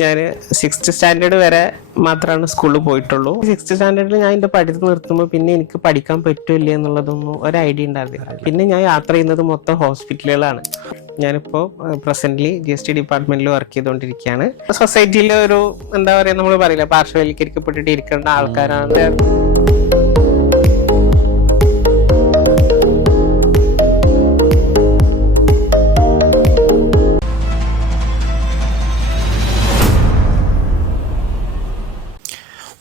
ഞാൻ 6th standard വരെ മാത്രമാണ് സ്കൂളിൽ പോയിട്ടുള്ളൂ. 6th സ്റ്റാൻഡേർഡിൽ ഞാൻ എൻ്റെ പഠിത്തം നിർത്തുമ്പോൾ പിന്നെ എനിക്ക് പഠിക്കാൻ പറ്റില്ല എന്നുള്ളതൊന്നും ഒരു ഐഡിയ ഉണ്ടായിരുന്നില്ല. പിന്നെ ഞാൻ യാത്ര ചെയ്യുന്നത് മൊത്തം ഹോസ്പിറ്റലുകളാണ്. ഞാനിപ്പോൾ പ്രസന്റ്ലി GST ഡിപ്പാർട്ട്മെന്റിൽ വർക്ക് ചെയ്തുകൊണ്ടിരിക്കുകയാണ്. സൊസൈറ്റിയിൽ ഒരു എന്താ പറയുക, നമ്മൾ പറയില്ല, പാർശ്വവൽക്കരിക്കപ്പെട്ടിട്ട് ഇരിക്കേണ്ട ആൾക്കാരാണ്.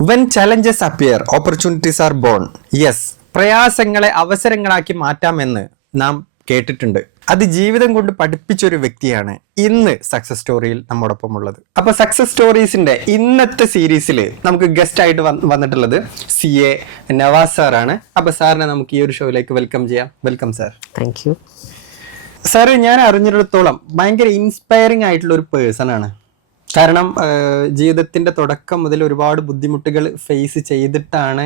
When challenges appear, opportunities are born. Yes, പ്രയാസങ്ങളെ അവസരങ്ങളാക്കി മാറ്റാമെന്ന് നാം കേട്ടിട്ടുണ്ട്. അത് ജീവിതം കൊണ്ട് പഠിപ്പിച്ചൊരു വ്യക്തിയാണ് ഇന്ന് സക്സസ് സ്റ്റോറിയിൽ നമ്മോടൊപ്പം ഉള്ളത്. അപ്പൊ സക്സസ് സ്റ്റോറീസിന്റെ ഇന്നത്തെ സീരീസിൽ നമുക്ക് ഗസ്റ്റ് ആയിട്ട് വന്നിട്ടുള്ളത് CA നവാസ് സാറാണ്. അപ്പൊ സാറിനെ നമുക്ക് ഈ ഒരു ഷോയിലേക്ക് വെൽക്കം ചെയ്യാം. Welcome sir. Thank you sir. ഞാൻ അറിഞ്ഞിടത്തോളം ഭയങ്കര ഇൻസ്പയറിംഗ് ആയിട്ടുള്ള ഒരു പേഴ്സൺ ആണ്. കാരണം ജീവിതത്തിന്റെ തുടക്കം മുതൽ ഒരുപാട് ബുദ്ധിമുട്ടുകൾ ഫേസ് ചെയ്തിട്ടാണ്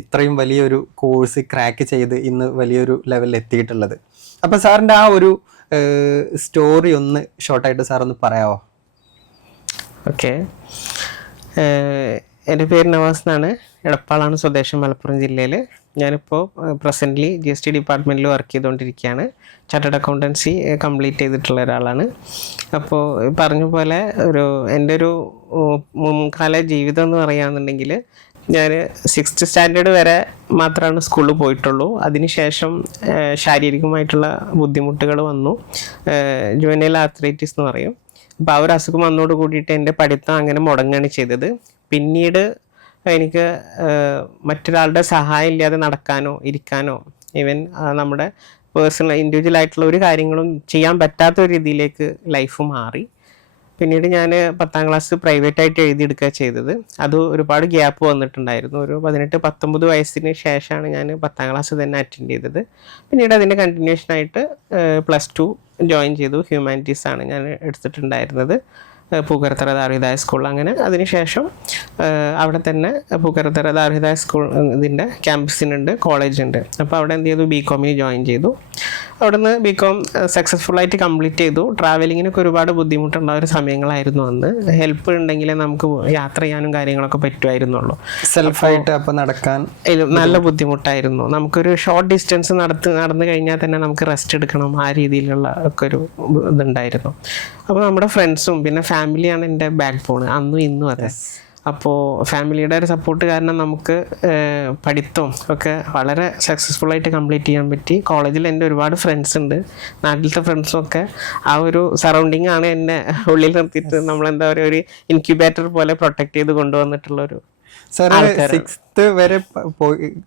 ഇത്രയും വലിയൊരു കോഴ്സ് ക്രാക്ക് ചെയ്ത് ഇന്ന് വലിയൊരു ലെവലിൽ എത്തിയിട്ടുള്ളത്. അപ്പൊ സാറിന്റെ ആ ഒരു സ്റ്റോറി ഒന്ന് ഷോർട്ടായിട്ട് സാർ ഒന്ന് പറയാമോ? ഓക്കെ, എൻ്റെ പേര് നവാസ് എന്നാണ്. എടപ്പാളാണ് സ്വദേശം, മലപ്പുറം ജില്ലയിൽ. ഞാനിപ്പോൾ പ്രസൻ്റ്ലി GST ഡിപ്പാർട്ട്മെൻറ്റിൽ വർക്ക് ചെയ്തുകൊണ്ടിരിക്കുകയാണ്. ചാർട്ടേഡ് അക്കൗണ്ടൻസി കംപ്ലീറ്റ് ചെയ്തിട്ടുള്ള ഒരാളാണ്. അപ്പോൾ പറഞ്ഞ പോലെ എൻ്റെ ഒരു മുൻകാല ജീവിതം എന്ന് പറയുകയാണെന്നുണ്ടെങ്കിൽ, ഞാൻ 6th സ്റ്റാൻഡേർഡ് വരെ മാത്രമാണ് സ്കൂളിൽ പോയിട്ടുള്ളൂ. അതിനുശേഷം ശാരീരികമായിട്ടുള്ള ബുദ്ധിമുട്ടുകൾ വന്നു. ജുവനൈൽ ആർത്രൈറ്റിസ് എന്ന് പറയും. അപ്പോൾ ആ ഒരു അസുഖം വന്നോട് കൂടിയിട്ട് എൻ്റെ പഠിത്തം അങ്ങനെ മുടങ്ങുകയാണ് ചെയ്തത്. പിന്നീട് എനിക്ക് മറ്റൊരാളുടെ സഹായം ഇല്ലാതെ നടക്കാനോ ഇരിക്കാനോ ഈവൻ നമ്മുടെ പേഴ്സണൽ ഇൻഡിവിജ്വൽ ആയിട്ടുള്ള ഒരു കാര്യങ്ങളും ചെയ്യാൻ പറ്റാത്ത ഒരു രീതിയിലേക്ക് ലൈഫ് മാറി. പിന്നീട് ഞാൻ 10ാം ക്ലാസ് പ്രൈവറ്റായിട്ട് എഴുതിയെടുക്കുക ചെയ്തത്. അത് ഒരുപാട് ഗ്യാപ്പ് വന്നിട്ടുണ്ടായിരുന്നു. ഒരു 18-19 വയസ്സിന് ശേഷമാണ് ഞാൻ 10ാം ക്ലാസ് തന്നെ അറ്റൻഡ് ചെയ്തത്. പിന്നീട് അതിൻ്റെ കണ്ടിന്യൂഷനായിട്ട് +2 ജോയിൻ ചെയ്തു. ഹ്യൂമാനിറ്റീസ് ആണ് ഞാൻ എടുത്തിട്ടുണ്ടായിരുന്നത്, പൂക്കരത്തറ ദാർഹിദായ സ്കൂൾ. അങ്ങനെ അതിനുശേഷം അവിടെ തന്നെ പൂക്കരത്തറ ദാർഹിദായ സ്കൂൾ ഇതിൻ്റെ ക്യാമ്പസിനുണ്ട്, കോളേജുണ്ട്. അപ്പോൾ അവിടെ എന്ത് ചെയ്തു, BCom ജോയിൻ ചെയ്തു. അവിടുന്ന് BCom സക്സസ്ഫുള്ളായിട്ട് കംപ്ലീറ്റ് ചെയ്തു. ട്രാവലിങ്ങിനൊക്കെ ഒരുപാട് ബുദ്ധിമുട്ടുള്ള ഒരു സമയങ്ങളായിരുന്നു അന്ന്. ഹെൽപ്പ് ഉണ്ടെങ്കിലേ നമുക്ക് യാത്ര ചെയ്യാനും കാര്യങ്ങളൊക്കെ പറ്റുമായിരുന്നുള്ളൂ. സെൽഫായിട്ട് അപ്പോൾ നടക്കാൻ നല്ല ബുദ്ധിമുട്ടായിരുന്നു. നമുക്കൊരു ഷോർട്ട് ഡിസ്റ്റൻസ് നടന്നു കഴിഞ്ഞാൽ തന്നെ നമുക്ക് റെസ്റ്റ് എടുക്കണം, ആ രീതിയിലുള്ള ഒക്കെ ഒരു ഇതുണ്ടായിരുന്നു. അപ്പോൾ നമ്മുടെ ഫ്രണ്ട്സും പിന്നെ ഫാമിലിയാണ് എൻ്റെ ബാക്ക് ബോൺ, അന്നും ഇന്നും അതെ. അപ്പോൾ ഫാമിലിയുടെ ഒരു സപ്പോർട്ട് കാരണം നമുക്ക് പഠിത്തവും ഒക്കെ വളരെ സക്സസ്ഫുള്ളായിട്ട് കംപ്ലീറ്റ് ചെയ്യാൻ പറ്റി. കോളേജിൽ എൻ്റെ ഒരുപാട് ഫ്രണ്ട്സ് ഉണ്ട്, നാട്ടിലത്തെ ഫ്രണ്ട്സും ഒക്കെ. ആ ഒരു സറൗണ്ടിങ് ആണ് എന്നെ ഉള്ളിൽ നിർത്തിയിട്ട് നമ്മളെന്താ പറയുക, ഒരു ഇൻക്യുബേറ്റർ പോലെ പ്രൊട്ടക്ട് ചെയ്ത് കൊണ്ടുവന്നിട്ടുള്ളൊരു. സാർ 6th വരെ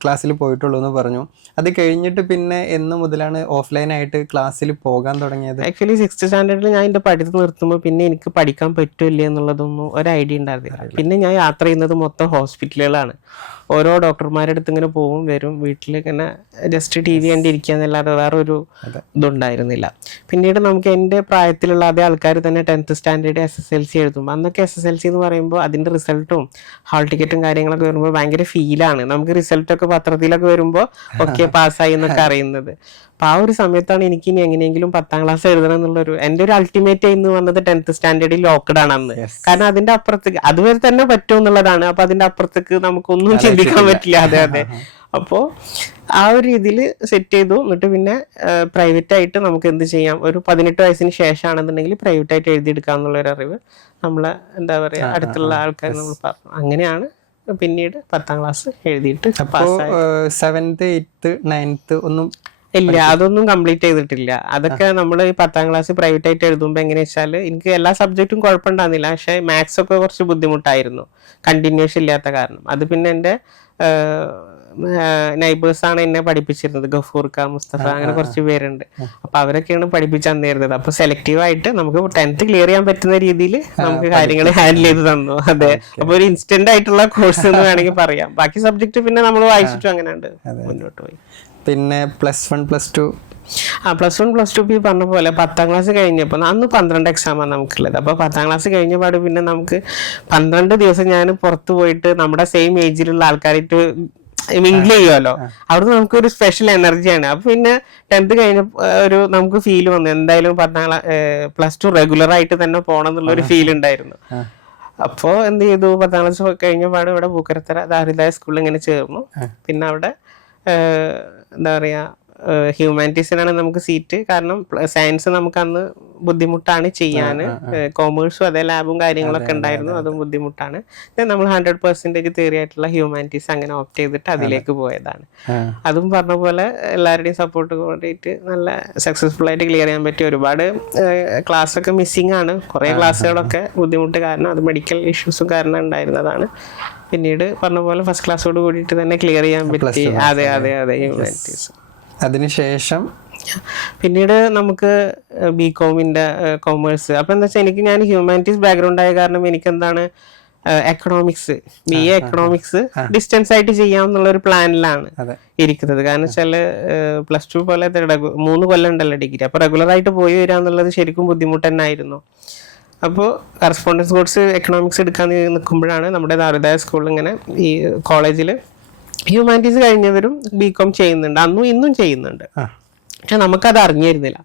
ക്ലാസ്സിൽ പോയിട്ടുള്ളൂ എന്ന് പറഞ്ഞു. അത് കഴിഞ്ഞിട്ട് പിന്നെ എന്ന് മുതലാണ് ഓഫ്ലൈൻ ആയിട്ട് ക്ലാസ്സിൽ പോകാൻ തുടങ്ങിയത്? ആക്ച്വലി 6th സ്റ്റാൻഡേർഡിൽ ഞാൻ എൻ്റെ പഠിത്തം നിർത്തുമ്പോൾ പിന്നെ എനിക്ക് പഠിക്കാൻ പറ്റില്ല എന്നുള്ളതൊന്നും ഒരു ഐഡിയ ഉണ്ടായിരുന്നില്ല. പിന്നെ ഞാൻ യാത്ര ചെയ്യുന്നത് മൊത്തം ഹോസ്പിറ്റലുകളാണ്. ഓരോ ഡോക്ടർമാരുടെ അടുത്ത് ഇങ്ങനെ പോകും വരും, വീട്ടിൽ ഇങ്ങനെ ജസ്റ്റ് TV കണ്ടിരിക്കുക എന്നല്ലാതെ വേറൊരു ഇതുണ്ടായിരുന്നില്ല. പിന്നീട് നമുക്ക് എൻ്റെ പ്രായത്തിലുള്ള അതേ ആൾക്കാർ തന്നെ 10th സ്റ്റാൻഡേർഡ് SSLC എഴുതും. അന്നൊക്കെ SSLC എന്ന് പറയുമ്പോൾ അതിൻ്റെ റിസൾട്ടും ഹാൾ ടിക്കറ്റും കാര്യങ്ങളൊക്കെ വരുമ്പോൾ ഭയങ്കര ഫീലാണ്. നമുക്ക് റിസൾട്ടൊക്കെ പത്രത്തിലൊക്കെ വരുമ്പോൾ ഓക്കെ പാസ്സായി എന്നൊക്കെ അറിയുന്നത്. അപ്പോൾ ആ ഒരു സമയത്താണ് എനിക്ക് ഇനി എങ്ങനെയെങ്കിലും 10ാം ക്ലാസ് എഴുതണം എന്നുള്ളൊരു എൻ്റെ ഒരു അൾട്ടിമേറ്റ് എന്ന് വന്നത് 10th സ്റ്റാൻഡേർഡിൽ ലോക്ക്ഡ് ആണ് അന്ന്. കാരണം അതിൻ്റെ അപ്പുറത്തേക്ക് അതുവരെ തന്നെ പറ്റും എന്നുള്ളതാണ്. അപ്പോൾ അതിൻ്റെ അപ്പുറത്തേക്ക് നമുക്കൊന്നും ചിന്തിക്കാൻ പറ്റില്ല. അതെ. അപ്പോൾ ആ ഒരു രീതിയിൽ സെറ്റ് ചെയ്തു. എന്നിട്ട് പിന്നെ പ്രൈവറ്റായിട്ട് നമുക്ക് എന്ത് ചെയ്യാം, ഒരു 18 വയസ്സിന് ശേഷമാണെന്നുണ്ടെങ്കിൽ പ്രൈവറ്റായിട്ട് എഴുതിയെടുക്കാം എന്നുള്ളൊരു അറിവ് നമ്മളെ എന്താ പറയുക അടുത്തുള്ള ആൾക്കാർ നമ്മൾ പറഞ്ഞു. അങ്ങനെയാണ് പിന്നീട് 10ാം ക്ലാസ് എഴുതിയിട്ട് 7th 8th 9th ഒന്നും ഇല്ല, അതൊന്നും കംപ്ലീറ്റ് ചെയ്തിട്ടില്ല. അതൊക്കെ നമ്മൾ ഈ 10ാം ക്ലാസ് പ്രൈവറ്റ് ആയിട്ട് എഴുതുമ്പോൾ എങ്ങനെയാ വെച്ചാൽ എനിക്ക് എല്ലാ സബ്ജക്റ്റും കുഴപ്പമുണ്ടായിരുന്നില്ല. പക്ഷെ മാത്സ് ഒക്കെ കുറച്ച് ബുദ്ധിമുട്ടായിരുന്നു, കണ്ടിന്യൂഷൻ ഇല്ലാത്ത കാരണം. അത് പിന്നെ എൻ്റെ നൈബേഴ്സ് ആണ് എന്നെ പഠിപ്പിച്ചിരുന്നത്, ഗഫൂർക്ക, മുസ്തഫ, അങ്ങനെ കുറച്ച് പേരുണ്ട്. അപ്പൊ അവരൊക്കെയാണ് പഠിപ്പിച്ചു തന്നിരുന്നത്. അപ്പൊ സെലക്റ്റീവ് ആയിട്ട് നമുക്ക് 10th ക്ലിയർ ചെയ്യാൻ പറ്റുന്ന രീതിയിൽ നമുക്ക് കാര്യങ്ങൾ ഹാൻഡിൽ ചെയ്ത് തന്നു. അതെ, അപ്പൊ ഒരു ഇൻസ്റ്റന്റ് ആയിട്ടുള്ള കോഴ്സ് എന്ന് വേണമെങ്കിൽ പറയാം. ബാക്കി സബ്ജക്ട് പിന്നെ നമ്മൾ വായിച്ചിട്ടും അങ്ങനെ ഉണ്ട് മുന്നോട്ട് പോയി. പിന്നെ +1 +2 +1 +2 പറഞ്ഞ പോലെ 10ാം ക്ലാസ് കഴിഞ്ഞപ്പോൾ അന്ന് 12 എക്സാമാണ് നമുക്കുള്ളത്. അപ്പോൾ 10ാം ക്ലാസ് കഴിഞ്ഞ പാട് പിന്നെ നമുക്ക് 12 ദിവസം ഞാൻ പുറത്ത് പോയിട്ട് നമ്മുടെ സെയിം ഏജിലുള്ള ആൾക്കാരായിട്ട് മിങ്കിൾ ചെയ്യുമല്ലോ. അവിടുന്ന് നമുക്കൊരു സ്പെഷ്യൽ എനർജിയാണ്. അപ്പൊ പിന്നെ 10th കഴിഞ്ഞ ഒരു നമുക്ക് ഫീൽ വന്നു, എന്തായാലും +2 റെഗുലർ ആയിട്ട് തന്നെ പോകണം എന്നുള്ളൊരു ഫീൽ ഉണ്ടായിരുന്നു. അപ്പോൾ എന്ത് ചെയ്തു, 10ാം ക്ലാസ് കഴിഞ്ഞ പാട് ഇവിടെ പൂക്കരത്തറ ദാരിദ്ര്യ സ്കൂളിൽ ഇങ്ങനെ ചേർന്നു. പിന്നെ അവിടെ എന്താ പറയാ ഹ്യൂമാനിറ്റീസിനാണ് നമുക്ക് സീറ്റ്. കാരണം സയൻസ് നമുക്ക് അന്ന് ബുദ്ധിമുട്ടാണ് ചെയ്യാന്. കോമേഴ്സും അതേ ലാബും കാര്യങ്ങളൊക്കെ ഉണ്ടായിരുന്നു, അതും ബുദ്ധിമുട്ടാണ്. നമ്മൾ 100% തിയറി ആയിട്ടുള്ള ഹ്യൂമാനിറ്റീസ് അങ്ങനെ ഓപ്റ്റ് ചെയ്തിട്ട് അതിലേക്ക് പോയതാണ്. അതും പറഞ്ഞ പോലെ എല്ലാവരുടെയും സപ്പോർട്ട് കൂടിയിട്ട് നല്ല സക്സസ്ഫുൾ ആയിട്ട് ക്ലിയർ ചെയ്യാൻ പറ്റി. ഒരുപാട് ക്ലാസ് ഒക്കെ മിസ്സിംഗ് ആണ്, കുറെ ക്ലാസ്സുകളൊക്കെ ബുദ്ധിമുട്ട് കാരണം, അത് മെഡിക്കൽ ഇഷ്യൂസും കാരണം ഉണ്ടായിരുന്നതാണ്. പിന്നീട് പറഞ്ഞ പോലെ ഫസ്റ്റ് ക്ലാസ്സോട് കൂടിയിട്ട് തന്നെ ക്ലിയർ ചെയ്യാൻ പറ്റി. അതെ ഹ്യൂമാനിറ്റീസ്. അതിനുശേഷം പിന്നീട് നമുക്ക് ബികോമിന്റെ കോമേഴ്സ്. അപ്പൊ എന്താ വെച്ചാൽ ഞാൻ ഹ്യൂമാനിറ്റീസ് ബാക്ക്ഗ്രൗണ്ട് ആയ കാരണം എനിക്ക് എന്താണ് എക്കണോമിക്സ്, BA എക്കണോമിക്സ് ഡിസ്റ്റൻസ് ആയിട്ട് ചെയ്യാമെന്നുള്ള ഒരു പ്ലാനിലാണ് ഇരിക്കുന്നത്. കാരണം വെച്ചാല് +2 പോലെ 3 കൊല്ലം ഉണ്ടല്ലോ ഡിഗ്രി. അപ്പൊ റെഗുലർ ആയിട്ട് പോയി വരിക എന്നുള്ളത് ശരിക്കും ബുദ്ധിമുട്ട് തന്നെ ആയിരുന്നു. അപ്പോൾ കറസ്പോണ്ടൻസ് കോഴ്സ് എക്കണോമിക്സ് എടുക്കാൻ നിൽക്കുമ്പോഴാണ് നമ്മുടെ ദാരിദ്ര്യ സ്കൂളിൽ ഇങ്ങനെ ഈ കോളേജിൽ ഹ്യൂമാനിറ്റീസ് കഴിഞ്ഞവരും ബികോം ചെയ്യുന്നുണ്ട്, അന്നും ഇന്നും ചെയ്യുന്നുണ്ട്. പക്ഷെ നമുക്കത് അറിഞ്ഞിരുന്നില്ല.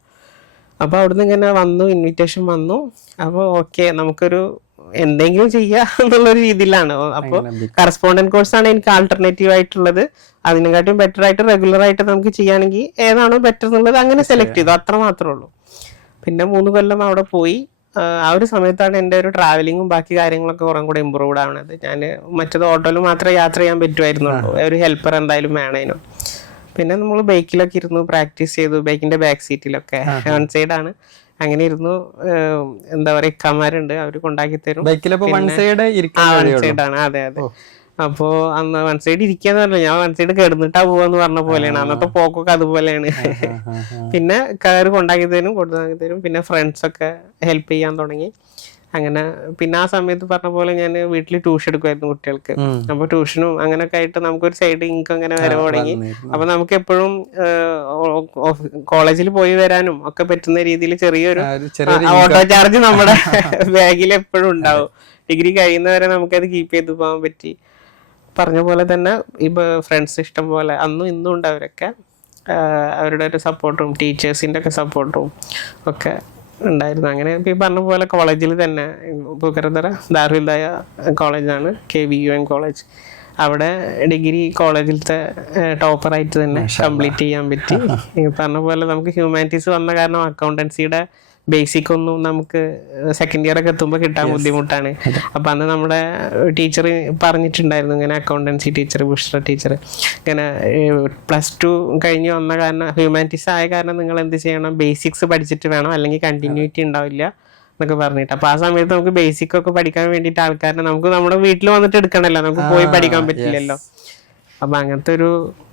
അപ്പോൾ അവിടുന്ന് ഇങ്ങനെ വന്നു, ഇൻവിറ്റേഷൻ വന്നു. അപ്പോൾ ഓക്കെ നമുക്കൊരു എന്തെങ്കിലും ചെയ്യാം എന്നുള്ളൊരു രീതിയിലാണ്. അപ്പോൾ കറസ്പോണ്ടന്റ് കോഴ്സാണ് എനിക്ക് ആൾട്ടർനേറ്റീവ് ആയിട്ടുള്ളത്. അതിനെക്കാട്ടും ബെറ്റർ ആയിട്ട് റെഗുലർ ആയിട്ട് നമുക്ക് ചെയ്യുകയാണെങ്കിൽ ഏതാണോ ബെറ്റർ എന്നുള്ളത് അങ്ങനെ സെലക്ട് ചെയ്തു, അത്ര മാത്രമേ ഉള്ളൂ. പിന്നെ 3 കൊല്ലം അവിടെ പോയി. ആ ഒരു സമയത്താണ് എൻ്റെ ഒരു ട്രാവലിങ്ങും ബാക്കി കാര്യങ്ങളൊക്കെ കുറേ കൂടെ ഇമ്പ്രൂവ്ഡ് ആവണത്. ഞാൻ മറ്റേത് ഓട്ടോയിൽ മാത്രമേ യാത്ര ചെയ്യാൻ പറ്റുമായിരുന്നുള്ളൂ, ഒരു ഹെൽപ്പർ എന്തായാലും വേണേനു. പിന്നെ നമ്മൾ ബൈക്കിലൊക്കെ ഇരുന്നു പ്രാക്ടീസ് ചെയ്തു, ബൈക്കിന്റെ ബാക്ക് സീറ്റിലൊക്കെ. വൺ സൈഡാണ്, അങ്ങനെ ഇരുന്നു. എന്താ പറയാ, ഇക്കമാരുണ്ട്, അവര് കൊണ്ടാക്കി തരും. വൺ സൈഡാണ്. അതെ. അപ്പോ അന്ന് വൺ സൈഡ് ഇരിക്കാന്ന് പറഞ്ഞില്ല, ഞാൻ വൺ സൈഡ് കിടന്നിട്ടാ പോവാന്ന് പറഞ്ഞ പോലെയാണ്. അന്നത്തെ പോക്കൊക്കെ അതുപോലെയാണ്. പിന്നെ കാറ് കൊണ്ടാക്കി തരും, കൊണ്ടാക്കി തരും. പിന്നെ ഫ്രണ്ട്സ് ഒക്കെ ഹെൽപ്പ് ചെയ്യാൻ തുടങ്ങി. അങ്ങനെ പിന്നെ ആ സമയത്ത് പറഞ്ഞ പോലെ ഞാൻ വീട്ടിൽ ട്യൂഷൻ എടുക്കുമായിരുന്നു കുട്ടികൾക്ക്. അപ്പൊ ട്യൂഷനും അങ്ങനെയൊക്കെ ആയിട്ട് നമുക്കൊരു സൈഡ് ഇൻകം അങ്ങനെ വരവ് തുടങ്ങി. അപ്പൊ നമുക്ക് എപ്പോഴും കോളേജിൽ പോയി വരാനും ഒക്കെ പറ്റുന്ന രീതിയിൽ ചെറിയൊരു ഓട്ടോ ചാർജ് നമ്മുടെ ബാഗിൽ എപ്പോഴും ഉണ്ടാവും. ഡിഗ്രി കഴിയുന്നവരെ നമുക്കത് കീപ്പ് ചെയ്ത് പോകാൻ പറ്റി. പറഞ്ഞ പോലെ തന്നെ ഇപ്പൊ ഫ്രണ്ട്സ് ഇഷ്ടം പോലെ അന്നും ഇന്നും ഉണ്ട്. അവരൊക്കെ അവരുടെ ഒരു സപ്പോർട്ടും ടീച്ചേഴ്സിന്റെ ഒക്കെ സപ്പോർട്ടും ഒക്കെ ഉണ്ടായിരുന്നു. അങ്ങനെ ഈ പറഞ്ഞ പോലെ കോളേജിൽ തന്നെ പൂക്കരത്തറ ദാറുൽദായ കോളേജാണ്, KVUM കോളേജ്. അവിടെ ഡിഗ്രി കോളേജിലത്തെ ടോപ്പറായിട്ട് തന്നെ കംപ്ലീറ്റ് ചെയ്യാൻ പറ്റി. പറഞ്ഞ പോലെ നമുക്ക് ഹ്യൂമാനിറ്റീസ് വന്ന കാരണം അക്കൗണ്ടൻസിയുടെ ബേസിക് ഒന്നും നമുക്ക് സെക്കൻഡ് ഇയർ ഒക്കെ എത്തുമ്പോൾ കിട്ടാൻ ബുദ്ധിമുട്ടാണ്. അപ്പൊ അന്ന് നമ്മുടെ ടീച്ചർ പറഞ്ഞിട്ടുണ്ടായിരുന്നു, ഇങ്ങനെ അക്കൗണ്ടൻസി ടീച്ചർ, ബുഷ്ര ടീച്ചർ, ഇങ്ങനെ +2 കഴിഞ്ഞ് വന്ന കാരണം ഹ്യൂമാനിറ്റീസ് ആയ കാരണം നിങ്ങൾ എന്ത് ചെയ്യണം, ബേസിക്സ് പഠിച്ചിട്ട് വേണം, അല്ലെങ്കിൽ കണ്ടിന്യൂറ്റി ഉണ്ടാവില്ല എന്നൊക്കെ പറഞ്ഞിട്ട്. അപ്പൊ ആ സമയത്ത് നമുക്ക് ബേസിക് ഒക്കെ പഠിക്കാൻ വേണ്ടിയിട്ട് ആൾക്കാരെ നമുക്ക് നമ്മുടെ വീട്ടിൽ വന്നിട്ട് എടുക്കണമല്ലോ, നമുക്ക് പോയി പഠിക്കാൻ പറ്റില്ലല്ലോ. അപ്പൊ അങ്ങനത്തെ ഒരു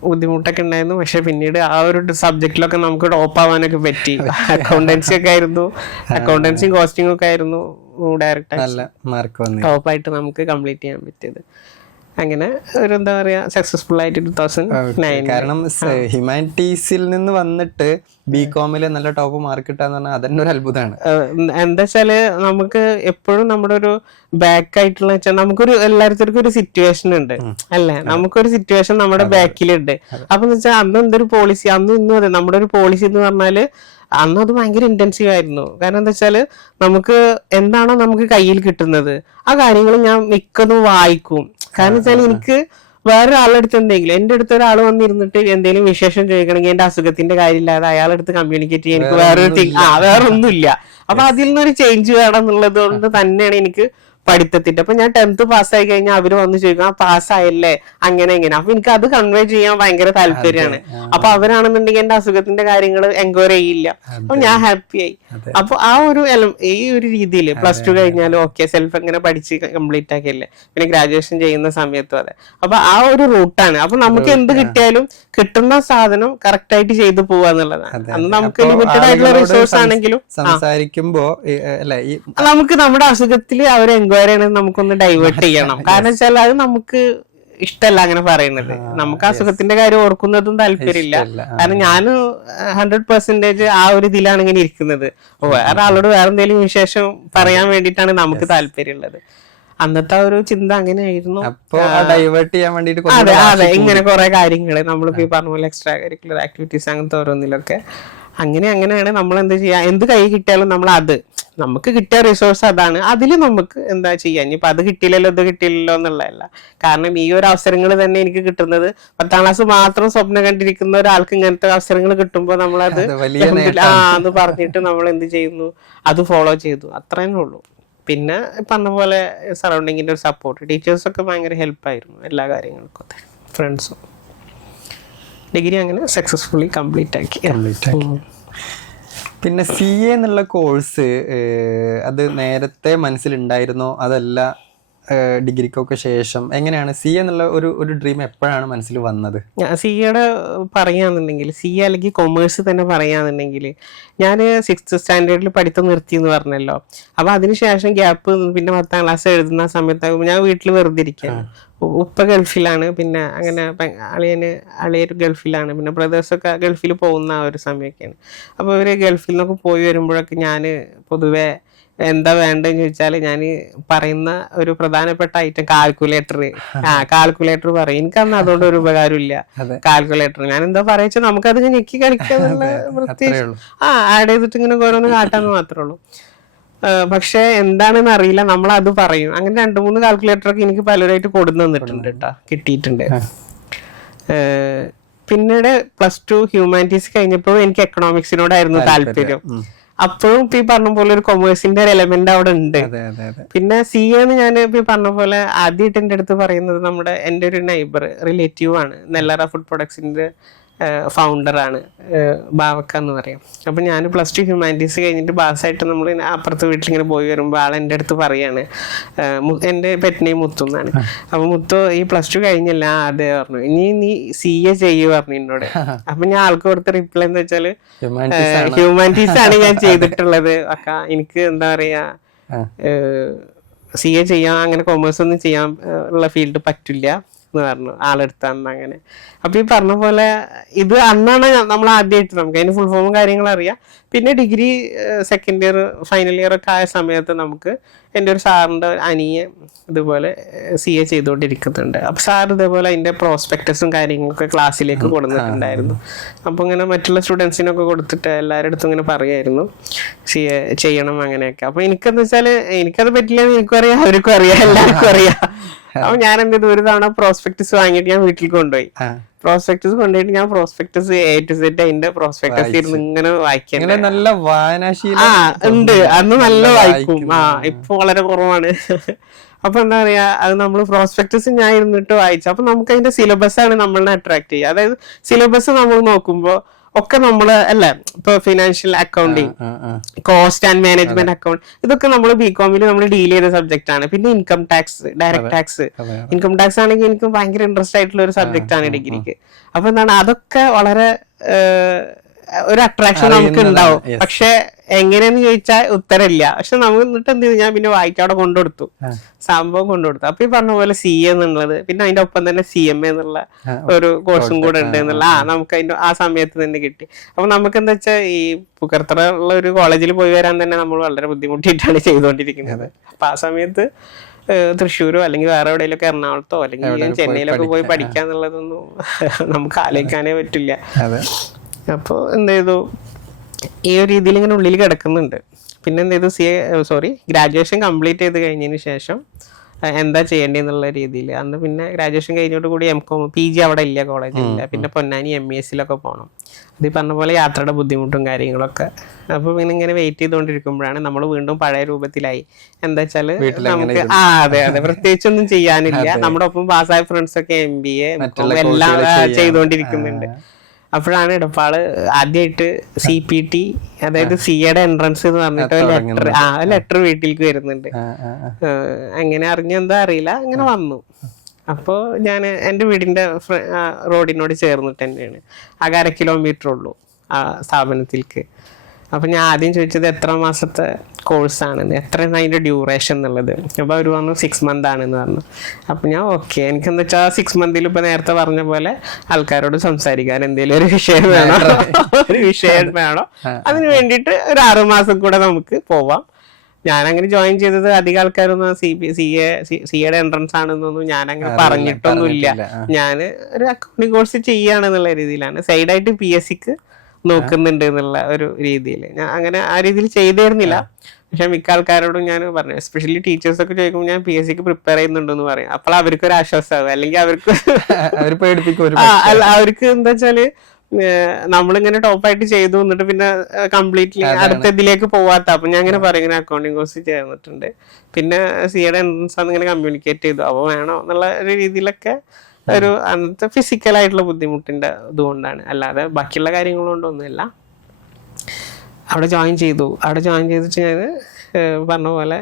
ബുദ്ധിമുട്ടൊക്കെ ഉണ്ടായിരുന്നു. പക്ഷെ പിന്നീട് ആ ഒരു സബ്ജക്റ്റിലൊക്കെ നമുക്ക് ടോപ്പ് ആവാനൊക്കെ പറ്റി. അക്കൗണ്ടൻസി ഒക്കെ ആയിരുന്നു, അക്കൗണ്ടൻസിയും കോസ്റ്റിംഗ് ഒക്കെ ആയിരുന്നു ഡയറക്റ്റ് ടോപ്പായിട്ട് നമുക്ക് കംപ്ലീറ്റ് ചെയ്യാൻ പറ്റിയത്. അങ്ങനെ ഒരു എന്താ പറയാ സക്സസ്ഫുൾ ആയിട്ട് 2009. കാരണം ഹ്യൂമാനിറ്റീസിൽ നിന്ന് വന്നിട്ട് ബികോമില് നല്ല ടോപ്പ് മാർക്ക് കിട്ടാന്ന് പറഞ്ഞാൽ അതന്നെ ഒരു അത്ഭുതമാണ്. എന്താ വെച്ചാല് നമുക്ക് എപ്പോഴും നമ്മുടെ ഒരു ബാക്ക് ആയിട്ടുള്ള വെച്ചാൽ നമുക്കൊരു എല്ലാവർക്കും ഒരു സിറ്റുവേഷൻ ഉണ്ട് അല്ലെ, നമുക്കൊരു സിറ്റുവേഷൻ നമ്മുടെ ബാക്കിലുണ്ട്. അപ്പൊ എന്ന് വെച്ചാൽ അന്ന് എന്തൊരു പോളിസി, അന്നും ഇന്നും അതെ നമ്മുടെ ഒരു പോളിസി എന്ന് പറഞ്ഞാല് അന്ന് അത് ഭയങ്കര ഇന്റൻസീവ് ആയിരുന്നു. കാരണം എന്താ വെച്ചാല് നമുക്ക് എന്താണോ നമുക്ക് കയ്യിൽ കിട്ടുന്നത് ആ കാര്യങ്ങൾ ഞാൻ മിക്കതും വായിക്കും. കാരണം വെച്ചാൽ എനിക്ക് വേറൊരാളുടെ അടുത്ത് എന്തെങ്കിലും, എന്റെ അടുത്ത് ഒരാൾ വന്നിരുന്നിട്ട് എന്തെങ്കിലും വിശേഷം ചോദിക്കണമെങ്കിൽ എന്റെ അസുഖത്തിന്റെ കാര്യമില്ലാതെ അയാളുടെ അടുത്ത് കമ്മ്യൂണിക്കേറ്റ് ചെയ്യാൻ എനിക്ക് വേറെ ഒന്നുമില്ല. അപ്പൊ അതിൽ നിന്നൊരു ചേഞ്ച് വേണം എന്നുള്ളത് കൊണ്ട് തന്നെയാണ് എനിക്ക് പഠിത്തത്തിന്റെ. അപ്പൊ ഞാൻ 10th പാസ്സായി കഴിഞ്ഞാൽ അവര് വന്ന് ചോദിക്കും, ആ പാസ്സായല്ലേ അങ്ങനെ എങ്ങനെ. അപ്പൊ എനിക്ക് അത് കൺവേ ചെയ്യാൻ ഭയങ്കര താല്പര്യമാണ്. അപ്പൊ അവരാണെന്നുണ്ടെങ്കിൽ എന്റെ അസുഖത്തിന്റെ കാര്യങ്ങൾ എൻക്വയറി ചെയ്യില്ല. അപ്പൊ ഞാൻ ഹാപ്പിയായി. അപ്പൊ ആ ഒരു ഈ ഒരു രീതിയിൽ +2 കഴിഞ്ഞാലും ഓക്കെ സെൽഫ് എങ്ങനെ പഠിച്ച് കംപ്ലീറ്റ് ആക്കിയല്ലേ. പിന്നെ ഗ്രാജുവേഷൻ ചെയ്യുന്ന സമയത്തും അതെ. അപ്പൊ ആ ഒരു റൂട്ടാണ്. അപ്പൊ നമുക്ക് എന്ത് കിട്ടിയാലും കിട്ടുന്ന സാധനം കറക്റ്റ് ആയിട്ട് ചെയ്തു പോവാന്നുള്ളതാണ്. അന്ന് നമുക്ക് ലിമിറ്റഡ് ആയിട്ടുള്ള റിസോഴ്സ് ആണെങ്കിലും സംസാരിക്കുമ്പോ നമുക്ക് നമ്മുടെ അസുഖത്തിൽ അവർ എൻക്വയറി ചെയ്യണമെങ്കിൽ നമുക്കൊന്ന് ഡൈവേർട്ട് ചെയ്യണം. കാരണം വെച്ചാൽ അത് നമുക്ക് ഇഷ്ടമല്ല അങ്ങനെ പറയുന്നത്. നമുക്ക് അസുഖത്തിന്റെ കാര്യം ഓർക്കുന്നതും താല്പര്യമില്ല. കാരണം ഞാൻ 100% ആ ഒരു ഇതിലാണ് ഇങ്ങനെ ഇരിക്കുന്നത്. വേറെ ആളോട് വേറെ എന്തെങ്കിലും വിശേഷം പറയാൻ വേണ്ടിയിട്ടാണ് നമുക്ക് താല്പര്യമുള്ളത്. അന്നത്തെ ഒരു ചിന്ത അങ്ങനെയായിരുന്നു. ഡൈവേർട്ട് ചെയ്യാൻ വേണ്ടിട്ട് അതെ ഇങ്ങനെ കുറെ കാര്യങ്ങള് നമ്മളിപ്പോ ഈ പറഞ്ഞ പോലെ എക്സ്ട്രാ കരിക്കുലർ ആക്ടിവിറ്റീസ് അങ്ങനത്തെ ഓരോന്നിലൊക്കെ അങ്ങനെയാണ് നമ്മൾ എന്ത് ചെയ്യാ, എന്ത് കൈ കിട്ടിയാലും നമ്മൾ അത് നമുക്ക് കിട്ടിയ റിസോഴ്സ് അതാണ്, അതിൽ നമുക്ക് എന്താ ചെയ്യാൻ. ഇനിയിപ്പോൾ അത് കിട്ടിയില്ലല്ലോ ഇത് കിട്ടിയില്ലല്ലോ എന്നുള്ളതല്ല. കാരണം ഈ ഒരു അവസരങ്ങൾ തന്നെ എനിക്ക് കിട്ടുന്നത് 10ാം ക്ലാസ് മാത്രം സ്വപ്നം കണ്ടിരിക്കുന്ന ഒരാൾക്ക് ഇങ്ങനത്തെ അവസരങ്ങൾ കിട്ടുമ്പോൾ നമ്മളത് എന്ന് പറഞ്ഞിട്ട് നമ്മൾ എന്ത് ചെയ്യുന്നു, അത് ഫോളോ ചെയ്തു, അത്രേ ഉള്ളൂ. പിന്നെ പറഞ്ഞ പോലെ സറൗണ്ടിങ്ങിൻ്റെ ഒരു സപ്പോർട്ട്, ടീച്ചേഴ്സൊക്കെ ഭയങ്കര ഹെൽപ്പായിരുന്നു എല്ലാ കാര്യങ്ങൾക്കും. ഫ്രണ്ട്സും. ഡിഗ്രി അങ്ങനെ സക്സസ്ഫുള്ളി കംപ്ലീറ്റ് ആക്കി. പിന്നെ CA എന്നുള്ള കോഴ്സ് അത് നേരത്തെ മനസ്സിലുണ്ടായിരുന്നോ, അതല്ല ഡിഗ്രിക്കൊക്കെ ശേഷം എങ്ങനെയാണ് CA എന്നുള്ള ഒരു ഡ്രീം എപ്പോഴാണ് മനസ്സിൽ വന്നത്? CAയുടെ പറയാന്നുണ്ടെങ്കിൽ, CA അല്ലെങ്കിൽ കൊമേഴ്സ് തന്നെ പറയാന്നുണ്ടെങ്കിൽ, ഞാൻ 6th സ്റ്റാൻഡേർഡിൽ പഠിത്തം നിർത്തി എന്ന് പറഞ്ഞല്ലോ. അപ്പൊ അതിനുശേഷം ഗ്യാപ്പ്, പിന്നെ 10ാം ക്ലാസ് എഴുതുന്ന സമയത്ത് ഞാൻ വീട്ടിൽ വെറുതെ ഇരിക്കുകയാണ്. ഉപ്പ ഗൾഫിലാണ്, പിന്നെ അങ്ങനെ അളിയൊരു ഗൾഫിലാണ്, പിന്നെ ബ്രദേഴ്സൊക്കെ ഗൾഫിൽ പോകുന്ന ആ ഒരു സമയമൊക്കെയാണ്. അപ്പോൾ ഇവർ ഗൾഫിൽ നിന്നൊക്കെ പോയി വരുമ്പോഴൊക്കെ ഞാൻ പൊതുവെ എന്താ വേണ്ടതെന്ന് ചോദിച്ചാൽ ഞാൻ പറയുന്ന ഒരു പ്രധാനപ്പെട്ട ഐറ്റം കാൽക്കുലേറ്റർ പറയും. എനിക്കന്ന് അതുകൊണ്ട് ഒരു ഉപകാരമില്ല കാൽക്കുലേറ്റർ. ഞാൻ എന്താ പറയുക, നമുക്കത് ഞെക്കി കളിക്കാന്നുള്ള പ്രത്യേകിച്ച് ആഡ് ചെയ്തിട്ട് ഇങ്ങനെ ഓരോന്ന് കാട്ടാന്ന് മാത്രമേ ഉള്ളൂ. പക്ഷെ എന്താണെന്ന് അറിയില്ല, നമ്മളത് പറയും. അങ്ങനെ 2-3 കാൽക്കുലേറ്ററൊക്കെ എനിക്ക് പലരായിട്ട് കൊടുന്നു തന്നിട്ടുണ്ട് കേട്ടോ, കിട്ടിയിട്ടുണ്ട്. പിന്നീട് +2 ഹ്യൂമാനിറ്റീസ് കഴിഞ്ഞപ്പോൾ എനിക്ക് എക്കണോമിക്സിനോടായിരുന്നു താല്പര്യം. അപ്പോഴും ഇപ്പൊ ഈ പറഞ്ഞ പോലെ ഒരു കൊമേഴ്സിന്റെ ഒരു എലമെന്റ് അവിടെ ഉണ്ട്. പിന്നെ CA എന്ന് ഞാൻ ഇപ്പൊ പറഞ്ഞ പോലെ ആദ്യമായിട്ട് എൻ്റെ അടുത്ത് പറയുന്നത് എൻ്റെ ഒരു നൈബർ റിലേറ്റീവ് ആണ്, നെല്ലറ ഫുഡ് പ്രൊഡക്ട്സിന്റെ ഫൗണ്ടറാണ്, ബാവക്ക എന്ന് പറയും. അപ്പൊ ഞാൻ +2 ഹ്യൂമാനിറ്റീസ് കഴിഞ്ഞിട്ട് പാസ്സായിട്ട് നമ്മൾ അപ്പുറത്തെ വീട്ടിലിങ്ങനെ പോയി വരുമ്പോൾ ആൾ എൻ്റെ അടുത്ത് പറയാണ്, എൻ്റെ പെറ്റ് നെയിം മുത്തു എന്നാണ്. അപ്പൊ മുത്തു ഈ +2 കഴിഞ്ഞല്ല, അതെ പറഞ്ഞു, ഇനി നീ CA ചെയ്യൂ പറഞ്ഞു എന്നോട്. അപ്പൊ ഞാൻ ആൾക്ക് കൊടുത്ത റിപ്ലൈ എന്ന് വെച്ചാല് ഹ്യൂമാനിറ്റീസ് ആണ് ഞാൻ ചെയ്തിട്ടുള്ളത് അക്ക, എനിക്ക് എന്താ പറയാ CA ചെയ്യാൻ, അങ്ങനെ കൊമേഴ്സ് ഒന്നും ചെയ്യാൻ ഉള്ള ഫീൽഡ് പറ്റില്ല എന്ന് പറഞ്ഞു ആളെടുത്താന്ന്. അങ്ങനെ അപ്പൊ ഈ പറഞ്ഞ പോലെ ഇത് അന്നാണ് നമ്മൾ ആദ്യമായിട്ട് നമുക്ക് അതിന് ഫുൾ ഫോമും കാര്യങ്ങളും അറിയാം. പിന്നെ degree second year final year ഒക്കെ ആയ സമയത്ത് നമുക്ക് എൻ്റെ ഒരു സാറിൻ്റെ അനിയെ ഇതുപോലെ CA ചെയ്തുകൊണ്ടിരിക്കുന്നുണ്ട്. അപ്പൊ സാർ ഇതേപോലെ അതിന്റെ പ്രോസ്പെക്ടസും കാര്യങ്ങളൊക്കെ ക്ലാസ്സിലേക്ക് കൊടുത്തിട്ടുണ്ടായിരുന്നു. അപ്പൊ ഇങ്ങനെ മറ്റുള്ള സ്റ്റുഡൻസിനൊക്കെ കൊടുത്തിട്ട് എല്ലാവരുടെ അടുത്തും ഇങ്ങനെ പറയായിരുന്നു CA ചെയ്യണം അങ്ങനെയൊക്കെ. അപ്പൊ എനിക്കെന്ന് വെച്ചാല് എനിക്കത് പറ്റില്ല, എനിക്കും അറിയാം, അവർക്കും അറിയാം, എല്ലാവർക്കും അറിയാം. അപ്പൊ ഞാൻ എന്ത് ചെയ്തു, ഒരു തവണ പ്രോസ്പെക്ടസ് വാങ്ങിയിട്ട് ഞാൻ വീട്ടിൽ കൊണ്ടുപോയി. പ്രോസ്പെക്ടസ് കൊണ്ടുപോയിട്ട് ഞാൻ പ്രോസ്പെക്ടസ് A to Z അതിന്റെ പ്രോസ്പെക്ടസ് ഇരുന്ന് ഇങ്ങനെ വായിക്കാൻ നല്ല വായനാശീലം ഉണ്ട്. അന്ന് നല്ല വായിക്കും, ഇപ്പൊ വളരെ കുറവാണ്. അപ്പൊ എന്താ പറയാ, അത് നമ്മൾ പ്രോസ്പെക്ടസ് ഞാൻ ഇരുന്നിട്ട് വായിച്ചു. അപ്പൊ നമുക്ക് അതിന്റെ സിലബസ് ആണ് നമ്മളെ അട്രാക്ട് ചെയ്യുക. അതായത് സിലബസ് നമ്മൾ നോക്കുമ്പോ ഒക്കെ നമ്മള് അല്ലെ, ഇപ്പൊ financial accounting, cost and management account, ഇതൊക്കെ നമ്മൾ BCom നമ്മൾ ഡീൽ ചെയ്ത സബ്ജക്ട് ആണ്. പിന്നെ income tax, direct tax, income tax ആണെങ്കിൽ എനിക്ക് ഭയങ്കര ഇൻട്രസ്റ്റ് ആയിട്ടുള്ള ഒരു സബ്ജക്ട് ആണ് ഡിഗ്രിക്ക്. അപ്പൊ എന്താണ്, അതൊക്കെ വളരെ ഒരു അട്രാക്ഷൻ നമുക്ക് ഉണ്ടാവും. പക്ഷെ എങ്ങനെയെന്ന് ചോദിച്ചാൽ ഉത്തരമില്ല. പക്ഷെ നമ്മൾ എന്നിട്ട് എന്ത് ചെയ്തു, ഞാൻ പിന്നെ വായിക്കാവിടെ കൊണ്ടുകൊടുത്തു, സംഭവം കൊണ്ടുകൊടുത്തു. അപ്പൊ ഈ പറഞ്ഞ പോലെ CA എന്നുള്ളത്, പിന്നെ അതിന്റെ ഒപ്പം തന്നെ CMA എന്നുള്ള ഒരു കോഴ്സും കൂടെ ഉണ്ട് എന്നുള്ള നമുക്ക് അതിന്റെ ആ സമയത്ത് തന്നെ കിട്ടി. അപ്പൊ നമുക്ക് എന്താ വെച്ചാൽ ഈ പുക്കർത്തറ ഉള്ള ഒരു കോളേജിൽ പോയി വരാൻ തന്നെ നമ്മൾ വളരെ ബുദ്ധിമുട്ടിയിട്ടാണ് ചെയ്തുകൊണ്ടിരിക്കുന്നത്. അപ്പൊ ആ സമയത്ത് തൃശ്ശൂരോ അല്ലെങ്കിൽ വേറെ എവിടെയെങ്കിലൊക്കെ എറണാകുളത്തോ അല്ലെങ്കിൽ ചെന്നൈയിലൊക്കെ പോയി പഠിക്കാന്നുള്ളതൊന്നും നമുക്ക് ആലോചിക്കാനേ പറ്റില്ല. അപ്പോൾ എന്ത് ചെയ്തു, ഈ ഒരു രീതിയിൽ ഇങ്ങനെ ഉള്ളിൽ കിടക്കുന്നുണ്ട്. പിന്നെ എന്ത് ചെയ്തു, ഗ്രാജുവേഷൻ കംപ്ലീറ്റ് ചെയ്ത് കഴിഞ്ഞതിന് ശേഷം എന്താ ചെയ്യേണ്ടതെന്നുള്ള രീതിയിൽ അന്ന് പിന്നെ ഗ്രാജുവേഷൻ കഴിഞ്ഞോട് കൂടി MCom PG അവിടെ ഇല്ല, കോളേജില്ല. പിന്നെ പൊന്നാനി MESലൊക്കെ പോകണം. അത് ഈ പറഞ്ഞ പോലെ യാത്രയുടെ ബുദ്ധിമുട്ടും കാര്യങ്ങളൊക്കെ. അപ്പോൾ പിന്നെ ഇങ്ങനെ വെയിറ്റ് ചെയ്തുകൊണ്ടിരിക്കുമ്പോഴാണ് നമ്മൾ വീണ്ടും പഴയ രൂപത്തിലായി. എന്താ വെച്ചാല് നമുക്ക് അതെ പ്രത്യേകിച്ചൊന്നും ചെയ്യാനില്ല. നമ്മുടെ ഒപ്പം പാസ്സായ ഫ്രണ്ട്സൊക്കെ MBA എല്ലാം ചെയ്തുകൊണ്ടിരിക്കുന്നുണ്ട്. അപ്പോഴാണ് ഇടപ്പാള് ആദ്യമായിട്ട് CPT, അതായത് CAയുടെ എൻട്രൻസ് എന്ന് പറഞ്ഞിട്ട് ലെറ്റർ വീട്ടിലേക്ക് വരുന്നുണ്ട്. അങ്ങനെ അറിഞ്ഞെന്താ അറിയില്ല, അങ്ങനെ വന്നു. അപ്പോൾ ഞാൻ എൻ്റെ വീടിൻ്റെ റോഡിനോട് ചേർന്നിട്ട് തന്നെയാണ്, 1/2 കിലോമീറ്റർ ഉള്ളൂ ആ സ്ഥാപനത്തിലേക്ക്. അപ്പം ഞാൻ ആദ്യം ചോദിച്ചത് എത്ര മാസത്തെ കോഴ്സാണെന്ന്, എത്രയാണ് അതിൻ്റെ ഡ്യൂറേഷൻ എന്നുള്ളത്. അപ്പോൾ അവർ പറഞ്ഞു 6 months ആണെന്ന് പറഞ്ഞു. അപ്പം ഞാൻ ഓക്കെ, എനിക്കെന്താ വെച്ചാൽ 6 months ഇപ്പോൾ നേരത്തെ പറഞ്ഞ പോലെ ആൾക്കാരോട് സംസാരിക്കാൻ എന്തെങ്കിലും ഒരു വിഷയം വേണോ, അതിന് വേണ്ടിയിട്ട് ഒരു 6 മാസം കൂടെ നമുക്ക് പോവാം. ഞാനങ്ങനെ ജോയിൻ ചെയ്തത് അധികം ആൾക്കാരൊന്നും CAയുടെ എൻട്രൻസ് ആണെന്നൊന്നും ഞാനങ്ങനെ പറഞ്ഞിട്ടൊന്നുമില്ല. ഞാൻ ഒരു അക്കൗണ്ടിങ് കോഴ്സ് ചെയ്യുകയാണെന്നുള്ള രീതിയിലാണ്. സൈഡായിട്ട് PSCക്ക് നോക്കുന്നുണ്ട് എന്നുള്ള ഒരു രീതിയിൽ ഞാൻ അങ്ങനെ ആ രീതിയിൽ ചെയ്തിരുന്നില്ല. പക്ഷെ മിക്ക ആൾക്കാരോടും ഞാൻ പറഞ്ഞു, എസ്പെഷ്യലി ടീച്ചേഴ്സ് ഒക്കെ ചോദിക്കുമ്പോൾ ഞാൻ PSC പ്രിപ്പയർ ചെയ്യുന്നുണ്ടെന്ന് പറയും. അപ്പോൾ അവർക്ക് ഒരു ആശ്വാസമാകും. അല്ലെങ്കിൽ അവർക്ക് അല്ല, അവർക്ക് എന്താ വെച്ചാല് നമ്മളിങ്ങനെ ടോപ്പായിട്ട് ചെയ്തു എന്നിട്ട് പിന്നെ കംപ്ലീറ്റ്ലി അടുത്ത ഇതിലേക്ക് പോവാത്ത. അപ്പൊ ഞാൻ ഇങ്ങനെ പറയും, ഇങ്ങനെ അക്കൗണ്ടിങ് കോഴ്സ് ചേർന്നിട്ടുണ്ട്, പിന്നെ സിയുടെ എൻട്രൻസ് ആണ് ഇങ്ങനെ കമ്മ്യൂണിക്കേറ്റ് ചെയ്തു, അപ്പോൾ വേണോ എന്നുള്ള ഒരു രീതിയിലൊക്കെ ഒരു അന്നത്തെ ഫിസിക്കലായിട്ടുള്ള ബുദ്ധിമുട്ടിന്റെ ഇതുകൊണ്ടാണ്, അല്ലാതെ ബാക്കിയുള്ള കാര്യങ്ങളുകൊണ്ടൊന്നുമില്ല. അവിടെ ജോയിൻ ചെയ്തിട്ട് ഞാൻ പറഞ്ഞ പോലെ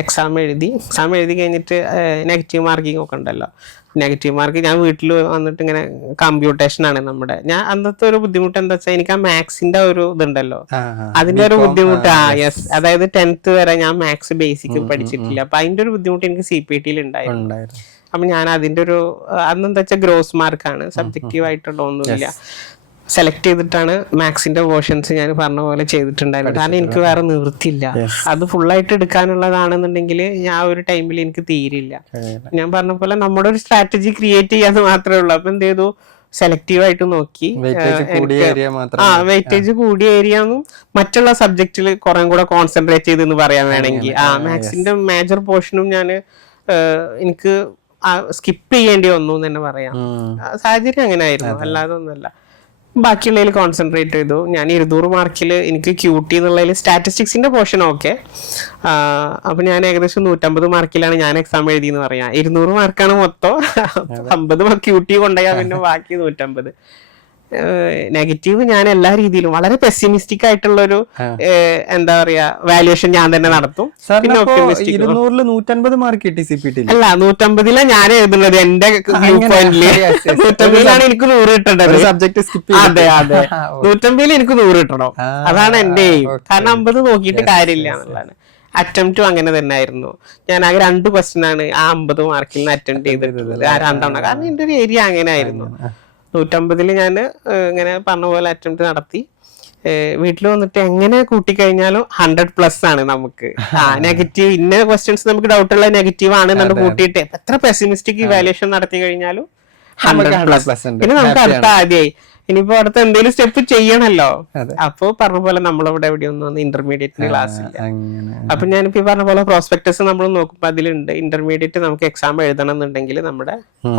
എക്സാം എഴുതി കഴിഞ്ഞിട്ട് നെഗറ്റീവ് മാർക്കിംഗ് ഒക്കെ ഉണ്ടല്ലോ. നെഗറ്റീവ് മാർക്ക് ഞാൻ വീട്ടിൽ വന്നിട്ട് ഇങ്ങനെ കമ്പ്യൂട്ടേഷനാണ് നമ്മുടെ. ഞാൻ അന്നത്തെ ഒരു ബുദ്ധിമുട്ട് എന്താ വെച്ചാൽ എനിക്ക് ആ മാത്സിന്റെ ഒരു ഇതുണ്ടല്ലോ, അതിന്റെ ഒരു ബുദ്ധിമുട്ട്. യെസ്, അതായത് 10th വരെ ഞാൻ മാത്സ് ബേസിക് പഠിച്ചിട്ടില്ല. അപ്പൊ അതിന്റെ ഒരു ബുദ്ധിമുട്ട് എനിക്ക് CPT ഉണ്ടായിരുന്നു. അപ്പൊ ഞാൻ അതിന്റെ ഒരു അന്നെന്താ വെച്ചാൽ ഗ്രോസ് മാർക്കാണ്, സബ്ജക്റ്റീവ് ആയിട്ടുള്ള ഒന്നുമില്ല. സെലക്ട് ചെയ്തിട്ടാണ് മാത്സിന്റെ പോർഷൻസ് ഞാൻ പറഞ്ഞ പോലെ ചെയ്തിട്ടുണ്ടായിരുന്നു. കാരണം എനിക്ക് വേറെ നിവൃത്തിയില്ല. അത് ഫുള്ളായിട്ട് എടുക്കാനുള്ളതാണെന്നുണ്ടെങ്കിൽ ഞാൻ ഒരു ടൈമിൽ എനിക്ക് തീരില്ല. ഞാൻ പറഞ്ഞ പോലെ നമ്മുടെ ഒരു സ്ട്രാറ്റജി ക്രിയേറ്റ് ചെയ്യാന്ന് മാത്രമേ ഉള്ളൂ. അപ്പൊ എന്ത് ചെയ്തു, സെലക്റ്റീവ് ആയിട്ട് നോക്കി. വെയിറ്റേജ് കൂടിയ ഏരിയന്നും മറ്റുള്ള സബ്ജക്റ്റിൽ കുറെ കൂടെ കോൺസെൻട്രേറ്റ് ചെയ്തെന്ന് പറയാൻ വേണമെങ്കിൽ. മാത്സിന്റെ മേജർ പോർഷനും ഞാൻ എനിക്ക് സ്കിപ്പ് ചെയ്യേണ്ടി വന്നു എന്ന് തന്നെ പറയാം. സാഹചര്യം അങ്ങനെ ആയിരുന്നു, അല്ലാതെ ഒന്നുമല്ല. ബാക്കിയുള്ളതിൽ കോൺസെൻട്രേറ്റ് ചെയ്തു. ഞാൻ 200 മാർക്കിൽ എനിക്ക് QT എന്നുള്ളതിൽ സ്റ്റാറ്റിസ്റ്റിക്സിന്റെ പോർഷൻ ഓക്കെ. അപ്പൊ ഞാൻ ഏകദേശം 150 മാർക്കിലാണ് ഞാൻ എക്സാം എഴുതിയെന്ന് പറയാം. 200 മാർക്കാണ് മൊത്തം. 50 QT കൊണ്ടുപോയാൽ പിന്നെ ബാക്കി 150. നെഗറ്റീവ് ഞാൻ എല്ലാ രീതിയിലും വളരെ പെസിമിസ്റ്റിക് ആയിട്ടുള്ള ഒരു എന്താ പറയാ വാല്യുവേഷൻ ഞാൻ തന്നെ നടത്തും. പിന്നെ 150 മാർക്ക് കിട്ടി CPT. അല്ല, 150 ഞാൻ എഴുതുന്നത് എന്റെ വ്യൂ പോയിന്റില്. 150 എനിക്ക് 100 കിട്ടേണ്ടത്. Subject skip. അതെ 150 എനിക്ക് 100 കിട്ടണം. അതാണ് എന്റെ എയിം. കാരണം 50 നോക്കിയിട്ട് കാര്യമില്ല എന്നുള്ളതാണ്. അറ്റംപ്റ്റും അങ്ങനെ തന്നെ ആയിരുന്നു. ഞാൻ ആകെ 2 ക്വസ്റ്റ്യൻ ആണ് ആ 50 മാർക്കിൽ നിന്ന് അറ്റംപ്റ്റ് ചെയ്തിട്ടുള്ളത്. 2 തവണ. കാരണം എന്റെ ഒരു ഏരിയ അങ്ങനെ ആയിരുന്നു. 150 ഞാൻ ഇങ്ങനെ പറഞ്ഞ പോലെ അറ്റംപ്റ്റ് നടത്തി. വീട്ടിൽ വന്നിട്ട് എങ്ങനെ കൂട്ടിക്കഴിഞ്ഞാലും 100+ ആണ് നമുക്ക്. നെഗറ്റീവ് ഇന്ന ക്വസ്റ്റ്യൻസ് നമുക്ക് ഡൗട്ട് ഉള്ള നെഗറ്റീവ് ആണ് നമ്മൾ കൂട്ടിയിട്ട് എത്ര പെസിമിസ്റ്റിക് ഇവാലുവേഷൻ നടത്തി കഴിഞ്ഞാലും 100+. പിന്നെ നമുക്ക് അടുത്ത ആദ്യമായി ഇനിയിപ്പോ അടുത്ത എന്തെങ്കിലും സ്റ്റെപ്പ് ചെയ്യണല്ലോ. അപ്പൊ പറഞ്ഞ പോലെ നമ്മളവിടെ എവിടെയൊന്നും ഇന്റർമീഡിയറ്റിന് ക്ലാസ് ഇല്ല. അപ്പൊ ഞാനിപ്പോ പറഞ്ഞ പോലെ പ്രോസ്പെക്ടസ് നമ്മൾ നോക്കുമ്പോ അതിലുണ്ട് ഇന്റർമീഡിയറ്റ് നമുക്ക് എക്സാം എഴുതണം എന്നുണ്ടെങ്കിൽ നമ്മുടെ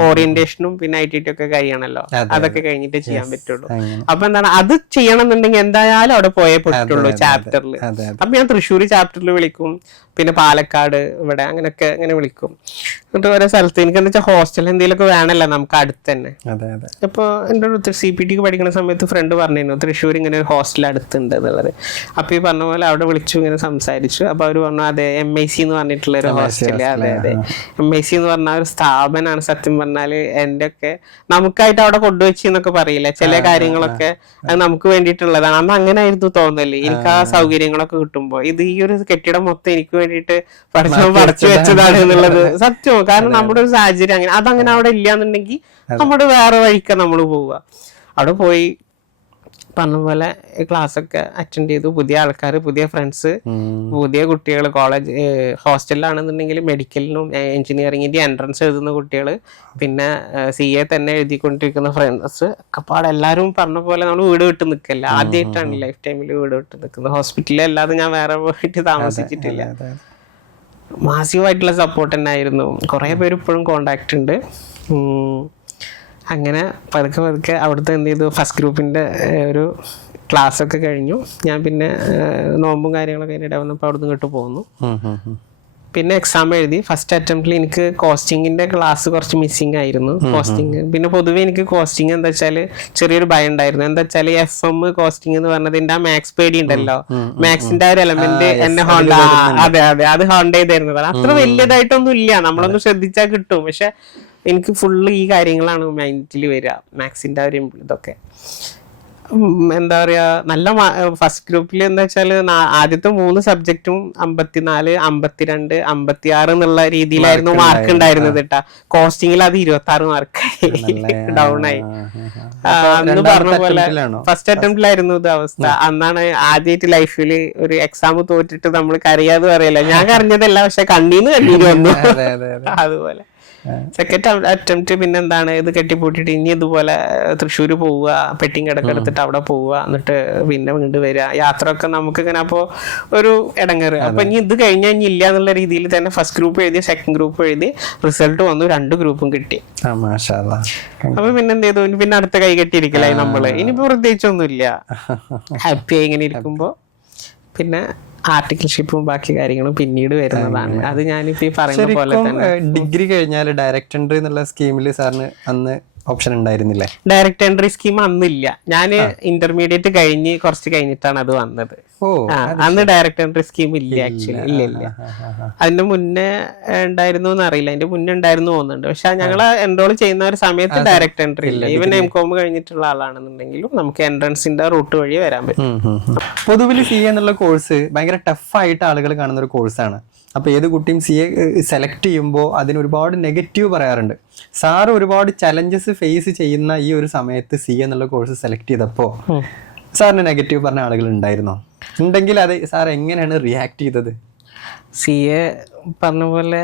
ഓറിയന്റേഷനും പിന്നെ ITT ഒക്കെ കഴിയണല്ലോ. അതൊക്കെ കഴിഞ്ഞിട്ട് ചെയ്യാൻ പറ്റുള്ളൂ. അപ്പൊ എന്താണ്, അത് ചെയ്യണം എന്നുണ്ടെങ്കിൽ എന്തായാലും അവിടെ പോയേ പറ്റുള്ളൂ ചാപ്റ്ററിൽ. അപ്പൊ ഞാൻ തൃശ്ശൂർ ചാപ്റ്ററിൽ വിളിക്കും, പിന്നെ പാലക്കാട് ഇവിടെ അങ്ങനെയൊക്കെ അങ്ങനെ വിളിക്കും. എന്നിട്ട് ഓരോ സ്ഥലത്ത് എനിക്ക് എന്താ വെച്ചാൽ ഹോസ്റ്റൽ എന്തെങ്കിലുമൊക്കെ വേണമല്ലോ നമുക്ക് അടുത്ത് തന്നെ. അപ്പൊ എന്റെ ഒരു CPT പഠിക്കുന്ന സമയത്ത് ഫ്രണ്ട് പറഞ്ഞിരുന്നു തൃശ്ശൂർ ഇങ്ങനെ ഒരു ഹോസ്റ്റൽ അടുത്തുണ്ട് എന്നുള്ളത്. അപ്പൊ ഈ പറഞ്ഞ പോലെ അവിടെ വിളിച്ചു, ഇങ്ങനെ സംസാരിച്ചു. അപ്പൊ അവര് പറഞ്ഞു അതെ MIC എന്ന് പറഞ്ഞിട്ടുള്ള ഒരു ഹോസ്റ്റല്. അതെ MIC എന്ന് പറഞ്ഞ ഒരു സ്ഥാപനമാണ്. സത്യം പറഞ്ഞാല് എന്റെ ഒക്കെ നമുക്കായിട്ട് അവിടെ കൊണ്ടുവച്ചെന്നൊക്കെ പറയില്ല, ചില കാര്യങ്ങളൊക്കെ അത് നമുക്ക് വേണ്ടിയിട്ടുള്ളതാണ്. അന്ന് അങ്ങനെ ആയിരുന്നു തോന്നല്. എനിക്ക് ആ സൗകര്യങ്ങളൊക്കെ കിട്ടുമ്പോ ഇത് ഈ ഒരു കെട്ടിടം മൊത്തം എനിക്ക് വേണ്ടിയിട്ട് പടച്ചു വെച്ചതാണ് എന്നുള്ളത് സത്യം. കാരണം നമ്മുടെ ഒരു സാഹചര്യം അങ്ങനെ അതങ്ങനെ അവിടെ ഇല്ലാന്നുണ്ടെങ്കിൽ നമ്മുടെ വേറെ വഴിക്ക നമ്മൾ പോവുക. അവിടെ പോയി പറഞ്ഞ പോലെ ക്ലാസ് ഒക്കെ അറ്റൻഡ് ചെയ്തു. പുതിയ ആൾക്കാർ, പുതിയ ഫ്രണ്ട്സ്, പുതിയ കുട്ടികൾ. കോളേജ് ഹോസ്റ്റലിലാണെന്നുണ്ടെങ്കിൽ മെഡിക്കലിനും എഞ്ചിനീയറിംഗിന്റെ എൻട്രൻസ് എഴുതുന്ന കുട്ടികൾ, പിന്നെ CA തന്നെ എഴുതിക്കൊണ്ടിരിക്കുന്ന ഫ്രണ്ട്സ് ഒക്കെ എല്ലാവരും പറഞ്ഞ പോലെ നമ്മൾ വീട് വിട്ട് നിൽക്കല്ല. ആദ്യമായിട്ടാണ് ലൈഫ് ടൈമിൽ വീട് വിട്ട് നിൽക്കുന്നത്. ഹോസ്പിറ്റലിൽ അല്ലാതെ ഞാൻ വേറെ പോയിട്ട് താമസിച്ചിട്ടില്ല. മാസീവായിട്ടുള്ള സപ്പോർട്ട് തന്നെ ആയിരുന്നു. കുറേ പേര് ഇപ്പോഴും കോണ്ടാക്ട് ഉണ്ട്. അങ്ങനെ പതുക്കെ അവിടുത്തെ എന്ത് ചെയ്തു, ഫസ്റ്റ് ഗ്രൂപ്പിൻ്റെ ഒരു ക്ലാസ് ഒക്കെ കഴിഞ്ഞു. ഞാൻ പിന്നെ നോമ്പും കാര്യങ്ങളൊക്കെ അതിനിടെ വന്നപ്പോൾ അവിടുന്ന് ഇങ്ങോട്ട് പോന്നു. പിന്നെ എക്സാം എഴുതി. ഫസ്റ്റ് അറ്റംപ്റ്റിൽ എനിക്ക് കോസ്റ്റിങ്ങിന്റെ ക്ലാസ് കുറച്ച് മിസ്സിങ് ആയിരുന്നു. കോസ്റ്റിംഗ് പിന്നെ പൊതുവെ എനിക്ക് കോസ്റ്റിംഗ് എന്താ വെച്ചാല് ചെറിയൊരു ഭയം ഉണ്ടായിരുന്നു. എന്താ വെച്ചാല് FM കോസ്റ്റിംഗ് എന്ന് പറഞ്ഞതിന്റെ ആ മാത്സ് പേടി ഉണ്ടല്ലോ, മാത്സിന്റെ ആ ഒരു എലമെന്റ് എന്നെ ഹോണ്ട. അതെ അത് ഹോണ്ട ചെയ്തായിരുന്നതാണ്. അത്ര വലിയതായിട്ടൊന്നും ഇല്ല, നമ്മളൊന്ന് ശ്രദ്ധിച്ചാൽ കിട്ടും. പക്ഷെ എനിക്ക് ഫുള്ള് ഈ കാര്യങ്ങളാണ് മൈൻഡിൽ വരിക, മാത്സിന്റെ ഒരു ഇതൊക്കെ. എന്താ പറയാ, നല്ല ഫസ്റ്റ് ഗ്രൂപ്പിൽ എന്താ വെച്ചാല് ആദ്യത്തെ 3 സബ്ജക്റ്റും 54, 52, 56 എന്നുള്ള രീതിയിലായിരുന്നു മാർക്ക് ഉണ്ടായിരുന്നത് കേട്ടാ. കോസ്റ്റിംഗിൽ അത് 26 മാർക്കായി ഡൗൺ ആയി. അന്ന് പറഞ്ഞ പോലെ ഫസ്റ്റ് അറ്റംപ്റ്റിലായിരുന്നു ഇത് അവസ്ഥ. അന്നാണ് ആദ്യമായിട്ട് ലൈഫിൽ ഒരു എക്സാം തോറ്റിട്ട് നമ്മൾ കരയാതെ പറയല്ല. ഞാൻ കരഞ്ഞതല്ല, പക്ഷെ കണ്ണീന്ന് കണ്ണീര് വന്നു. അതുപോലെ സെക്കൻഡ് അറ്റംപ്റ്റ് പിന്നെ എന്താണ് ഇത് കെട്ടിപ്പൂട്ടിട്ട് ഇനി ഇതുപോലെ തൃശ്ശൂർ പോവുക, പെട്ടിങ് കിടക്കെടുത്തിട്ട് അവിടെ പോവുക, എന്നിട്ട് പിന്നെ വീണ്ടും വരിക, യാത്ര ഒക്കെ നമുക്ക് ഇങ്ങനെ അപ്പോൾ ഒരു ഇടങ്ങേറ്. അപ്പൊ ഇനി ഇത് കഴിഞ്ഞാൽ ഇനി ഇല്ല എന്നുള്ള രീതിയിൽ തന്നെ ഫസ്റ്റ് ഗ്രൂപ്പ് എഴുതി, സെക്കൻഡ് ഗ്രൂപ്പ് എഴുതി, റിസൾട്ട് വന്നു, 2 ഗ്രൂപ്പും കിട്ടി. അപ്പൊ പിന്നെ എന്ത് ചെയ്തു, പിന്നെ അടുത്ത കൈ കെട്ടിയിരിക്കലായി നമ്മള്. ഇനിയിപ്പോ പ്രത്യേകിച്ചൊന്നുമില്ല, ഹാപ്പി ആയി ഇങ്ങനെ ഇരിക്കുമ്പോ പിന്നെ ആർട്ടിക്കിൾഷിപ്പും ബാക്കി കാര്യങ്ങളും പിന്നീട് വരുന്നതാണ്. അത് ഞാനിപ്പോ ഈ പറയുന്ന പോലെ തന്നെ ഡിഗ്രി കഴിഞ്ഞാൽ ഡയറക്റ്റ് എൻട്രി എന്നുള്ള സ്കീമിൽ സാറിന് അന്ന് ഓപ്ഷൻ ഉണ്ടായിരുന്നില്ലേ? ഡയറക്റ്റ് എൻട്രി സ്കീം അന്നില്ല. ഞാൻ ഇന്റർമീഡിയറ്റ് കഴിഞ്ഞ് കുറച്ച് കഴിഞ്ഞിട്ടാണ് അത് വന്നത്. അന്ന് ഡയറക്റ്റ് എൻട്രി സ്കീം ഇല്ല, ആക്ച്വലി ഇല്ല. അതിന്റെ മുന്നേ ഉണ്ടായിരുന്നു എന്നറിയില്ല, അതിന്റെ മുന്നേ ഉണ്ടായിരുന്നു തോന്നുന്നുണ്ട്. പക്ഷെ ഞങ്ങൾ എൻറോൾ ചെയ്യുന്ന ഒരു സമയത്ത് ഡയറക്റ്റ് എൻട്രി ഇല്ല. ഈവൻ MCOM കഴിഞ്ഞിട്ടുള്ള ആളാണെന്നുണ്ടെങ്കിലും നമുക്ക് എൻട്രൻസിന്റെ റൂട്ട് വഴി വരാൻ പറ്റും. പൊതുവിൽ CA എന്നുള്ള കോഴ്സ് ഭയങ്കര ടഫായിട്ട് ആളുകൾ കാണുന്ന ഒരു കോഴ്സാണ്. അപ്പൊ ഏത് കുട്ടിയും CA സെലക്ട് ചെയ്യുമ്പോൾ അതിന് ഒരുപാട് നെഗറ്റീവ് പറയാറുണ്ട്. സാറ് ഒരുപാട് ചലഞ്ചസ് ഫേസ് ചെയ്യുന്ന ഈ ഒരു സമയത്ത് CA എന്നുള്ള കോഴ്സ് സെലക്ട് ചെയ്തപ്പോ സാറിന് നെഗറ്റീവ് പറഞ്ഞ ആളുകൾ ഉണ്ടായിരുന്നോ? ഉണ്ടെങ്കിൽ അത് സാർ എങ്ങനെയാണ് റിയാക്ട് ചെയ്തത്? CA പറഞ്ഞ പോലെ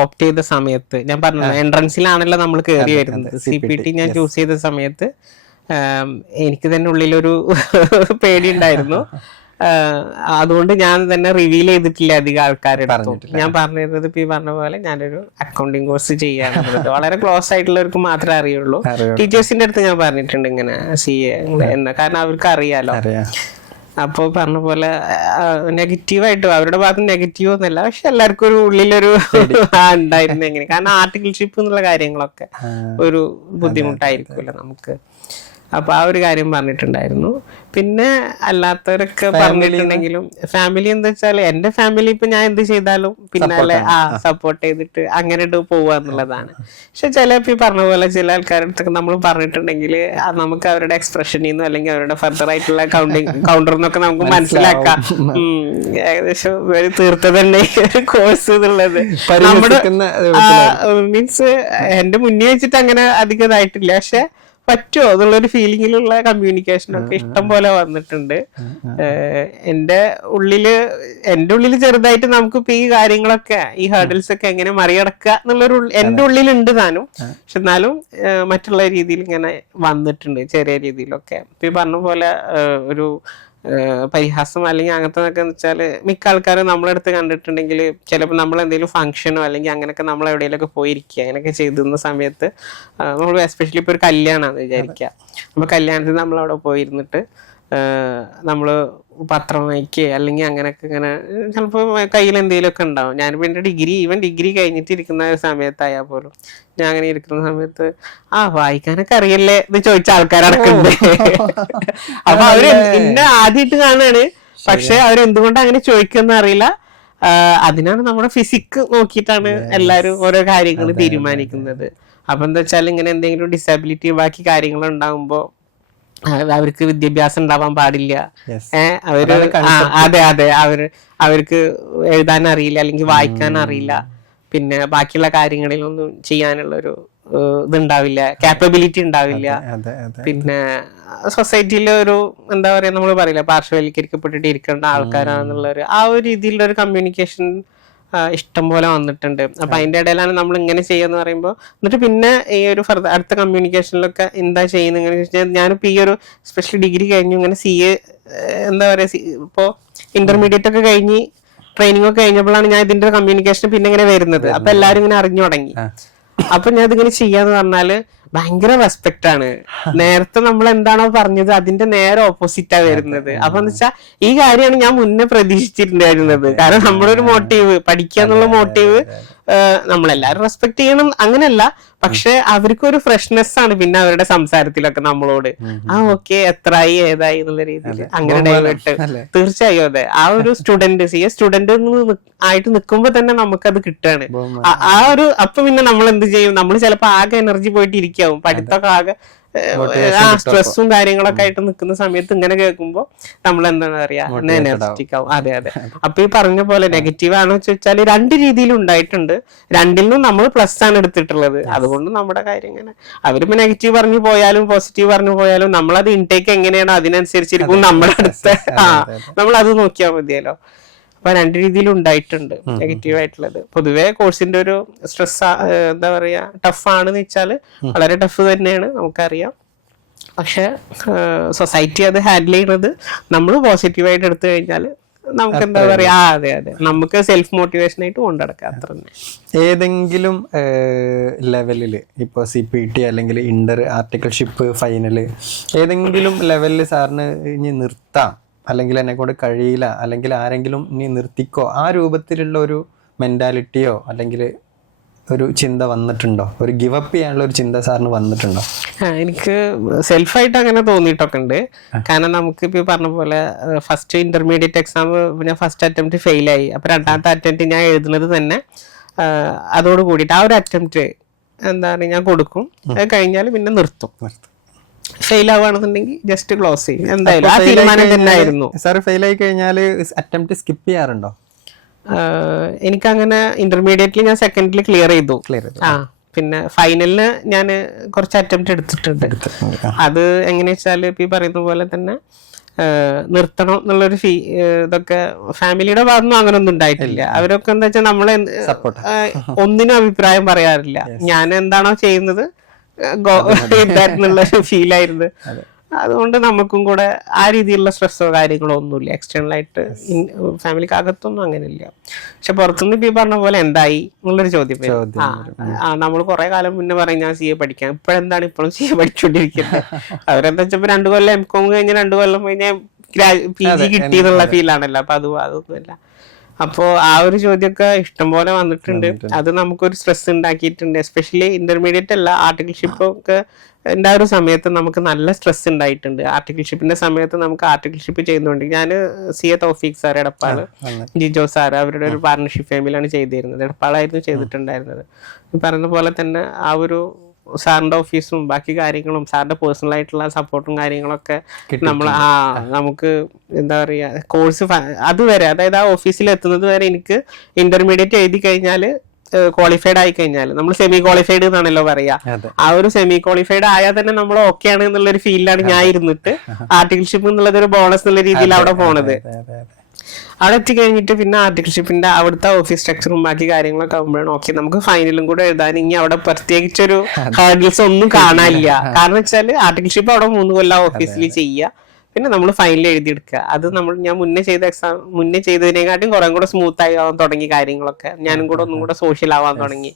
ഓപ്റ്റ് ചെയ്ത സമയത്ത് ഞാൻ പറഞ്ഞു, എൻട്രൻസിലാണല്ലോ നമ്മൾ കയറി വരുന്നത്. CPT ഞാൻ ചൂസ് ചെയ്ത സമയത്ത് എനിക്ക് തന്നെ ഉള്ളിലൊരു പേടി ഉണ്ടായിരുന്നു. അതുകൊണ്ട് ഞാൻ തന്നെ റിവീൽ ചെയ്തിട്ടില്ല അധികം ആൾക്കാരുടെ അടുത്തും. ഞാൻ പറഞ്ഞിരുന്നത് ഇപ്പൊ ഈ പറഞ്ഞ പോലെ ഞാനൊരു അക്കൗണ്ടിങ് കോഴ്സ് ചെയ്യാറുണ്ട്. വളരെ ക്ലോസ് ആയിട്ടുള്ളവർക്ക് മാത്രമേ അറിയുള്ളൂ. ടീച്ചേഴ്സിന്റെ അടുത്ത് ഞാൻ പറഞ്ഞിട്ടുണ്ട് ഇങ്ങനെ CA എന്ന്, കാരണം അവർക്ക് അറിയാലോ. അപ്പോൾ പറഞ്ഞ പോലെ നെഗറ്റീവായിട്ട് അവരുടെ ഭാഗത്ത് നെഗറ്റീവ് ഒന്നല്ല, പക്ഷെ എല്ലാവർക്കും ഒരു ഉള്ളിലൊരു ഉണ്ടായിരുന്നു എങ്ങനെ, കാരണം ആർട്ടിക്കിൾഷിപ്പ് എന്നുള്ള കാര്യങ്ങളൊക്കെ ഒരു ബുദ്ധിമുട്ടായിരിക്കുമല്ലോ നമുക്ക്. അപ്പൊ ആ ഒരു കാര്യം പറഞ്ഞിട്ടുണ്ടായിരുന്നു. പിന്നെ അല്ലാത്തവരൊക്കെ പറഞ്ഞിട്ടുണ്ടെങ്കിലും ഫാമിലി എന്താ വെച്ചാൽ എന്റെ ഫാമിലി ഇപ്പൊ ഞാൻ എന്ത് ചെയ്താലും പിന്നാലെ സപ്പോർട്ട് ചെയ്തിട്ട് അങ്ങനെ പോവുക എന്നുള്ളതാണ്. പക്ഷെ ചിലപ്പോ ഈ പറഞ്ഞ പോലെ ചില ആൾക്കാരുടെ അടുത്തൊക്കെ നമ്മൾ പറഞ്ഞിട്ടുണ്ടെങ്കിൽ നമുക്ക് അവരുടെ എക്സ്പ്രഷനിൽ നിന്നും അല്ലെങ്കിൽ അവരുടെ ഫർദർ ആയിട്ടുള്ള കൗണ്ടറിൽ നിന്നൊക്കെ നമുക്ക് മനസ്സിലാക്കാം ഏകദേശം തീർത്ത തന്നെ കോഴ്സ് എന്നുള്ളത്. നമ്മുടെ മീൻസ് എന്റെ മുന്നേ വെച്ചിട്ട് അങ്ങനെ അധികം ഇതായിട്ടില്ല, പക്ഷെ പറ്റുമോ എന്നുള്ളൊരു ഫീലിങ്ങിലുള്ള കമ്മ്യൂണിക്കേഷനൊക്കെ ഇഷ്ടം പോലെ വന്നിട്ടുണ്ട്. എന്റെ ഉള്ളില് ചെറുതായിട്ട് നമുക്കിപ്പോ ഈ കാര്യങ്ങളൊക്കെ ഈ ഹേർഡിൽസ് ഒക്കെ എങ്ങനെ മറികടക്കുക എന്നുള്ളൊരു എന്റെ ഉള്ളിലുണ്ട് താനും. പക്ഷെ എന്നാലും മറ്റുള്ള രീതിയിൽ ഇങ്ങനെ വന്നിട്ടുണ്ട് ചെറിയ രീതിയിലൊക്കെ. ഇപ്പൊ ഈ പറഞ്ഞ പോലെ ഒരു പരിഹാസം അല്ലെങ്കിൽ അങ്ങനത്തെ എന്ന് വെച്ചാല് മിക്ക ആൾക്കാരും നമ്മളടുത്ത് കണ്ടിട്ടുണ്ടെങ്കിൽ ചിലപ്പോൾ നമ്മൾ എന്തെങ്കിലും ഫംഗ്ഷനോ അല്ലെങ്കിൽ അങ്ങനെയൊക്കെ നമ്മൾ എവിടെയെങ്കിലൊക്കെ പോയിരിക്കുക അങ്ങനെയൊക്കെ ചെയ്തിരുന്ന സമയത്ത് നമ്മൾ എസ്പെഷ്യലി ഇപ്പൊ ഒരു കല്യാണമാണെന്ന് വിചാരിക്കുക. അപ്പൊ കല്യാണത്തിന് നമ്മളവിടെ പോയിരുന്നിട്ട് നമ്മള് പത്രം വായിക്കുക അല്ലെങ്കിൽ അങ്ങനെയൊക്കെ ഇങ്ങനെ ചിലപ്പോൾ കയ്യിൽ എന്തെങ്കിലുമൊക്കെ ഉണ്ടാവും. ഞാനിപ്പോൾ എൻ്റെ ഡിഗ്രി കഴിഞ്ഞിട്ട് ഇരിക്കുന്ന സമയത്തായാൽ പോലും ഞാൻ അങ്ങനെ ഇരിക്കുന്ന സമയത്ത് വായിക്കാനൊക്കെ അറിയല്ലേ എന്ന് ചോദിച്ച ആൾക്കാരടക്കുന്നുണ്ട്. അപ്പൊ അവര് എന്നെ ആദ്യമായിട്ട് കാണുകയാണ്, പക്ഷെ അവരെന്തുകൊണ്ട് അങ്ങനെ ചോദിക്കുന്ന അറിയില്ല. അതിനാണ് നമ്മുടെ ഫിസിക്സ് നോക്കിയിട്ടാണ് എല്ലാവരും ഓരോ കാര്യങ്ങൾ തീരുമാനിക്കുന്നത്. അപ്പൊ എന്താ വെച്ചാൽ ഇങ്ങനെ എന്തെങ്കിലും ഡിസബിലിറ്റി ബാക്കി കാര്യങ്ങൾ ഉണ്ടാകുമ്പോ അവർക്ക് വിദ്യാഭ്യാസം ഉണ്ടാവാൻ പാടില്ല. അവര് അതെ അവർക്ക് എഴുതാൻ അറിയില്ല അല്ലെങ്കിൽ വായിക്കാൻ അറിയില്ല, പിന്നെ ബാക്കിയുള്ള കാര്യങ്ങളിലൊന്നും ചെയ്യാനുള്ള ഒരു ഇതുണ്ടാവില്ല, കാപ്പബിലിറ്റി ഉണ്ടാവില്ല. പിന്നെ സൊസൈറ്റിയിലെ ഒരു എന്താ പറയാ നമ്മൾ പറയില്ല പാർശ്വവൽക്കരിക്കപ്പെട്ടിട്ട് ഇരിക്കേണ്ട ആൾക്കാരാണെന്നുള്ള ആ ഒരു രീതിയിലുള്ള ഒരു കമ്മ്യൂണിക്കേഷൻ ഇഷ്ടം പോലെ വന്നിട്ടുണ്ട്. അപ്പൊ അതിന്റെ ഇടയിലാണ് നമ്മൾ ഇങ്ങനെ ചെയ്യാന്ന് പറയുമ്പോൾ എന്നിട്ട് പിന്നെ ഈ ഒരു അടുത്ത കമ്മ്യൂണിക്കേഷനിലൊക്കെ എന്താ ചെയ്യുന്നത് ഇങ്ങനെ വെച്ചാൽ ഞാനിപ്പോ ഈ ഒരു സ്പെഷ്യൽ ഡിഗ്രി കഴിഞ്ഞു ഇങ്ങനെ CA എന്താ പറയാ ഇപ്പോ ഇന്റർമീഡിയറ്റ് ഒക്കെ കഴിഞ്ഞ് ട്രെയിനിങ് ഒക്കെ കഴിഞ്ഞപ്പോഴാണ് ഞാൻ ഇതിന്റെ കമ്മ്യൂണിക്കേഷൻ പിന്നെ ഇങ്ങനെ വരുന്നത്. അപ്പൊ എല്ലാരും ഇങ്ങനെ അറിഞ്ഞു തുടങ്ങി. അപ്പൊ ഞാൻ ഇതിങ്ങനെ ചെയ്യാന്ന് പറഞ്ഞാല് ഭയങ്കര റെസ്പെക്ട് ആണ്. നേരത്തെ നമ്മൾ എന്താണോ പറഞ്ഞത് അതിന്റെ നേരെ ഓപ്പോസിറ്റാ വരുന്നത്. അപ്പൊ എന്ന് വെച്ചാൽ ഈ കാര്യമാണ് ഞാൻ മുന്നേ പ്രതീക്ഷിച്ചിട്ടുണ്ടായിരുന്നത്. കാരണം നമ്മളൊരു മോട്ടീവ് പഠിക്കുക എന്നുള്ള മോട്ടീവ് നമ്മളെല്ലാരും റെസ്പെക്ട് ചെയ്യണം അങ്ങനെയല്ല, പക്ഷെ അവർക്കൊരു ഫ്രഷ്നെസ് ആണ് പിന്നെ അവരുടെ സംസാരത്തിലൊക്കെ നമ്മളോട് ഓക്കെ എത്രയായി ഏതായി എന്നുള്ള രീതിയിൽ അങ്ങനെ ഡൈവേർട്ട്. തീർച്ചയായും അതെ, ആ ഒരു സ്റ്റുഡന്റ് ആയിട്ട് നിൽക്കുമ്പോ തന്നെ നമുക്കത് കിട്ടുകയാണ്. ആ ഒരു അപ്പൊ പിന്നെ നമ്മൾ എന്ത് ചെയ്യും, നമ്മൾ ചിലപ്പോ ആകെ എനർജി പോയിട്ട് ഇരിക്കാവും, പഠിത്തമൊക്കെ ആകെ സ്ട്രെസ്സും കാര്യങ്ങളൊക്കെ ആയിട്ട് നിൽക്കുന്ന സമയത്ത് ഇങ്ങനെ കേൾക്കുമ്പോ നമ്മൾ എന്താണ് പറയാ എനർജറ്റിക് ആവും. അതെ അപ്പൊ ഈ പറഞ്ഞ പോലെ നെഗറ്റീവ് ആണോ ചോദിച്ചാൽ 2 രീതിയിലും ഉണ്ടായിട്ടുണ്ട്. 2ലും നമ്മൾ പ്ലസ് ആണ് എടുത്തിട്ടുള്ളത്. അതുകൊണ്ട് നമ്മുടെ കാര്യം ഇങ്ങനെ അവരിപ്പോ നെഗറ്റീവ് പറഞ്ഞു പോയാലും പോസിറ്റീവ് പറഞ്ഞു പോയാലും നമ്മളത് ഇൻടേക്ക് എങ്ങനെയാണോ അതിനനുസരിച്ചിരിക്കും നമ്മുടെ അടുത്ത് നമ്മൾ അത് നോക്കിയാൽ മതിയല്ലോ. അപ്പൊ രണ്ട് രീതിയിൽ ഉണ്ടായിട്ടുണ്ട് നെഗറ്റീവ് ആയിട്ടുള്ളത്. പൊതുവെ കോഴ്സിന്റെ ഒരു സ്ട്രെസ് എന്താ പറയാ ടഫ് ആണെന്ന് വെച്ചാൽ വളരെ ടഫ് തന്നെയാണ്, നമുക്കറിയാം. പക്ഷെ സൊസൈറ്റി അത് ഹാൻഡിൽ ചെയ്യുന്നത് നമ്മൾ പോസിറ്റീവായിട്ട് എടുത്തു കഴിഞ്ഞാൽ നമുക്ക് എന്താ പറയാ, അതെ അതെ, നമുക്ക് സെൽഫ് മോട്ടിവേഷൻ ആയിട്ട് കൊണ്ടുനടക്കാം, അത്ര തന്നെ. ഏതെങ്കിലും ലെവലിൽ ഇപ്പോൾ CPT അല്ലെങ്കിൽ ഇന്റർ ആർട്ടിക്കിൾഷിപ്പ് ഫൈനല് ഏതെങ്കിലും ലെവലിൽ സാറിന് ഇനി നിർത്താം, അല്ലെങ്കിൽ എന്നെ കൊണ്ട് കഴിയില്ല, അല്ലെങ്കിൽ ആരെങ്കിലും ഇനി നിർത്തിക്കോ, ആ രൂപത്തിലുള്ള ഒരു മെന്റാലിറ്റിയോ അല്ലെങ്കിൽ ഒരു ചിന്ത വന്നിട്ടുണ്ടോ? ഒരു ഗിവ് അപ്പ് ചെയ്യാനുള്ള ഒരു ചിന്ത സാറിന് വന്നിട്ടുണ്ടോ? എനിക്ക് സെൽഫായിട്ട് അങ്ങനെ തോന്നിയിട്ടൊക്കെ ഉണ്ട്. കാരണം നമുക്ക് ഇപ്പൊ പറഞ്ഞ പോലെ ഫസ്റ്റ് ഇന്റർമീഡിയറ്റ് എക്സാം ഞാൻ ഫസ്റ്റ് അറ്റംപ്റ്റ് ഫെയിലായി. അപ്പൊ രണ്ടാമത്തെ അറ്റംപ്റ്റ് ഞാൻ എഴുതുന്നത് തന്നെ അതോട് കൂടിയിട്ട് ആ ഒരു അറ്റംപ്റ്റ് എന്താണ് ഞാൻ കൊടുക്കും, അത് കഴിഞ്ഞാൽ പിന്നെ നിർത്തും. ഫെയിൽ ആവുകയാണെന്നുണ്ടെങ്കിൽ ജസ്റ്റ് ക്ലോസ് ചെയ്യും. എന്തായാലും ആ തീരുമാനം തന്നെ ആയിരുന്നു. സാർ ഫെയിൽ ആയി കഴിഞ്ഞാൽ അറ്റംപ്റ്റ് സ്കിപ്പ് ചെയ്യാറുണ്ടോ? എനിക്കങ്ങനെ ഇന്റർമീഡിയറ്റിൽ ഞാൻ സെക്കൻഡിൽ ക്ലിയർ ചെയ്തു. പിന്നെ ഫൈനലിന് ഞാൻ കുറച്ച് അറ്റംപ്റ്റ് എടുത്തിട്ടുണ്ട്. അത് എങ്ങനെയാ വെച്ചാൽ ഇപ്പൊ ഈ പറയുന്ന പോലെ തന്നെ നിർത്തണം എന്നുള്ളൊരു ഇതൊക്കെ ഫാമിലിയുടെ ഭാഗത്തുനിന്നും അങ്ങനെ ഒന്നും ഉണ്ടായിട്ടില്ല. അവരൊക്കെ എന്താ വെച്ചാൽ നമ്മളെ ഒന്നിനും അഭിപ്രായം പറയാറില്ല. ഞാൻ എന്താണോ ചെയ്യുന്നത് എന്നുള്ളൊരു ഫീലായിരുന്നു. അതുകൊണ്ട് നമുക്കും കൂടെ ആ രീതിയിലുള്ള സ്ട്രെസ്സോ കാര്യങ്ങളോ ഒന്നുമില്ല. എക്സ്റ്റേണൽ ആയിട്ട് ഫാമിലിക്കകത്തൊന്നും അങ്ങനെയില്ല. പക്ഷെ പുറത്തുനിന്ന് ഇപ്പൊ ഈ പറഞ്ഞ പോലെ എന്തായി എന്നുള്ളൊരു ചോദ്യം. നമ്മൾ കുറെ കാലം മുന്നേ പറയും ഞാൻ CA പഠിക്കാം, ഇപ്പോഴെന്താണ് ഇപ്പോഴും CA പഠിച്ചുകൊണ്ടിരിക്കുന്നത്. അവരെന്താ വെച്ചപ്പോ 2 കൊല്ലം MCOM കഴിഞ്ഞ് 2 കൊല്ലം കഴിഞ്ഞാൽ PG കിട്ടി എന്നുള്ള ഫീലാണല്ലോ. അപ്പൊ അതൊന്നുമില്ല. അപ്പോൾ ആ ഒരു ചോദ്യമൊക്കെ ഇഷ്ടംപോലെ വന്നിട്ടുണ്ട്. അത് നമുക്കൊരു സ്ട്രെസ് ഉണ്ടാക്കിയിട്ടുണ്ട്. എസ്പെഷ്യലി ഇന്റർമീഡിയറ്റ് അല്ല, ആർട്ടിക്കിൾഷിപ്പ് ഒക്കെ എൻ്റെ ആ ഒരു സമയത്ത് നമുക്ക് നല്ല സ്ട്രെസ് ഉണ്ടായിട്ടുണ്ട്. ആർട്ടിക്കിൾഷിപ്പിന്റെ സമയത്ത് നമുക്ക് ആർട്ടിക്കിൾഷിപ്പ് ചെയ്യുന്നുണ്ട്. ഞാൻ CA തൗഫീഖ് സാർ, എടപ്പാള് ജിജോ സാർ, അവരുടെ ഒരു പാർട്ണർഷിപ്പ് ഫേമിലാണ് ചെയ്തിരുന്നത്. എടപ്പാളായിരുന്നു ചെയ്തിട്ടുണ്ടായിരുന്നത്. ഈ പറയുന്ന പോലെ തന്നെ ആ ഒരു സാറിന്റെ ഓഫീസും ബാക്കി കാര്യങ്ങളും സാറിന്റെ പേഴ്സണൽ ആയിട്ടുള്ള സപ്പോർട്ടും കാര്യങ്ങളൊക്കെ നമ്മൾ നമുക്ക് എന്താ പറയാ കോഴ്സ് അതുവരെ, അതായത് ആ ഓഫീസിൽ എത്തുന്നത് വരെ എനിക്ക് ഇന്റർമീഡിയറ്റ് എഴുതി കഴിഞ്ഞാൽ ക്വാളിഫൈഡ് ആയി കഴിഞ്ഞാൽ, നമ്മൾ സെമി ക്വാളിഫൈഡ് എന്നാണല്ലോ പറയാ, ആ ഒരു സെമി ക്വാളിഫൈഡ് ആയാൽ തന്നെ നമ്മൾ ഓക്കെ ആണ് എന്നുള്ളൊരു ഫീലിലാണ് ഞാൻ ഇരുന്നിട്ട് ആർട്ടിക്കിൾഷിപ്പ് എന്നുള്ളത് ഒരു ബോണസ് എന്നുള്ള രീതിയിൽ അവിടെ പോണത്. അവിടെ എത്തിക്കഴിഞ്ഞിട്ട് പിന്നെ ആർട്ടിക്കിൾഷിപ്പിന്റെ അവിടുത്തെ ഓഫീസ് സ്ട്രക്ചറും ബാക്കി കാര്യങ്ങളൊക്കെ ആകുമ്പോഴാണ് ഓക്കെ നമുക്ക് ഫൈനലും കൂടെ എഴുതാൻ ഇനി അവിടെ പ്രത്യേകിച്ചൊരു ഹേർഡിൽസ് ഒന്നും കാണാനില്ല. കാരണം വെച്ചാല് ആർട്ടിക്കിൾഷിപ്പ് അവിടെ 3 കൊല്ലം ഓഫീസിൽ ചെയ്യുക, പിന്നെ നമ്മൾ ഫൈനൽ എഴുതിയെടുക്കുക. അത് ഞാൻ മുന്നേ ചെയ്തതിനെക്കാട്ടും കുറെ കൂടെ സ്മൂത്ത് ആവാൻ തുടങ്ങി കാര്യങ്ങളൊക്കെ. ഞാനും കൂടെ ഒന്നും കൂടെ സോഷ്യൽ ആവാൻ തുടങ്ങി.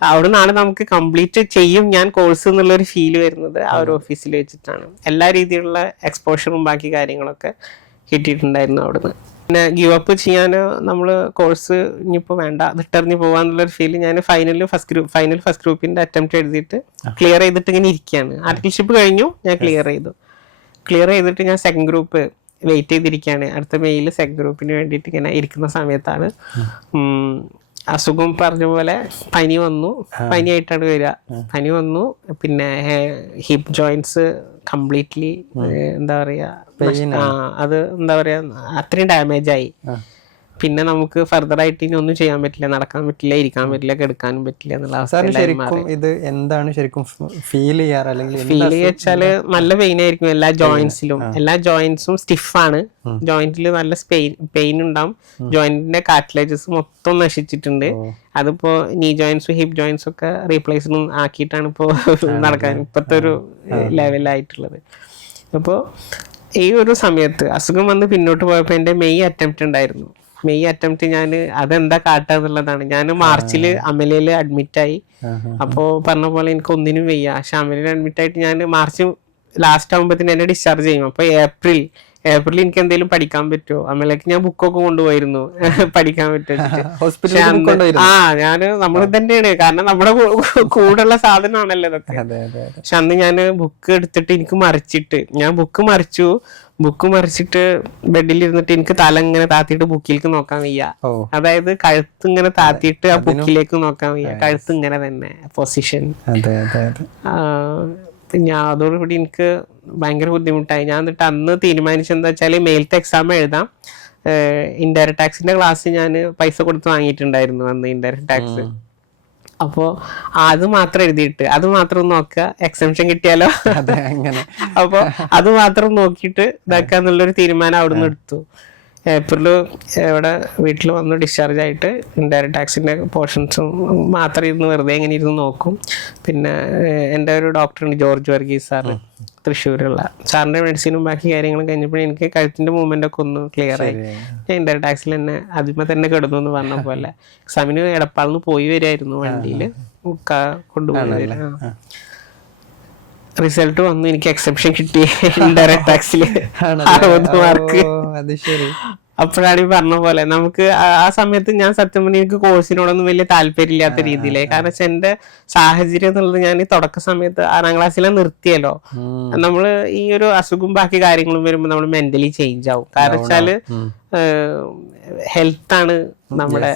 അവിടെ നിന്നാണ് നമുക്ക് കംപ്ലീറ്റ് ചെയ്യും ഞാൻ കോഴ്സ് എന്നുള്ളൊരു ഫീല് വരുന്നത് ആ ഒരു ഓഫീസിൽ വെച്ചിട്ടാണ്. എല്ലാ രീതിയിലുള്ള എക്സ്പോഷറും ബാക്കി കാര്യങ്ങളൊക്കെ കിട്ടിയിട്ടുണ്ടായിരുന്നു അവിടുന്ന്. പിന്നെ ഗീവ് അപ്പ് ചെയ്യാൻ നമ്മൾ കോഴ്സ് ഇനിയിപ്പോൾ വേണ്ട വിട്ടെറിഞ്ഞ് പോകാന്നുള്ളൊരു ഫീല് ഞാൻ ഫൈനൽ ഫസ്റ്റ് ഗ്രൂപ്പിന്റെ അറ്റംപ്റ്റ് എഴുതിയിട്ട് ക്ലിയർ ചെയ്തിട്ട് ഇങ്ങനെ ഇരിക്കുകയാണ്. ആർട്ടിക്കിൾഷിപ്പ് കഴിഞ്ഞു, ഞാൻ ക്ലിയർ ചെയ്തിട്ട് ഞാൻ സെക്കൻഡ് ഗ്രൂപ്പ് വെയിറ്റ് ചെയ്തിരിക്കുകയാണ്. അടുത്ത മെയില് സെക്കൻഡ് ഗ്രൂപ്പിന് വേണ്ടിയിട്ട് ഇങ്ങനെ ഇരിക്കുന്ന സമയത്താണ് അസുഖം പറഞ്ഞ പോലെ പനി വന്നു. പനിയായിട്ടാണ് വരിക. പനി വന്നു, പിന്നെ ഹിപ്പ് ജോയിന്റ്സ് കംപ്ലീറ്റ്ലി എന്താ പറയാ അത് എന്താ പറയാ അത്രയും ഡാമേജ് ആയി. പിന്നെ നമുക്ക് ഫർദർ ആയിട്ട് ഇനി ഒന്നും ചെയ്യാൻ പറ്റില്ല, നടക്കാൻ പറ്റില്ല, ഇരിക്കാൻ പറ്റില്ല, കിടക്കാനും പറ്റില്ല എന്നുള്ള അവസ്ഥ. ഇത് എന്താണ് ശരിക്കും ഫീൽ ചെയ്യാറ്? അല്ലെങ്കിൽ ഫീൽ വെച്ചാല് നല്ല പെയിൻ ആയിരിക്കും എല്ലാ ജോയിന്റ്സിലും. എല്ലാ ജോയിന്റ്സും സ്റ്റിഫാണ്. ജോയിന്റിൽ നല്ല പെയിൻ ഉണ്ടാവും. ജോയിന്റിന്റെ കാർട്ടിലേജസ് മൊത്തം നശിച്ചിട്ടുണ്ട്. അതിപ്പോ നീ ജോയിന്റ്സും ഹിപ്പ് ജോയിന്റ്സും ഒക്കെ റീപ്ലേസ് ആക്കിയിട്ടാണ് ഇപ്പോ നടക്കാൻ ഇപ്പോഴത്തെ ഒരു ലെവലായിട്ടുള്ളത്. അപ്പോൾ ഈ ഒരു സമയത്ത് അസുഖം വന്ന് പിന്നോട്ട് പോയപ്പോൾ എൻ്റെ മെയ് അറ്റംപ്റ്റ് ഉണ്ടായിരുന്നു. മെയ് അറ്റംപ്റ്റ് ഞാൻ അതെന്താ കാട്ടാന്നുള്ളതാണ്. ഞാൻ മാർച്ചില് അമലയില് അഡ്മിറ്റായി. അപ്പോ പറഞ്ഞ പോലെ എനിക്ക് ഒന്നിനും വയ്യ. പക്ഷെ അമലയിൽ അഡ്മിറ്റ് ആയിട്ട് ഞാൻ മാർച്ച് ലാസ്റ്റ് ആകുമ്പോഴത്തേന് എന്നെ ഡിസ്ചാർജ് ചെയ്യും. അപ്പൊ ഏപ്രിൽ എനിക്ക് എന്തെങ്കിലും പഠിക്കാൻ പറ്റുമോ? അമലേക്ക് ഞാൻ ബുക്കൊക്കെ കൊണ്ടുപോയിരുന്നു പഠിക്കാൻ പറ്റും. നമ്മൾ തന്നെയാണ്, കാരണം നമ്മുടെ കൂടെയുള്ള സാധനമാണല്ലോ ഇതൊക്കെ. പക്ഷെ അന്ന് ഞാൻ ബുക്ക് എടുത്തിട്ട് എനിക്ക് ഞാൻ ബുക്ക് മറിച്ചിട്ട് ബെഡിൽ ഇരുന്നിട്ട് എനിക്ക് തല ഇങ്ങനെ താത്തിയിട്ട് ബുക്കിലേക്ക് നോക്കാൻ വയ്യ. അതായത് കഴുത്ത് ഇങ്ങനെ താത്തിയിട്ട് ആ ബുക്കിലേക്ക് നോക്കാൻ വയ്യ. കഴുത്ത് ഇങ്ങനെ തന്നെ പൊസിഷൻ. ഞാൻ അതോടുകൂടി എനിക്ക് ഭയങ്കര ബുദ്ധിമുട്ടായി. ഞാൻ എന്നിട്ട് അന്ന് തീരുമാനിച്ചെന്താ വെച്ചാല് മെയിലത്തെ എക്സാം എഴുതാം. ഇൻഡയറക്ട് ടാക്സിന്റെ ക്ലാസ് ഞാൻ പൈസ കൊടുത്ത് വാങ്ങിയിട്ടുണ്ടായിരുന്നു അന്ന് ഇൻഡയറക്ട് ടാക്സ്. അപ്പോ അത് മാത്രം എഴുതിയിട്ട് അത് മാത്രം നോക്കുക, എക്സംഷൻ കിട്ടിയാലോ അപ്പൊ അത് മാത്രം നോക്കിയിട്ട് ഇതാക്കാന്നുള്ളൊരു തീരുമാനം അവിടുന്ന് എടുത്തു. ഏപ്രിൽ ഇവിടെ വീട്ടിൽ വന്ന് ഡിസ്ചാർജ് ആയിട്ട് ഇൻഡയറക്റ്റ് ടാക്സിൻ്റെ പോർഷൻസും മാത്രം ഇരുന്ന് വെറുതെ ഇങ്ങനെ ഇരുന്ന് നോക്കും. പിന്നെ എൻ്റെ ഒരു ഡോക്ടറുണ്ട് ജോർജ് വർഗീസ് സാറ്, തൃശ്ശൂരുള്ള സാറിൻ്റെ മെഡിസിനും ബാക്കി കാര്യങ്ങളും കഴിഞ്ഞപ്പോൾ എനിക്ക് കഴുത്തിൻ്റെ മൂവ്മെൻ്റ് ഒക്കെ ഒന്ന് ക്ലിയർ ആയി. ഞാൻ ഇൻഡയറക്റ്റ് ടാക്സിൽ തന്നെ ആദ്യമേ തന്നെ കിടന്നു എന്ന് പറഞ്ഞ പോലെ എക്സാമിന് എടപ്പാളിന്ന് പോയി വരികയായിരുന്നു വണ്ടിയിൽ കൊണ്ടുപോയി. റിസൾട്ട് വന്നു, എനിക്ക് എക്സെപ്ഷൻ കിട്ടി ഇൻഡയറക്റ്റ് ടാക്സിൽ 60 മാർക്ക്. അപ്പോഴാണ് ഈ പറഞ്ഞ പോലെ നമുക്ക് ആ സമയത്ത് ഞാൻ സത്യം പറഞ്ഞാൽ എനിക്ക് കോഴ്സിനോടൊന്നും വലിയ താല്പര്യമില്ലാത്ത രീതിയിലായി. കാരണം വെച്ചാൽ എന്റെ സാഹചര്യം എന്നുള്ളത് ഞാൻ ഈ തുടക്ക സമയത്ത് 6ാം ക്ലാസ്സിലെ നിർത്തിയല്ലോ. നമ്മള് ഈ ഒരു അസുഖം ബാക്കി കാര്യങ്ങളും വരുമ്പോൾ നമ്മൾ മെന്റലി ചേഞ്ച് ആവും. കാരണം വെച്ചാല് ഹെൽത്ത് ആണ് നമ്മുടെ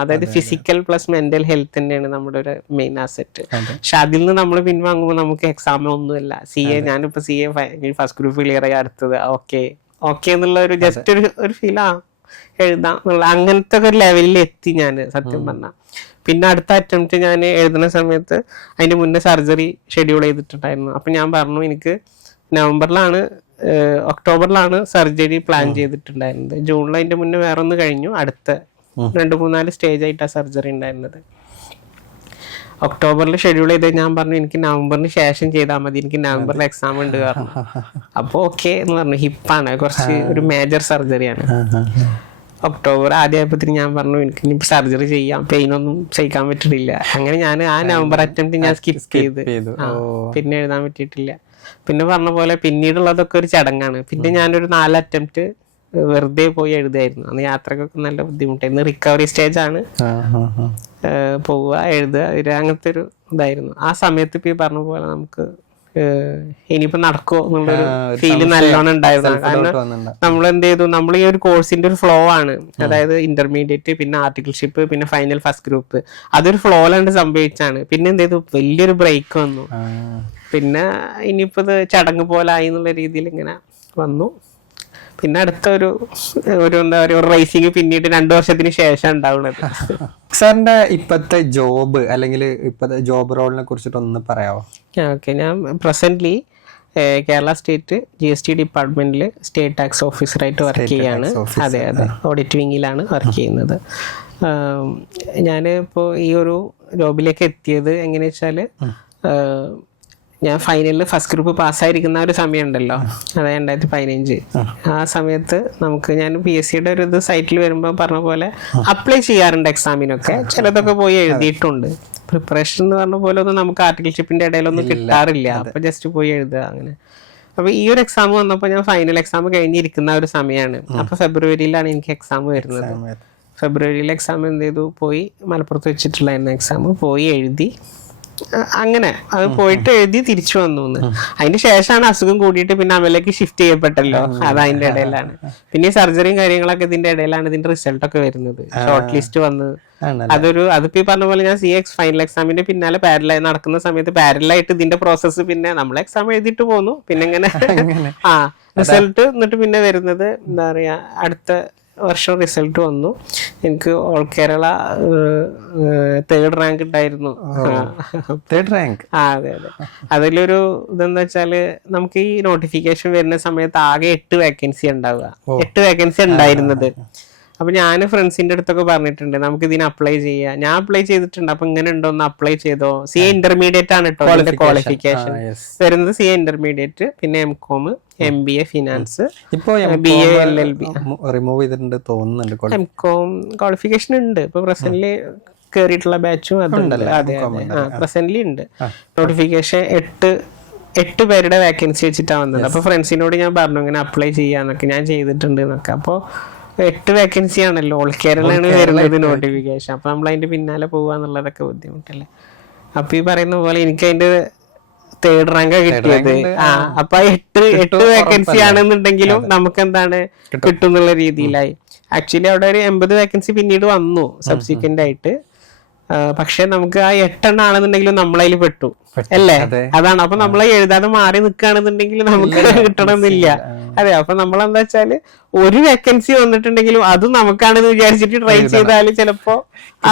അതായത് ഫിസിക്കൽ പ്ലസ് മെന്റൽ ഹെൽത്ത് തന്നെയാണ് നമ്മുടെ ഒരു മെയിൻ അസെറ്റ്. പക്ഷെ അതിൽ നിന്ന് നമ്മൾ പിൻവാങ്ങുമ്പോൾ നമുക്ക് എക്സാം ഒന്നുമില്ല. CA ഞാനിപ്പോ CA ഫസ്റ്റ് ഗ്രൂപ്പ് ക്ലിയർ ആയി, അടുത്തത് ഓക്കെ എന്നുള്ള ഒരു ജസ്റ്റ് ഒരു ഫീൽ എഴുതാം എന്നുള്ള അങ്ങനത്തെ ഒരു ലെവലിൽ എത്തി ഞാൻ സത്യം പറഞ്ഞാൽ. പിന്നെ അടുത്ത അറ്റംപ്റ്റ് ഞാൻ എഴുതുന്ന സമയത്ത് അതിന്റെ മുന്നേ സർജറി ഷെഡ്യൂൾ ചെയ്തിട്ടുണ്ടായിരുന്നു. അപ്പൊ ഞാൻ പറഞ്ഞു എനിക്ക് ഒക്ടോബറിലാണ് സർജറി പ്ലാൻ ചെയ്തിട്ടുണ്ടായിരുന്നത്. ജൂണിൽ അതിന്റെ മുന്നേ വേറെ ഒന്ന് കഴിഞ്ഞു. അടുത്ത 2-3-4 സ്റ്റേജ് ആയിട്ടാണ് സർജറി ഉണ്ടായിരുന്നത്. ഒക്ടോബറിൽ ഷെഡ്യൂൾ ചെയ്ത് ഞാൻ പറഞ്ഞു എനിക്ക് നവംബറിന് ശേഷം ചെയ്താൽ മതി, എനിക്ക് നവംബറിൽ എക്സാം ഉണ്ട് പറഞ്ഞു. അപ്പോൾ ഓക്കെ എന്ന് പറഞ്ഞു. ഹിപ്പാണ്, കുറച്ച് ഒരു മേജർ സർജറിയാണ്. ഒക്ടോബർ ആദ്യമായപ്പോഴത്തേക്ക് ഞാൻ പറഞ്ഞു എനിക്ക് ഇനി സർജറി ചെയ്യാം, പെയിനൊന്നും സഹിക്കാൻ പറ്റില്ല. അങ്ങനെ ഞാൻ ആ നവംബർ അറ്റംപ്റ്റ് ഞാൻ സ്കിപ്പ് ചെയ്ത് പിന്നെ എഴുതാൻ പറ്റിയിട്ടില്ല. പിന്നെ പറഞ്ഞ പോലെ പിന്നീടുള്ളതൊക്കെ ഒരു ചടങ്ങാണ്. പിന്നെ ഞാനൊരു 4 അറ്റംപ്റ്റ് വെറുതെ പോയി എഴുതായിരുന്നു. അന്ന് യാത്രക്കൊക്കെ നല്ല ബുദ്ധിമുട്ടായിരുന്നു. റിക്കവറി സ്റ്റേജ് ആണ്, പോവുക എഴുതുക അങ്ങനത്തെ ഒരു ഇതായിരുന്നു. ആ സമയത്ത് ഇപ്പൊ ഈ പറഞ്ഞ പോലെ നമുക്ക് ഇനിയിപ്പോ നടക്കുമോ എന്നുള്ളൊരു ഫീല് നല്ലോണം ഉണ്ടായിരുന്നു. കാരണം നമ്മൾ എന്ത് ചെയ്തു, നമ്മൾ ഈ ഒരു കോഴ്സിന്റെ ഒരു ഫ്ലോ ആണ്, അതായത് ഇന്റർമീഡിയറ്റ് പിന്നെ ആർട്ടിക്കിൾഷിപ്പ് പിന്നെ ഫൈനൽ ഫസ്റ്റ് ഗ്രൂപ്പ്, അതൊരു ഫ്ലോയിലാണ്ട് സംഭവിച്ചാണ്. പിന്നെ എന്ത് ചെയ്തു, വലിയൊരു ബ്രേക്ക് വന്നു. പിന്നെ ഇനിയിപ്പോ ഇത് ചടങ്ങ് പോലെ ആയി എന്നുള്ള രീതിയിൽ ഇങ്ങനെ വന്നു. പിന്നെ അടുത്ത ഒരു എന്താ പറയുക ഒരു റേസിങ് പിന്നീട് 2 വർഷത്തിന് ശേഷം ഉണ്ടാവുന്നത്. സാറിന്റെ ഇപ്പത്തെ ജോബ് അല്ലെങ്കിൽ ഇപ്പത്തെ ജോബ് റോളിനെ കുറിച്ചിട്ട് ഒന്ന് പറയാമോ? ഓക്കെ, ഞാൻ പ്രസന്റ്ലി കേരള സ്റ്റേറ്റ് GST ഡിപ്പാർട്ട്മെന്റിൽ സ്റ്റേറ്റ് ടാക്സ് ഓഫീസറായിട്ട് വർക്ക് ചെയ്യാണ്. അതെ, ഓഡിറ്റ് വിങ്ങിലാണ് വർക്ക് ചെയ്യുന്നത്. ഞാൻ ഇപ്പോൾ ഈ ഒരു ജോബിലേക്ക് എത്തിയത് എങ്ങനെയാ വെച്ചാൽ, ഞാൻ ഫൈനലിൽ ഫസ്റ്റ് ഗ്രൂപ്പ് പാസ്സായിരിക്കുന്ന ഒരു സമയം ഉണ്ടല്ലോ, അതായത് 2015. ആ സമയത്ത് ഞാൻ PSCയുടെ ഒരു ഇത് സൈറ്റിൽ വരുമ്പോൾ പറഞ്ഞ പോലെ അപ്ലൈ ചെയ്യാറുണ്ട് എക്സാമിനൊക്കെ. ചിലതൊക്കെ പോയി എഴുതിയിട്ടുണ്ട്. പ്രിപ്പറേഷൻ എന്ന് പറഞ്ഞ പോലെ ഒന്നും നമുക്ക് ആർട്ടിക്കിൾഷിപ്പിന്റെ ഇടയിലൊന്നും കിട്ടാറില്ല. അപ്പൊ ജസ്റ്റ് പോയി എഴുതുക അങ്ങനെ. അപ്പൊ ഈ ഒരു എക്സാം വന്നപ്പോൾ ഞാൻ ഫൈനൽ എക്സാം കഴിഞ്ഞിരിക്കുന്ന ഒരു സമയമാണ്. അപ്പൊ ഫെബ്രുവരിയിലാണ് എനിക്ക് എക്സാം വരുന്നത്. ഫെബ്രുവരിയിലെ എക്സാം എന്ത് ചെയ്തു, പോയി മലപ്പുറത്ത് വെച്ചിട്ടുള്ളായിരുന്നു എക്സാം, പോയി എഴുതി. അങ്ങനെ അത് പോയിട്ട് എഴുതി തിരിച്ചു വന്നു. അതിന് ശേഷമാണ് അസുഖം കൂടിയിട്ട് പിന്നെ അമലേക്ക് ഷിഫ്റ്റ് ചെയ്യപ്പെട്ടല്ലോ, അത് അതിന്റെ ഇടയിലാണ്. പിന്നെ സർജറിയും കാര്യങ്ങളൊക്കെ ഇതിന്റെ ഇടയിലാണ് ഇതിന്റെ റിസൾട്ട് ഒക്കെ വരുന്നത്, ഷോർട്ട് ലിസ്റ്റ് വന്ന്. അതിപ്പോ ഈ പറഞ്ഞ പോലെ ഞാൻ CA ഫൈനൽ എക്സാമിന്റെ പിന്നാലെ പാരലായി നടക്കുന്ന സമയത്ത് പാരലായിട്ട് ഇതിന്റെ പ്രോസസ്സ്, പിന്നെ നമ്മൾ എക്സാം എഴുതിയിട്ട് പോന്നു. പിന്നെ ഇങ്ങനെ റിസൾട്ട് എന്നിട്ട് പിന്നെ വരുന്നത് എന്താ പറയാ, അടുത്ത വർഷം റിസൾട്ട് വന്നു. എനിക്ക് ഓൾ കേരള 3rd റാങ്ക് ഉണ്ടായിരുന്നു. 3rd rank? അതെ. അതിലൊരു ഇതെന്താ വെച്ചാല്, നമുക്ക് ഈ നോട്ടിഫിക്കേഷൻ വരുന്ന സമയത്ത് ആകെ 8 വേക്കൻസി ഉണ്ടാവുക. 8 വേക്കൻസി ഉണ്ടായിരുന്നത്. അപ്പൊ ഞാൻ ഫ്രണ്ട്സിന്റെ അടുത്തൊക്കെ പറഞ്ഞിട്ടുണ്ട് നമുക്ക് ഇതിന് അപ്ലൈ ചെയ്യാം. ഞാൻ അപ്ലൈ ചെയ്തിട്ടുണ്ട്. അപ്പൊ ഇങ്ങനെ ഉണ്ടോ ഒന്ന് അപ്ലൈ ചെയ്തോ. CA ഇന്റർമീഡിയറ്റ് ആണ് കേട്ടോ ഇതിന്റെ ക്വാളിഫിക്കേഷൻ വരുന്നത്. CA ഇന്റർമീഡിയറ്റ് പിന്നെ MCOM MBA finance, BA LLB remove ചെയ്തിട്ടുണ്ട് തോന്നുന്നുണ്ട്. MCOM ക്വാളിഫിക്കേഷൻ ഉണ്ട് ഇപ്പൊ പ്രസന്റ്ലി കേറിയിട്ടുള്ള ബാച്ചും അതുണ്ടല്ലോ. അതെ, പ്രസന്റ്ലി ഉണ്ട്. നോട്ടിഫിക്കേഷൻ 8 പേരുടെ വേക്കൻസി വെച്ചിട്ടാണ് വന്നത്. അപ്പൊ ഫ്രണ്ട്സിനോട് ഞാൻ പറഞ്ഞു ഇങ്ങനെ അപ്ലൈ ചെയ്യാന്നൊക്കെ, ഞാൻ ചെയ്തിട്ടുണ്ട് എന്നൊക്കെ. അപ്പൊ 8 വേക്കൻസി ആണല്ലോ, ഓൾ കേരളയാണ് വരുന്നത് നോട്ടിഫിക്കേഷൻ. അപ്പൊ നമ്മൾ അതിന്റെ പിന്നാലെ പോവാന്നുള്ളതൊക്കെ ബുദ്ധിമുട്ടല്ലേ. അപ്പൊ ഈ പറയുന്ന പോലെ എനിക്ക് അതിന്റെ 3rd റാങ്ക് കിട്ടിയത്. അപ്പൊ 8 വേക്കൻസി ആണെന്നുണ്ടെങ്കിലും നമുക്ക് എന്താണ് കിട്ടും എന്നുള്ള രീതിയിലായി. ആക്ച്വലി അവിടെ ഒരു 80 വേക്കൻസി പിന്നീട് വന്നു സബ്സിക്വന്റ് ആയിട്ട്. പക്ഷെ നമുക്ക് ആ 8 ആണെന്നുണ്ടെങ്കിലും നമ്മളതിൽ പെട്ടു അല്ലേ, അതാണ്. അപ്പൊ നമ്മൾ എഴുതാതെ മാറി നിൽക്കുകയാണെന്നുണ്ടെങ്കിൽ നമുക്ക് കിട്ടണമെന്നില്ല. അതെ, അപ്പൊ നമ്മളെന്താ വെച്ചാല് ഒരു വേക്കൻസി വന്നിട്ടുണ്ടെങ്കിലും അത് നമുക്കാണെന്ന് വിചാരിച്ചിട്ട് ട്രൈ ചെയ്താൽ ചിലപ്പോ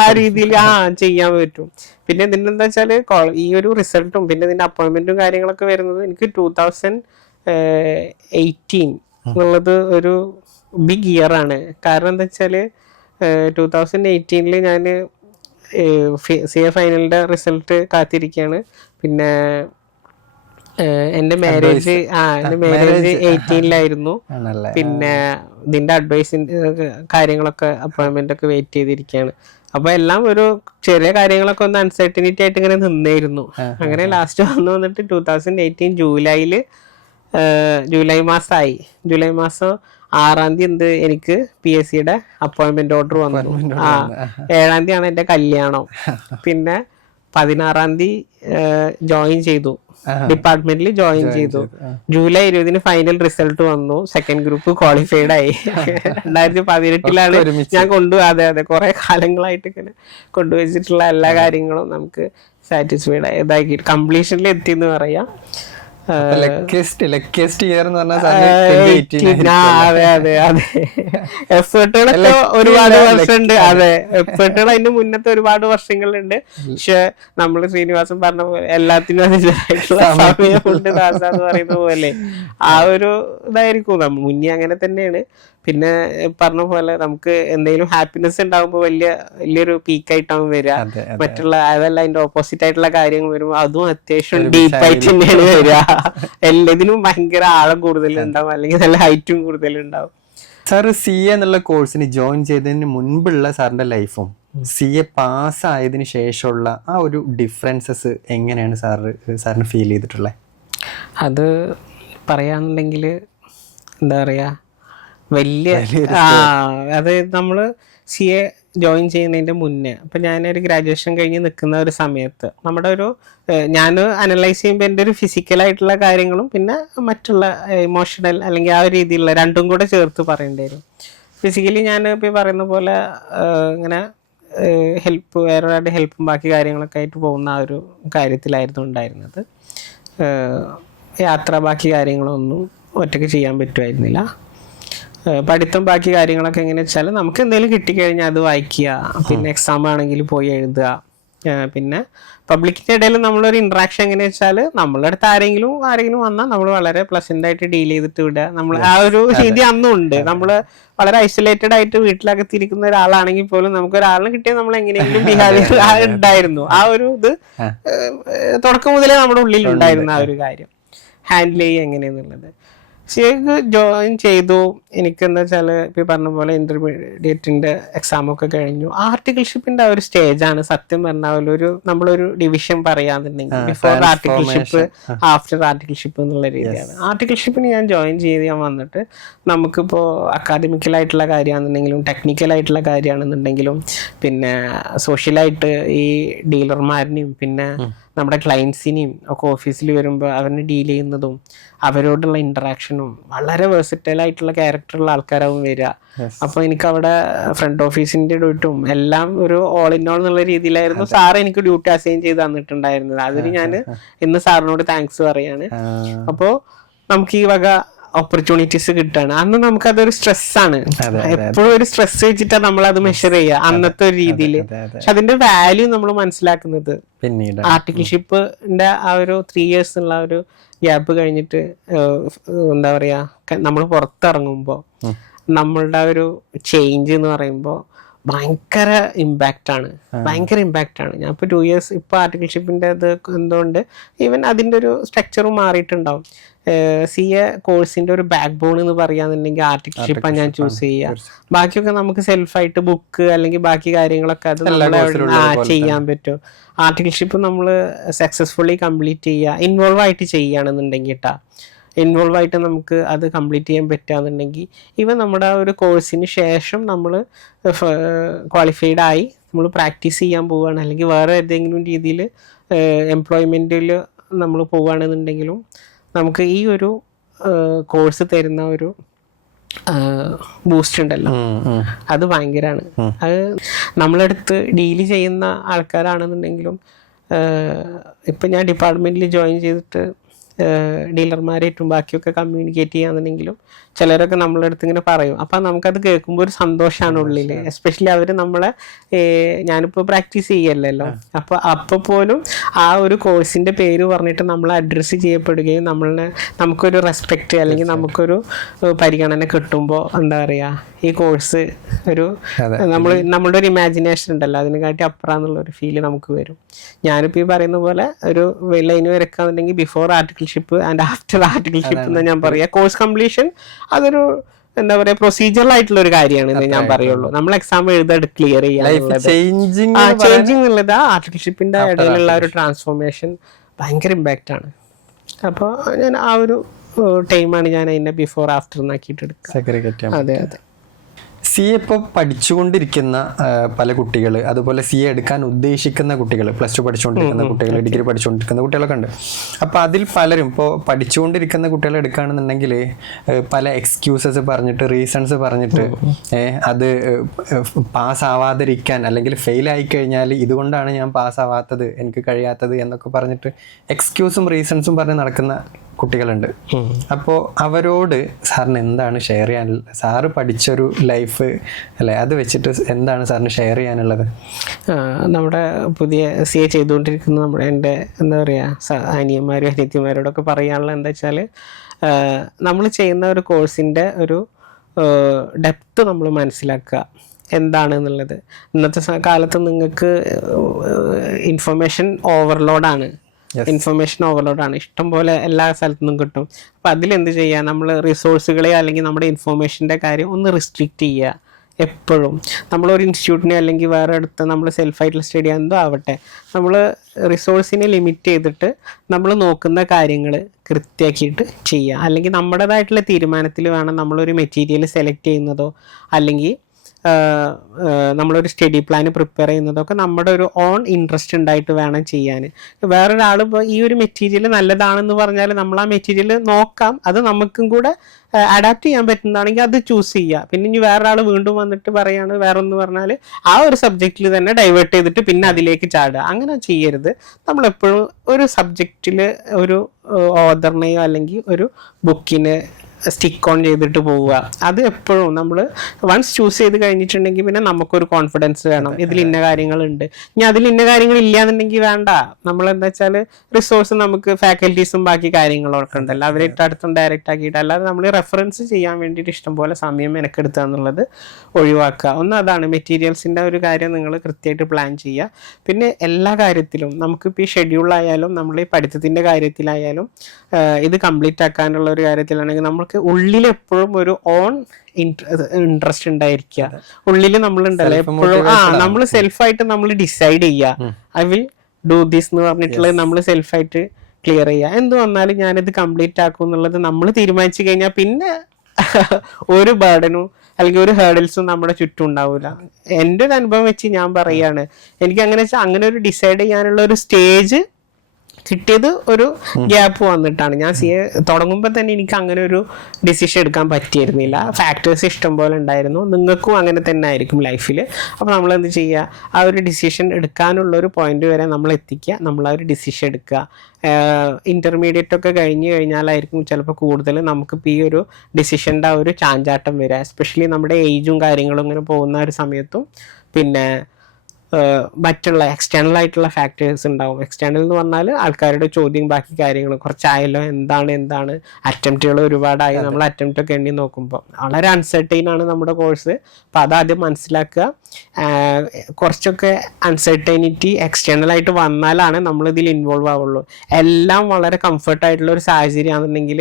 ആ രീതിയിൽ ചെയ്യാൻ പറ്റും. പിന്നെ ഇതിന്റെ എന്താ വെച്ചാല് ഈ ഒരു റിസൾട്ടും പിന്നെ ഇതിന്റെ അപ്പോയിന്റ്മെന്റും കാര്യങ്ങളൊക്കെ വരുന്നത് എനിക്ക് 2018 എന്നുള്ളത് ഒരു ബിഗ് ഇയർ ആണ്. കാരണം എന്താ വെച്ചാൽ 2018 ഞാൻ CA ഫൈനലിൻ്റെ റിസൾട്ട് കാത്തിരിക്കുകയാണ്. പിന്നെ എൻ്റെ മാരേജ് എൻ്റെ മാരേജ് 18 പിന്നെ ഇതിൻ്റെ അഡ്വൈസിൻ്റെ കാര്യങ്ങളൊക്കെ അപ്പോയിൻമെൻ്റ് ഒക്കെ വെയിറ്റ് ചെയ്തിരിക്കുകയാണ്. അപ്പോൾ എല്ലാം ഒരു ചെറിയ കാര്യങ്ങളൊക്കെ ഒന്ന് അൺസർട്ടനിറ്റി ആയിട്ട് ഇങ്ങനെ നിന്നായിരുന്നു. അങ്ങനെ ലാസ്റ്റ് വന്നിട്ട് 2018 ജൂലൈ മാസമായി. ജൂലൈ മാസം 6 എനിക്ക് PSCയുടെ അപ്പോയിൻമെന്റ് ഓർഡർ വന്നു. 7 എൻ്റെ കല്യാണം. പിന്നെ 16 ജോയിൻ ചെയ്തു, ഡിപ്പാർട്ട്മെന്റിൽ ജോയിൻ ചെയ്തു. ജൂലൈ 20 ഫൈനൽ റിസൾട്ട് വന്നു. സെക്കൻഡ് ഗ്രൂപ്പ് ക്വാളിഫൈഡ് ആയി. 2018 ഞാൻ അതെ കുറെ കാലങ്ങളായിട്ട് ഇങ്ങനെ കൊണ്ടുവച്ചിട്ടുള്ള എല്ലാ കാര്യങ്ങളും നമുക്ക് സാറ്റിസ്ഫൈഡ് ഇതാക്കി കംപ്ലീഷനിൽ എത്തി എന്ന് പറയാം. എഫേർട്ടുകളൊക്കെ ഒരുപാട് വർഷമുണ്ട്. അതെ, എഫേർട്ടുകൾ അതിന്റെ മുന്നത്തെ ഒരുപാട് വർഷങ്ങളുണ്ട്. പക്ഷെ നമ്മള് ശ്രീനിവാസൻ പറഞ്ഞ പോലെ എല്ലാത്തിനും അതിൻ്റെതായിട്ടുള്ള സമയമുണ്ട് ദാസ എന്ന് പറയുന്ന പോലെ ആ ഒരു ഇതായിരിക്കും. നമ്മൾ മുന്നേ അങ്ങനെ തന്നെയാണ്. പിന്നെ പറഞ്ഞ പോലെ നമുക്ക് എന്തെങ്കിലും ഹാപ്പിനെസ് ഉണ്ടാകുമ്പോൾ വലിയൊരു പീക്കായിട്ടാവും വരിക. മറ്റുള്ള അതല്ല അതിന്റെ ഓപ്പോസിറ്റ് ആയിട്ടുള്ള കാര്യങ്ങൾ വരുമ്പോൾ അതും അത്യാവശ്യം ഡീപ്പായിട്ട് തന്നെയാണ് വരിക. എല്ലാത്തിനും ഭയങ്കര ആഴം കൂടുതലുണ്ടാവും, അല്ലെങ്കിൽ നല്ല ഹൈറ്റും കൂടുതലുണ്ടാവും. സാർ CA എന്നുള്ള കോഴ്സിന് ജോയിൻ ചെയ്തതിന് മുൻപുള്ള സാറിന്റെ ലൈഫും CA പാസ്സായതിനു ശേഷമുള്ള ആ ഒരു ഡിഫറൻസസ് എങ്ങനെയാണ് സാറിന് ഫീൽ ചെയ്തിട്ടുള്ളത്? അത് പറയാന്നുണ്ടെങ്കിൽ എന്താ പറയാ, അത് നമ്മള് CA ജോയിൻ ചെയ്യുന്നതിന്റെ മുന്നേ, അപ്പൊ ഞാനൊരു ഗ്രാജുവേഷൻ കഴിഞ്ഞ് നിൽക്കുന്ന ഒരു സമയത്ത് നമ്മുടെ ഞാൻ അനലൈസ് ചെയ്യുമ്പോൾ എൻ്റെ ഒരു ഫിസിക്കലായിട്ടുള്ള കാര്യങ്ങളും പിന്നെ മറ്റുള്ള ഇമോഷണൽ അല്ലെങ്കിൽ ആ ഒരു രീതിയിലുള്ള രണ്ടും കൂടെ ചേർത്ത് പറയേണ്ടി വരും. ഫിസിക്കലി ഞാൻ ഇപ്പോൾ പറയുന്ന പോലെ ഇങ്ങനെ വേറൊരാളുടെ ഹെൽപ്പും ബാക്കി കാര്യങ്ങളൊക്കെ ആയിട്ട് പോകുന്ന ആ ഒരു കാര്യത്തിലായിരുന്നു ഉണ്ടായിരുന്നത്. യാത്ര ബാക്കി കാര്യങ്ങളൊന്നും ഒറ്റയ്ക്ക് ചെയ്യാൻ പറ്റുമായിരുന്നില്ല. പഠിത്തം ബാക്കി കാര്യങ്ങളൊക്കെ എങ്ങനെയാ വെച്ചാൽ നമുക്ക് എന്തെങ്കിലും കിട്ടിക്കഴിഞ്ഞാൽ അത് വായിക്കുക, പിന്നെ എക്സാം ആണെങ്കിൽ പോയി എഴുതുക. പിന്നെ പബ്ലിക്കിൻ്റെ ഇടയിൽ നമ്മളൊരു ഇൻട്രാക്ഷൻ എങ്ങനെയാ വെച്ചാൽ നമ്മളുടെ അടുത്ത് ആരെങ്കിലും വന്നാൽ നമ്മൾ വളരെ പ്ലസന്റ് ആയിട്ട് ഡീൽ ചെയ്തിട്ട് വിടുക. നമ്മൾ ആ ഒരു രീതി അന്നും ഉണ്ട്. നമ്മൾ വളരെ ഐസൊലേറ്റഡ് ആയിട്ട് വീട്ടിലകത്തിരിക്കുന്ന ഒരാളാണെങ്കിൽ പോലും നമുക്ക് ഒരാളിനെ കിട്ടിയാൽ നമ്മൾ എങ്ങനെയെങ്കിലും ബിഹേവിയർ ഉണ്ടായിരുന്നു. ആ ഒരു ഇത് തുടക്കം മുതലേ നമ്മുടെ ഉള്ളിൽ ഉണ്ടായിരുന്ന ആ ഒരു കാര്യം ഹാൻഡിൽ ചെയ്യുക എങ്ങനെയെന്നുള്ളത്. CA ജോയിൻ ചെയ്തു. എനിക്ക് എന്താ വെച്ചാൽ ഇപ്പം പറഞ്ഞ പോലെ ഇന്റർമീഡിയറ്റിന്റെ എക്സാമൊക്കെ കഴിഞ്ഞു. ആർട്ടിക്കിൾഷിപ്പിന്റെ ആ ഒരു സ്റ്റേജാണ് സത്യം പറഞ്ഞാൽ നമ്മളൊരു ഡിവിഷൻ പറയാന്നുണ്ടെങ്കിൽ ബിഫോർ ആർട്ടിക്കിൾഷിപ്പ് ആഫ്റ്റർ ആർട്ടിക്കിൾഷിപ്പ് എന്നുള്ള രീതിയാണ്. ആർട്ടിക്കിൾഷിപ്പിന് ഞാൻ ജോയിൻ ചെയ്യാൻ വന്നിട്ട് നമുക്കിപ്പോൾ അക്കാഡമിക്കലായിട്ടുള്ള കാര്യമാണെന്നുണ്ടെങ്കിലും ടെക്നിക്കലായിട്ടുള്ള കാര്യമാണെന്നുണ്ടെങ്കിലും പിന്നെ സോഷ്യലായിട്ട് ഈ ഡീലർമാരിനെയും പിന്നെ നമ്മുടെ ക്ലയൻസിനെയും ഒക്കെ ഓഫീസിൽ വരുമ്പോൾ അവരെ ഡീൽ ചെയ്യുന്നതും അവരോടുള്ള ഇന്ററാക്ഷനും വളരെ വേഴ്സറ്റൈൽ ആയിട്ടുള്ള ക്യാരക്ടറുള്ള ആൾക്കാരാവും വരിക. അപ്പൊ എനിക്ക് അവിടെ ഫ്രണ്ട് ഓഫീസിന്റെ ഡ്യൂട്ടും എല്ലാം ഒരു ഓൾ ഇൻ ഓൾ എന്നുള്ള രീതിയിലായിരുന്നു സാർ എനിക്ക് ഡ്യൂട്ടി അസൈൻ ചെയ്ത് തന്നിട്ടുണ്ടായിരുന്നത്. അതിന് ഞാൻ ഇന്ന് സാറിനോട് താങ്ക്സ് പറയാണ്. അപ്പോ നമുക്ക് ഈ വക ഓപ്പർച്യൂണിറ്റീസ് കിട്ടാണ്. അന്ന് നമുക്ക് അതൊരു സ്ട്രെസ്സാണ്, എപ്പോഴും ഒരു സ്ട്രെസ് വെച്ചിട്ടാണ് നമ്മൾ അത് മെഷർ ചെയ്യുക അന്നത്തെ ഒരു രീതിയിൽ. പക്ഷെ അതിന്റെ വാല്യൂ നമ്മൾ മനസ്സിലാക്കുന്നത് ആർട്ടിക്കിൾഷിപ്പിന്റെ ആ ഒരു 3 years ഉള്ള ഒരു ഗ്യാപ്പ് കഴിഞ്ഞിട്ട് എന്താ പറയാ നമ്മൾ പുറത്തിറങ്ങുമ്പോൾ നമ്മളുടെ ആ ഒരു ചേഞ്ച് എന്ന് പറയുമ്പോൾ ഭയങ്കര ഇമ്പാക്റ്റ് ആണ്. ഞാൻ ഇപ്പോൾ 2 years ഇപ്പോൾ ആർട്ടിക്കിൾഷിപ്പിന്റെ ഇത് എന്തുകൊണ്ട് ഈവൻ അതിന്റെ ഒരു സ്ട്രക്ചറും മാറിയിട്ടുണ്ടാവും. CA കോഴ്സിന്റെ ഒരു ബാക്ക് ബോൺ എന്ന് പറയാന്നുണ്ടെങ്കിൽ ആർട്ടിക്കിൾഷിപ്പാണ് ഞാൻ ചൂസ് ചെയ്യുക. ബാക്കിയൊക്കെ നമുക്ക് സെൽഫായിട്ട് ബുക്ക് അല്ലെങ്കിൽ ബാക്കി കാര്യങ്ങളൊക്കെ അത് ചെയ്യാൻ പറ്റും. ആർട്ടിക്കിൾഷിപ്പ് നമ്മൾ സക്സസ്ഫുള്ളി കംപ്ലീറ്റ് ചെയ്യുക, ഇൻവോൾവ് ആയിട്ട് ചെയ്യുകയാണെന്നുണ്ടെങ്കിൽ ഇൻവോൾവ് ആയിട്ട് നമുക്ക് അത് കംപ്ലീറ്റ് ചെയ്യാൻ പറ്റുകയെന്നുണ്ടെങ്കിൽ ഇവൻ നമ്മുടെ ആ ഒരു കോഴ്സിന് ശേഷം നമ്മൾ ക്വാളിഫൈഡ് ആയി നമ്മൾ പ്രാക്ടീസ് ചെയ്യാൻ പോവുകയാണ് അല്ലെങ്കിൽ വേറെ ഏതെങ്കിലും രീതിയിൽ എംപ്ലോയ്മെൻറ്റിൽ നമ്മൾ പോവുകയാണെന്നുണ്ടെങ്കിലും നമുക്ക് ഈ ഒരു കോഴ്സ് തരുന്ന ഒരു ബൂസ്റ്റ് ഉണ്ടല്ലോ അത് ഭയങ്കരമാണ്. അത് നമ്മളെടുത്ത് ഡീല് ചെയ്യുന്ന ആൾക്കാരാണെന്നുണ്ടെങ്കിലും ഇപ്പം ഞാൻ ഡിപ്പാർട്ട്മെൻറ്റിൽ ജോയിൻ ചെയ്തിട്ട് ഡീലർമാരായിട്ടും ബാക്കിയൊക്കെ കമ്മ്യൂണിക്കേറ്റ് ചെയ്യാന്നുണ്ടെങ്കിലും ചിലരൊക്കെ നമ്മളെ അടുത്ത് ഇങ്ങനെ പറയും. അപ്പം നമുക്കത് കേൾക്കുമ്പോൾ ഒരു സന്തോഷമാണ് ഉള്ളിൽ. എസ്പെഷ്യലി അവർ നമ്മളെ ഞാനിപ്പോൾ പ്രാക്ടീസ് ചെയ്യല്ലല്ലോ, അപ്പോൾ പോലും ആ ഒരു കോഴ്സിൻ്റെ പേര് പറഞ്ഞിട്ട് നമ്മളെ അഡ്രസ്സ് ചെയ്യപ്പെടുകയും നമുക്കൊരു റെസ്പെക്റ്റ് അല്ലെങ്കിൽ നമുക്കൊരു പരിഗണന കിട്ടുമ്പോൾ എന്താ പറയുക, ഈ കോഴ്സ് ഒരു നമ്മളുടെ ഒരു ഇമാജിനേഷൻ ഉണ്ടല്ലോ അതിനെക്കാട്ടി അപ്പുറമെന്നുള്ളൊരു ഫീല് നമുക്ക് വരും. ഞാനിപ്പോൾ ഈ പറയുന്ന പോലെ ഒരു ലൈന് വരക്കാന്നുണ്ടെങ്കിൽ before articleship and after articleship എന്ന് ഞാൻ പറയാം. കോഴ്സ് കംപ്ലീഷൻ അതൊരു എന്താ പറയാ പ്രൊസീജിയറൽ ആയിട്ടുള്ള ഒരു കാര്യമാണ് ഞാൻ പറയുള്ളൂ. നമ്മൾ എക്സാം എഴുതാൻ ക്ലിയർ ചെയ്യാനുള്ളത് ചേഞ്ചിങ് എന്നുള്ളത് ആ ആർട്ടിക്കിൾഷിപ്പിന്റെ ഇടയിലുള്ള ഒരു ട്രാൻസ്ഫോർമേഷൻ ഭയങ്കര ഇമ്പാക്റ്റ് ആണ്. അപ്പോൾ ഞാൻ ആ ഒരു ടൈമാണ് ഞാൻ അതിനെ ബിഫോർ ആഫ്റ്റർ എന്നാക്കിയിട്ട് എടുക്കുക. അതെ അതെ. സി എ ഇപ്പോൾ പഠിച്ചുകൊണ്ടിരിക്കുന്ന പല കുട്ടികൾ, അതുപോലെ സി എ എടുക്കാൻ ഉദ്ദേശിക്കുന്ന കുട്ടികൾ, പ്ലസ് ടു പഠിച്ചുകൊണ്ടിരിക്കുന്ന കുട്ടികൾ, ഡിഗ്രി പഠിച്ചുകൊണ്ടിരിക്കുന്ന കുട്ടികളൊക്കെ ഉണ്ട്. അപ്പോൾ അതിൽ പലരും ഇപ്പോൾ പഠിച്ചുകൊണ്ടിരിക്കുന്ന കുട്ടികളെ എടുക്കുകയാണെന്നുണ്ടെങ്കിൽ പല എക്സ്ക്യൂസസ് പറഞ്ഞിട്ട്, റീസൺസ് പറഞ്ഞിട്ട് അത് പാസ്സാവാതിരിക്കാൻ അല്ലെങ്കിൽ ഫെയിൽ ആയി കഴിഞ്ഞാൽ ഇതുകൊണ്ടാണ് ഞാൻ പാസ്സാവാത്തത്, എനിക്ക് കഴിയാത്തത് എന്നൊക്കെ പറഞ്ഞിട്ട് എക്സ്ക്യൂസും റീസൺസും പറഞ്ഞ് നടക്കുന്ന കുട്ടികളുണ്ട്. അപ്പോൾ അവരോട് സാറിന് എന്താണ് ഷെയർ ചെയ്യാനുള്ളത്? സാറ് പഠിച്ചൊരു ലൈഫ് അല്ലേ, അത് വെച്ചിട്ട് എന്താണ് സാറിന് ഷെയർ ചെയ്യാനുള്ളത്? നമ്മുടെ പുതിയ സി എ ചെയ്തുകൊണ്ടിരിക്കുന്ന എൻ്റെ എന്താ പറയുക അനിയന്മാരും അനിയത്തിമാരോടൊക്കെ പറയാനുള്ളത് എന്താ വെച്ചാൽ, നമ്മൾ ചെയ്യുന്ന ഒരു കോഴ്സിൻ്റെ ഒരു ഡെപ്ത് നമ്മൾ മനസ്സിലാക്കുക എന്താണ് എന്നുള്ളത്. ഇന്നത്തെ കാലത്ത് നിങ്ങൾക്ക് ഇൻഫർമേഷൻ ഓവർലോഡാണ്, ഇഷ്ടംപോലെ എല്ലാ സ്ഥലത്തു നിന്നും കിട്ടും. അപ്പം അതിലെന്ത് ചെയ്യുക, നമ്മൾ റിസോഴ്സുകളെ അല്ലെങ്കിൽ നമ്മുടെ ഇൻഫർമേഷൻ്റെ കാര്യം ഒന്ന് റിസ്ട്രിക്റ്റ് ചെയ്യുക. എപ്പോഴും നമ്മളൊരു ഇൻസ്റ്റിറ്റ്യൂട്ടിനെ അല്ലെങ്കിൽ വേറെ അടുത്ത് നമ്മൾ സെൽഫായിട്ടുള്ള സ്റ്റഡി എന്തോ ആവട്ടെ, നമ്മൾ റിസോഴ്സിനെ ലിമിറ്റ് ചെയ്തിട്ട് നമ്മൾ നോക്കുന്ന കാര്യങ്ങൾ കൃത്യമാക്കിയിട്ട് ചെയ്യുക. അല്ലെങ്കിൽ നമ്മുടേതായിട്ടുള്ള തീരുമാനത്തിൽ വേണം നമ്മളൊരു മെറ്റീരിയൽ സെലക്ട് ചെയ്യുന്നതോ അല്ലെങ്കിൽ നമ്മളൊരു സ്റ്റഡി പ്ലാൻ പ്രിപ്പയർ ചെയ്യുന്നതൊക്കെ നമ്മുടെ ഒരു ഓൺ ഇൻട്രസ്റ്റ് ഉണ്ടായിട്ട് വേണം ചെയ്യാൻ. വേറൊരാൾ ഇപ്പോൾ ഈ ഒരു മെറ്റീരിയൽ നല്ലതാണെന്ന് പറഞ്ഞാൽ നമ്മൾ ആ മെറ്റീരിയൽ നോക്കാം, അത് നമുക്കും കൂടെ അഡാപ്റ്റ് ചെയ്യാൻ പറ്റുന്നതാണെങ്കിൽ അത് ചൂസ് ചെയ്യുക. പിന്നെ ഇനി വേറൊരാൾ വീണ്ടും വന്നിട്ട് പറയാണ് വേറൊന്ന് പറഞ്ഞാൽ ആ ഒരു സബ്ജക്റ്റിൽ തന്നെ ഡൈവേർട്ട് ചെയ്തിട്ട് പിന്നെ അതിലേക്ക് ചാടുക. അങ്ങനെ ചെയ്യരുത്. നമ്മളെപ്പോഴും ഒരു സബ്ജക്റ്റിൽ ഒരു ഓതറിനെയോ അല്ലെങ്കിൽ ഒരു ബുക്കിനെ സ്റ്റിക്ക് ഓൺ ചെയ്തിട്ട് പോവുക. അത് എപ്പോഴും നമ്മൾ വൺസ് ചൂസ് ചെയ്ത് കഴിഞ്ഞിട്ടുണ്ടെങ്കിൽ പിന്നെ നമുക്കൊരു കോൺഫിഡൻസ് വേണം, ഇതിൽ ഇന്ന കാര്യങ്ങളുണ്ട്. ഇനി അതിൽ ഇന്ന കാര്യങ്ങൾ ഇല്ലാന്നുണ്ടെങ്കിൽ വേണ്ട, നമ്മളെന്താ വെച്ചാൽ റിസോഴ്സ് നമുക്ക് ഫാക്കൽറ്റീസും ബാക്കി കാര്യങ്ങളൊക്കെ ഉണ്ടല്ലോ, അവരായിട്ട് അടുത്തും ഡയറക്റ്റ് ആക്കിയിട്ട്, അല്ലാതെ നമ്മൾ റെഫറൻസ് ചെയ്യാൻ വേണ്ടിയിട്ട് ഇഷ്ടംപോലെ സമയം മെനക്കെടുത്തുക എന്നുള്ളത് ഒഴിവാക്കുക. ഒന്ന് അതാണ് മെറ്റീരിയൽസിൻ്റെ ഒരു കാര്യം നിങ്ങൾ കൃത്യമായിട്ട് പ്ലാൻ ചെയ്യുക. പിന്നെ എല്ലാ കാര്യത്തിലും നമുക്കിപ്പോൾ ഈ ഷെഡ്യൂളായാലും നമ്മൾ ഈ പഠിത്തത്തിൻ്റെ കാര്യത്തിലായാലും ഇത് കംപ്ലീറ്റ് ആക്കാനുള്ള ഒരു കാര്യത്തിലാണെങ്കിൽ നമുക്ക് ഉള്ളിൽ എപ്പോഴും ഒരു ഓൺ ഇൻട്രസ്റ്റ് ഉണ്ടായിരിക്കുക. ഉള്ളിൽ നമ്മളുണ്ടല്ലോ എപ്പോഴും നമ്മൾ സെൽഫായിട്ട് നമ്മൾ ഡിസൈഡ് ചെയ്യുക, ഐ വിൽ ഡു ദിസ് എന്ന് പറഞ്ഞിട്ടുള്ളത് നമ്മൾ സെൽഫായിട്ട് ക്ലിയർ ചെയ്യുക. എന്ത് വന്നാലും ഞാനിത് കംപ്ലീറ്റ് ആക്കും എന്നുള്ളത് നമ്മൾ തീരുമാനിച്ചു കഴിഞ്ഞാൽ പിന്നെ ഒരു ബർഡനും അല്ലെങ്കിൽ ഒരു ഹേർഡിൽസും നമ്മുടെ ചുറ്റും ഉണ്ടാവില്ല. എൻ്റെ ഒരു അനുഭവം വെച്ച് ഞാൻ പറയുകയാണ്, എനിക്ക് അങ്ങനെ വെച്ചാൽ അങ്ങനെ ഒരു ഡിസൈഡ് ചെയ്യാനുള്ള ഒരു സ്റ്റേജ് കിട്ടിയത് ഒരു ഗ്യാപ്പ് വന്നിട്ടാണ്. ഞാൻ സി എ തുടങ്ങുമ്പോൾ തന്നെ എനിക്ക് അങ്ങനെ ഒരു ഡിസിഷൻ എടുക്കാൻ പറ്റിയിരുന്നില്ല. ഫാക്ടേഴ്സ് ഇഷ്ടം പോലെ ഉണ്ടായിരുന്നു, നിങ്ങൾക്കും അങ്ങനെ തന്നെ ആയിരിക്കും ലൈഫിൽ. അപ്പോൾ നമ്മളെന്ത് ചെയ്യുക, ആ ഒരു ഡിസിഷൻ എടുക്കാനുള്ളൊരു പോയിന്റ് വരെ നമ്മൾ എത്തിക്കുക, നമ്മൾ ആ ഒരു ഡിസിഷൻ എടുക്കുക. ഇൻ്റർമീഡിയറ്റ് ഒക്കെ കഴിഞ്ഞ് കഴിഞ്ഞാലായിരിക്കും ചിലപ്പോൾ കൂടുതൽ നമുക്കിപ്പോൾ ഈ ഒരു ഡിസിഷൻ്റെ ആ ഒരു ചാഞ്ചാട്ടം വരിക. എസ്പെഷ്യലി നമ്മുടെ ഏജും കാര്യങ്ങളും ഇങ്ങനെ പോകുന്ന ഒരു സമയത്തും പിന്നെ മറ്റുള്ള എക്സ്റ്റേണൽ ആയിട്ടുള്ള ഫാക്ടേഴ്സ് ഉണ്ടാവും. എക്സ്റ്റേണൽ എന്ന് പറഞ്ഞാൽ ആൾക്കാരുടെ ചോദ്യം ബാക്കി കാര്യങ്ങൾ കുറച്ചായല്ലോ, എന്താണ് അറ്റംപ്റ്റുകൾ ഒരുപാടായി, നമ്മൾ അറ്റംപ്റ്റ് ഒക്കെ എണ്ണി നോക്കുമ്പോൾ വളരെ അൺസർട്ടൈൻ ആണ് നമ്മുടെ കോഴ്സ്. അപ്പം അതാദ്യം മനസ്സിലാക്കുക. കുറച്ചൊക്കെ അൺസർട്ടൈനിറ്റി എക്സ്റ്റേണൽ ആയിട്ട് വന്നാലാണ് നമ്മളിതിൽ ഇൻവോൾവ് ആവുള്ളൂ. എല്ലാം വളരെ കംഫർട്ടായിട്ടുള്ള ഒരു സാഹചര്യം ആണെന്നുണ്ടെങ്കിൽ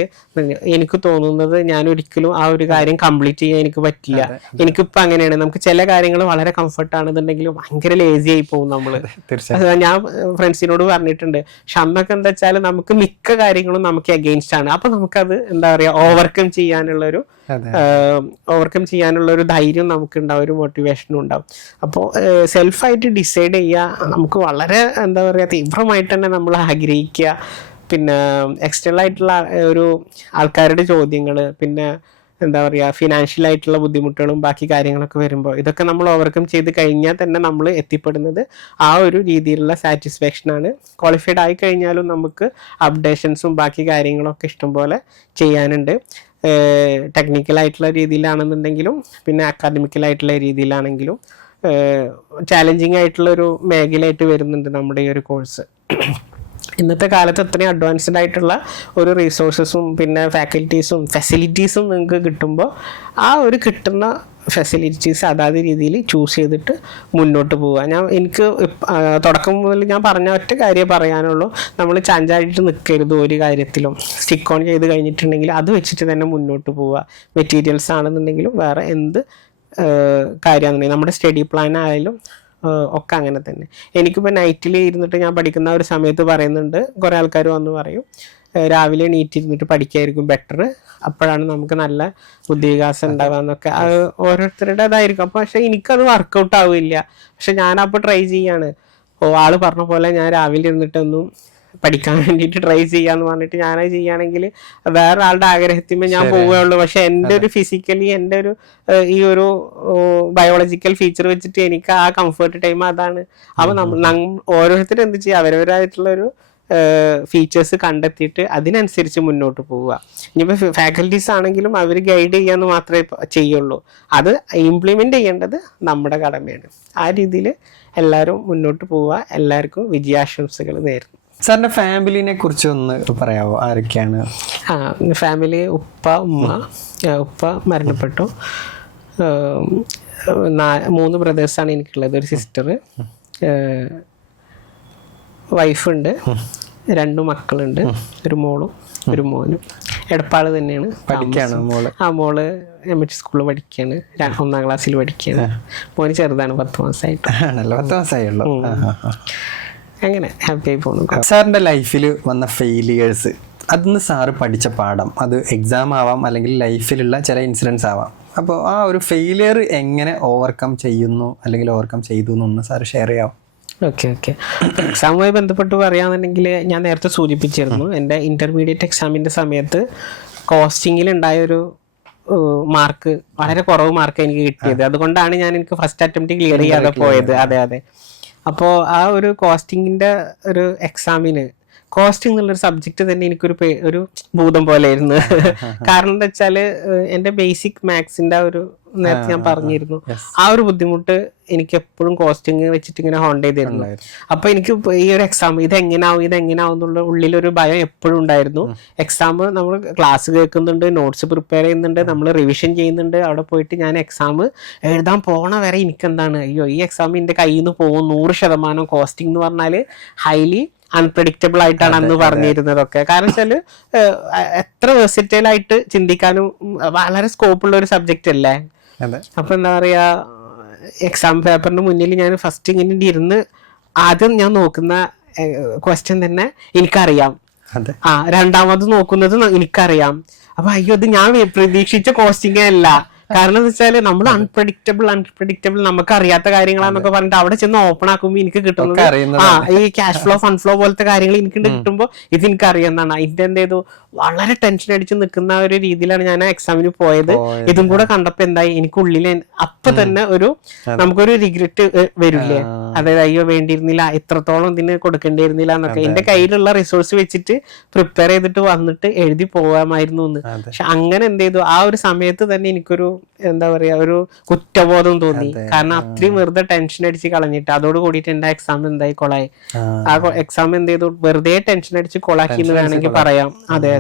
എനിക്ക് തോന്നുന്നത് ഞാൻ ഒരിക്കലും ആ ഒരു കാര്യം കംപ്ലീറ്റ് ചെയ്യാൻ എനിക്ക് പറ്റില്ല. എനിക്കിപ്പോൾ അങ്ങനെയാണ്. നമുക്ക് ചില കാര്യങ്ങൾ വളരെ കംഫർട്ടാണെന്നുണ്ടെങ്കിൽ ഭയങ്കര ലേസി ആയി പോകും നമ്മള്. ഞാൻ ഫ്രണ്ട്സിനോട് പറഞ്ഞിട്ടുണ്ട്, പക്ഷെ അന്നൊക്കെ എന്താ വെച്ചാൽ നമുക്ക് മിക്ക കാര്യങ്ങളും നമുക്ക് അഗെയിൻസ്റ്റ് ആണ്. അപ്പൊ നമുക്കത് എന്താ പറയാ ഓവർകം ചെയ്യാനുള്ള ഒരു ധൈര്യം നമുക്ക് ഉണ്ടാവും, ഒരു മോട്ടിവേഷനും ഉണ്ടാവും. അപ്പോൾ സെൽഫായിട്ട് ഡിസൈഡ് ചെയ്യുക, നമുക്ക് വളരെ എന്താ പറയാ തീവ്രമായിട്ട് തന്നെ നമ്മൾ ആഗ്രഹിക്കുക. പിന്നെ എക്സ്റ്റേണൽ ആയിട്ടുള്ള ഒരു ആൾക്കാരുടെ ചോദ്യങ്ങൾ, പിന്നെ എന്താ പറയുക ഫിനാൻഷ്യൽ ആയിട്ടുള്ള ബുദ്ധിമുട്ടുകളും ബാക്കി കാര്യങ്ങളൊക്കെ വരുമ്പോൾ ഇതൊക്കെ നമ്മൾ ഓവർകം ചെയ്ത് കഴിഞ്ഞാൽ തന്നെ നമ്മൾ എത്തിപ്പെടുന്നത് ആ ഒരു രീതിയിലുള്ള സാറ്റിസ്ഫാക്ഷനാണ്. ക്വാളിഫൈഡ് ആയി കഴിഞ്ഞാലും നമുക്ക് അപ്ഡേഷൻസും ബാക്കി കാര്യങ്ങളൊക്കെ ഇഷ്ടംപോലെ ചെയ്യാനുണ്ട്. ടെക്നിക്കലായിട്ടുള്ള രീതിയിലാണെന്നുണ്ടെങ്കിലും പിന്നെ അക്കാദമിക്കലായിട്ടുള്ള രീതിയിലാണെങ്കിലും ചാലഞ്ചിങ് ആയിട്ടുള്ളൊരു മേഖലയായിട്ട് വരുന്നുണ്ട് നമ്മുടെ ഈ ഒരു കോഴ്സ്. ഇന്നത്തെ കാലത്ത് അത്രയും അഡ്വാൻസ്ഡ് ആയിട്ടുള്ള ഒരു റിസോഴ്സസും പിന്നെ ഫെസിലിറ്റീസും നിങ്ങൾക്ക് കിട്ടുമ്പോൾ ആ ഒരു കിട്ടുന്ന ഫെസിലിറ്റീസ് അതാത് രീതിയിൽ ചൂസ് ചെയ്തിട്ട് മുന്നോട്ട് പോവുക. എനിക്ക് തുടക്കം മുതൽ ഞാൻ പറഞ്ഞ ഒറ്റ കാര്യം പറയാനുള്ളൂ, നമ്മൾ ചാഞ്ചായിട്ട് നിൽക്കരുത് ഒരു കാര്യത്തിലും. സ്റ്റിക്ക് ഓൺ ചെയ്ത് കഴിഞ്ഞിട്ടുണ്ടെങ്കിൽ അത് വെച്ചിട്ട് തന്നെ മുന്നോട്ട് പോവുക. മെറ്റീരിയൽസ് ആണെന്നുണ്ടെങ്കിലും വേറെ എന്ത് കാര്യമാണെന്നുണ്ടെങ്കിൽ നമ്മുടെ സ്റ്റഡി പ്ലാൻ ആയാലും ഒക്കെ അങ്ങനെ തന്നെ. എനിക്കിപ്പോൾ നൈറ്റിൽ ഇരുന്നിട്ട് ഞാൻ പഠിക്കുന്ന ഒരു സമയത്ത് പറയുന്നുണ്ട്, കുറേ ആൾക്കാർ വന്ന് പറയും രാവിലെ എണീറ്റിരുന്നിട്ട് പഠിക്കായിരിക്കും ബെറ്റർ, അപ്പോഴാണ് നമുക്ക് നല്ല ബുദ്ധിവികാസം ഉണ്ടാവുക. അത് ഓരോരുത്തരുടേതായിരിക്കും. അപ്പോൾ പക്ഷെ എനിക്കത് വർക്കൗട്ട് ആവില്ല. പക്ഷെ ഞാനപ്പോൾ ട്രൈ ചെയ്യാണ്. ആള് പറഞ്ഞ പോലെ ഞാൻ രാവിലെ ഇരുന്നിട്ടൊന്നും പഠിക്കാൻ വേണ്ടിയിട്ട് ട്രൈ ചെയ്യാന്ന് പറഞ്ഞിട്ട് ഞാനത് ചെയ്യുകയാണെങ്കിൽ വേറെ ആളുടെ ആഗ്രഹത്തിന്മേൽ ഞാൻ പോവുകയുള്ളൂ. പക്ഷെ എൻ്റെ ഒരു ഫിസിക്കലി എൻ്റെ ഒരു ഈ ഒരു ബയോളജിക്കൽ ഫീച്ചർ വെച്ചിട്ട് എനിക്ക് ആ കംഫർട്ട് ടൈം അതാണ്. അപ്പൊ ഓരോരുത്തരും എന്ത് ചെയ്യുക, അവരവരായിട്ടുള്ളൊരു ഫീച്ചേഴ്സ് കണ്ടെത്തിയിട്ട് അതിനനുസരിച്ച് മുന്നോട്ട് പോവുക. ഇനിയിപ്പോൾ ഫാക്കൽറ്റീസ് ആണെങ്കിലും അവർ ഗൈഡ് ചെയ്യാന്ന് മാത്രമേ ചെയ്യുള്ളൂ, അത് ഇംപ്ലിമെന്റ് ചെയ്യേണ്ടത് നമ്മുടെ കടമയാണ്. ആ രീതിയിൽ എല്ലാവരും മുന്നോട്ട് പോവുക. എല്ലാവർക്കും വിജയാശംസകൾ നേരുന്നു. സാറിന്റെ ഫാമിലിനെ കുറിച്ച് ഒന്ന് പറയാമോ? ആരൊക്കെയാണ്? ഫാമിലി ഉപ്പ ഉമ്മ. ഉപ്പ മരണപ്പെട്ടു. 3 ബ്രദേഴ്സാണ് എനിക്കുള്ളത്. ഒരു സിസ്റ്റർ, വൈഫുണ്ട്, 2 മക്കളുണ്ട്, ഒരു മോളും ഒരു മോനും. എടപ്പാള് തന്നെയാണ് പഠിക്കാണ് മോള്. മോള് MH സ്കൂളിൽ പഠിക്കുകയാണ്, 1ാം ക്ലാസ്സിൽ പഠിക്കുകയാണ്. മോന് ചെറുതാണ്, 10 മാസമായിട്ട്. 10 മാസമായുള്ളൂ. അങ്ങനെ ഹാപ്പി ആയി പോകുന്നു. സാറിന്റെ ലൈഫിൽ വന്ന ഫെയിലിയേഴ്സ്, അതിന്ന് സാറ് പഠിച്ച പാഠം, അത് എക്സാം ആവാം അല്ലെങ്കിൽ ലൈഫിലുള്ള ചില ഇൻസിഡൻസ് ആവാം. അപ്പോൾ ആ ഒരു ഫെയിലിയർ എങ്ങനെ ഓവർകം ചെയ്യുന്നു അല്ലെങ്കിൽ ഓവർകം ചെയ്തു എന്നൊന്ന് സാറ് ഷെയർ ചെയ്യാം. ഓക്കെ. എക്സാമുമായി ബന്ധപ്പെട്ട് പറയുകയാണെന്നുണ്ടെങ്കിൽ ഞാൻ നേരത്തെ സൂചിപ്പിച്ചിരുന്നു, എൻ്റെ ഇന്റർമീഡിയറ്റ് എക്സാമിൻ്റെ സമയത്ത് കോസ്റ്റിങ്ങിൽ ഉണ്ടായൊരു മാർക്ക് വളരെ കുറവ് മാർക്ക് എനിക്ക് കിട്ടിയത്. അതുകൊണ്ടാണ് എനിക്ക് ഫസ്റ്റ് അറ്റംപ്റ്റ് ക്ലിയർ ചെയ്യാതെ പോയത്. അതെ. അപ്പോൾ ആ ഒരു കോസ്റ്റിങ്ങിൻ്റെ ഒരു എക്സാമിന് കോസ്റ്റിംഗ് എന്നുള്ളൊരു സബ്ജക്റ്റ് തന്നെ എനിക്കൊരു ഭൂതം പോലെയായിരുന്നു. കാരണം എന്താ വെച്ചാൽ എൻ്റെ ബേസിക് മാത്സിൻ്റെ ഒരു നേരത്തെ ഞാൻ പറഞ്ഞിരുന്നു, ആ ഒരു ബുദ്ധിമുട്ട് എനിക്ക് എപ്പോഴും കോസ്റ്റിംഗ് വെച്ചിട്ട് ഇങ്ങനെ ഹോണ്ട് ചെയ്തിരുന്നു. അപ്പൊ എനിക്ക് ഈ ഒരു എക്സാം ഇതെങ്ങനാവും എന്നുള്ള ഉള്ളിലൊരു ഭയം എപ്പോഴും ഉണ്ടായിരുന്നു. എക്സാം നമ്മൾ ക്ലാസ് കേൾക്കുന്നുണ്ട്, നോട്ട്സ് പ്രിപ്പയർ ചെയ്യുന്നുണ്ട്, നമ്മൾ റിവിഷൻ ചെയ്യുന്നുണ്ട്. അവിടെ പോയിട്ട് ഞാൻ എക്സാം എഴുതാൻ പോണ വരെ എനിക്കെന്താണ്, അയ്യോ ഈ എക്സാം എൻ്റെ കയ്യിൽ നിന്ന് പോകും 100%. കോസ്റ്റിംഗ് എന്ന് പറഞ്ഞാൽ ഹൈലി അൺപ്രഡിക്റ്റബിൾ ആയിട്ടാണ് അന്ന് പറഞ്ഞിരുന്നതൊക്കെ. കാരണം വെച്ചാൽ എത്ര വെർസിറ്റൈൽ ആയിട്ട് ചിന്തിക്കാനും വളരെ സ്കോപ്പുള്ള ഒരു സബ്ജക്റ്റ് അല്ലേ. അപ്പൊ എന്താ പറയാ, എക്സാം പേപ്പറിന് മുന്നിൽ ഞാൻ ഫസ്റ്റ് ഇങ്ങനെ ഇരുന്ന് ആദ്യം ഞാൻ നോക്കുന്ന ക്വസ്റ്റ്യൻ തന്നെ എനിക്കറിയാം, രണ്ടാമത് നോക്കുന്നത് എനിക്കറിയാം. അപ്പൊ അയ്യോ ഇത് ഞാൻ പ്രതീക്ഷിച്ച കോസ്റ്റിംഗേ അല്ല. കാരണം എന്താ വെച്ചാല് നമ്മൾ അൺപ്രഡിക്റ്റബിൾ നമുക്ക് അറിയാത്ത കാര്യങ്ങളാന്നൊക്കെ പറഞ്ഞിട്ട് അവിടെ ചെന്ന് ഓപ്പൺ ആക്കുമ്പോൾ എനിക്ക് കിട്ടുന്നത് ഈ ക്യാഷ് ഫ്ലോ ഫണ്ട് ഫ്ലോ പോലത്തെ കാര്യങ്ങൾ എനിക്ക് കിട്ടുമ്പോൾ ഇത് എനിക്ക് അറിയാവുന്നതാണ്. ഇതിന്റെ എന്ത് ചെയ്തു, വളരെ ടെൻഷൻ അടിച്ച് നിൽക്കുന്ന ഒരു രീതിയിലാണ് ഞാൻ ആ എക്സാമിന് പോയത്. ഇതും കൂടെ കണ്ടപ്പോ എന്തായി, എനിക്കുള്ളിൽ അപ്പൊ തന്നെ നമുക്കൊരു റിഗ്രറ്റ് വരില്ലേ, അതായത് അയ്യോ വേണ്ടിയിരുന്നില്ല, ഇത്രത്തോളം ഇതിന് കൊടുക്കേണ്ടിയിരുന്നില്ല എന്നൊക്കെ. എന്റെ കയ്യിലുള്ള റിസോഴ്സ് വെച്ചിട്ട് പ്രിപ്പയർ ചെയ്തിട്ട് വന്നിട്ട് എഴുതി പോകാമായിരുന്നു എന്ന്. പക്ഷെ അങ്ങനെ എന്ത് ചെയ്തു, ആ ഒരു സമയത്ത് തന്നെ എനിക്കൊരു എന്താ പറയാ ഒരു കുറ്റബോധം തോന്നി. കാരണം അത്രയും വെറുതെ ടെൻഷൻ അടിച്ച് കളഞ്ഞിട്ട് അതോട് കൂടിയിട്ട് എന്റെ എക്സാം എന്തായി കൊളായി. ആ എക്സാം എന്ത് ചെയ്തു, വെറുതെ ടെൻഷൻ അടിച്ച് കൊളാക്കി എന്ന് വേണമെങ്കിൽ പറയാം. അതെ.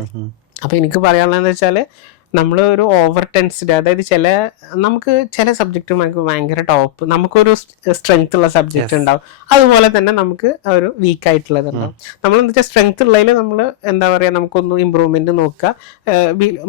അപ്പൊ എനിക്ക് പറയാനുള്ളതെന്ന് വെച്ചാല് നമ്മൾ ഒരു ഓവർ ടെൻസ്ഡ്, അതായത് നമുക്ക് ചില സബ്ജക്റ്റ് നമുക്ക് ഭയങ്കര ടോപ്പ്, നമുക്കൊരു സ്ട്രെങ്ത് ഉള്ള സബ്ജക്റ്റ് ഉണ്ടാവും, അതുപോലെ തന്നെ നമുക്ക് ഒരു വീക്ക് ആയിട്ടുള്ളത് ഉണ്ടാവും. നമ്മൾ എന്താ വെച്ചാൽ സ്ട്രെങ്ത് ഉള്ളതിൽ നമ്മൾ എന്താ പറയുക നമുക്കൊന്ന് ഇമ്പ്രൂവ്മെന്റ് നോക്കുക.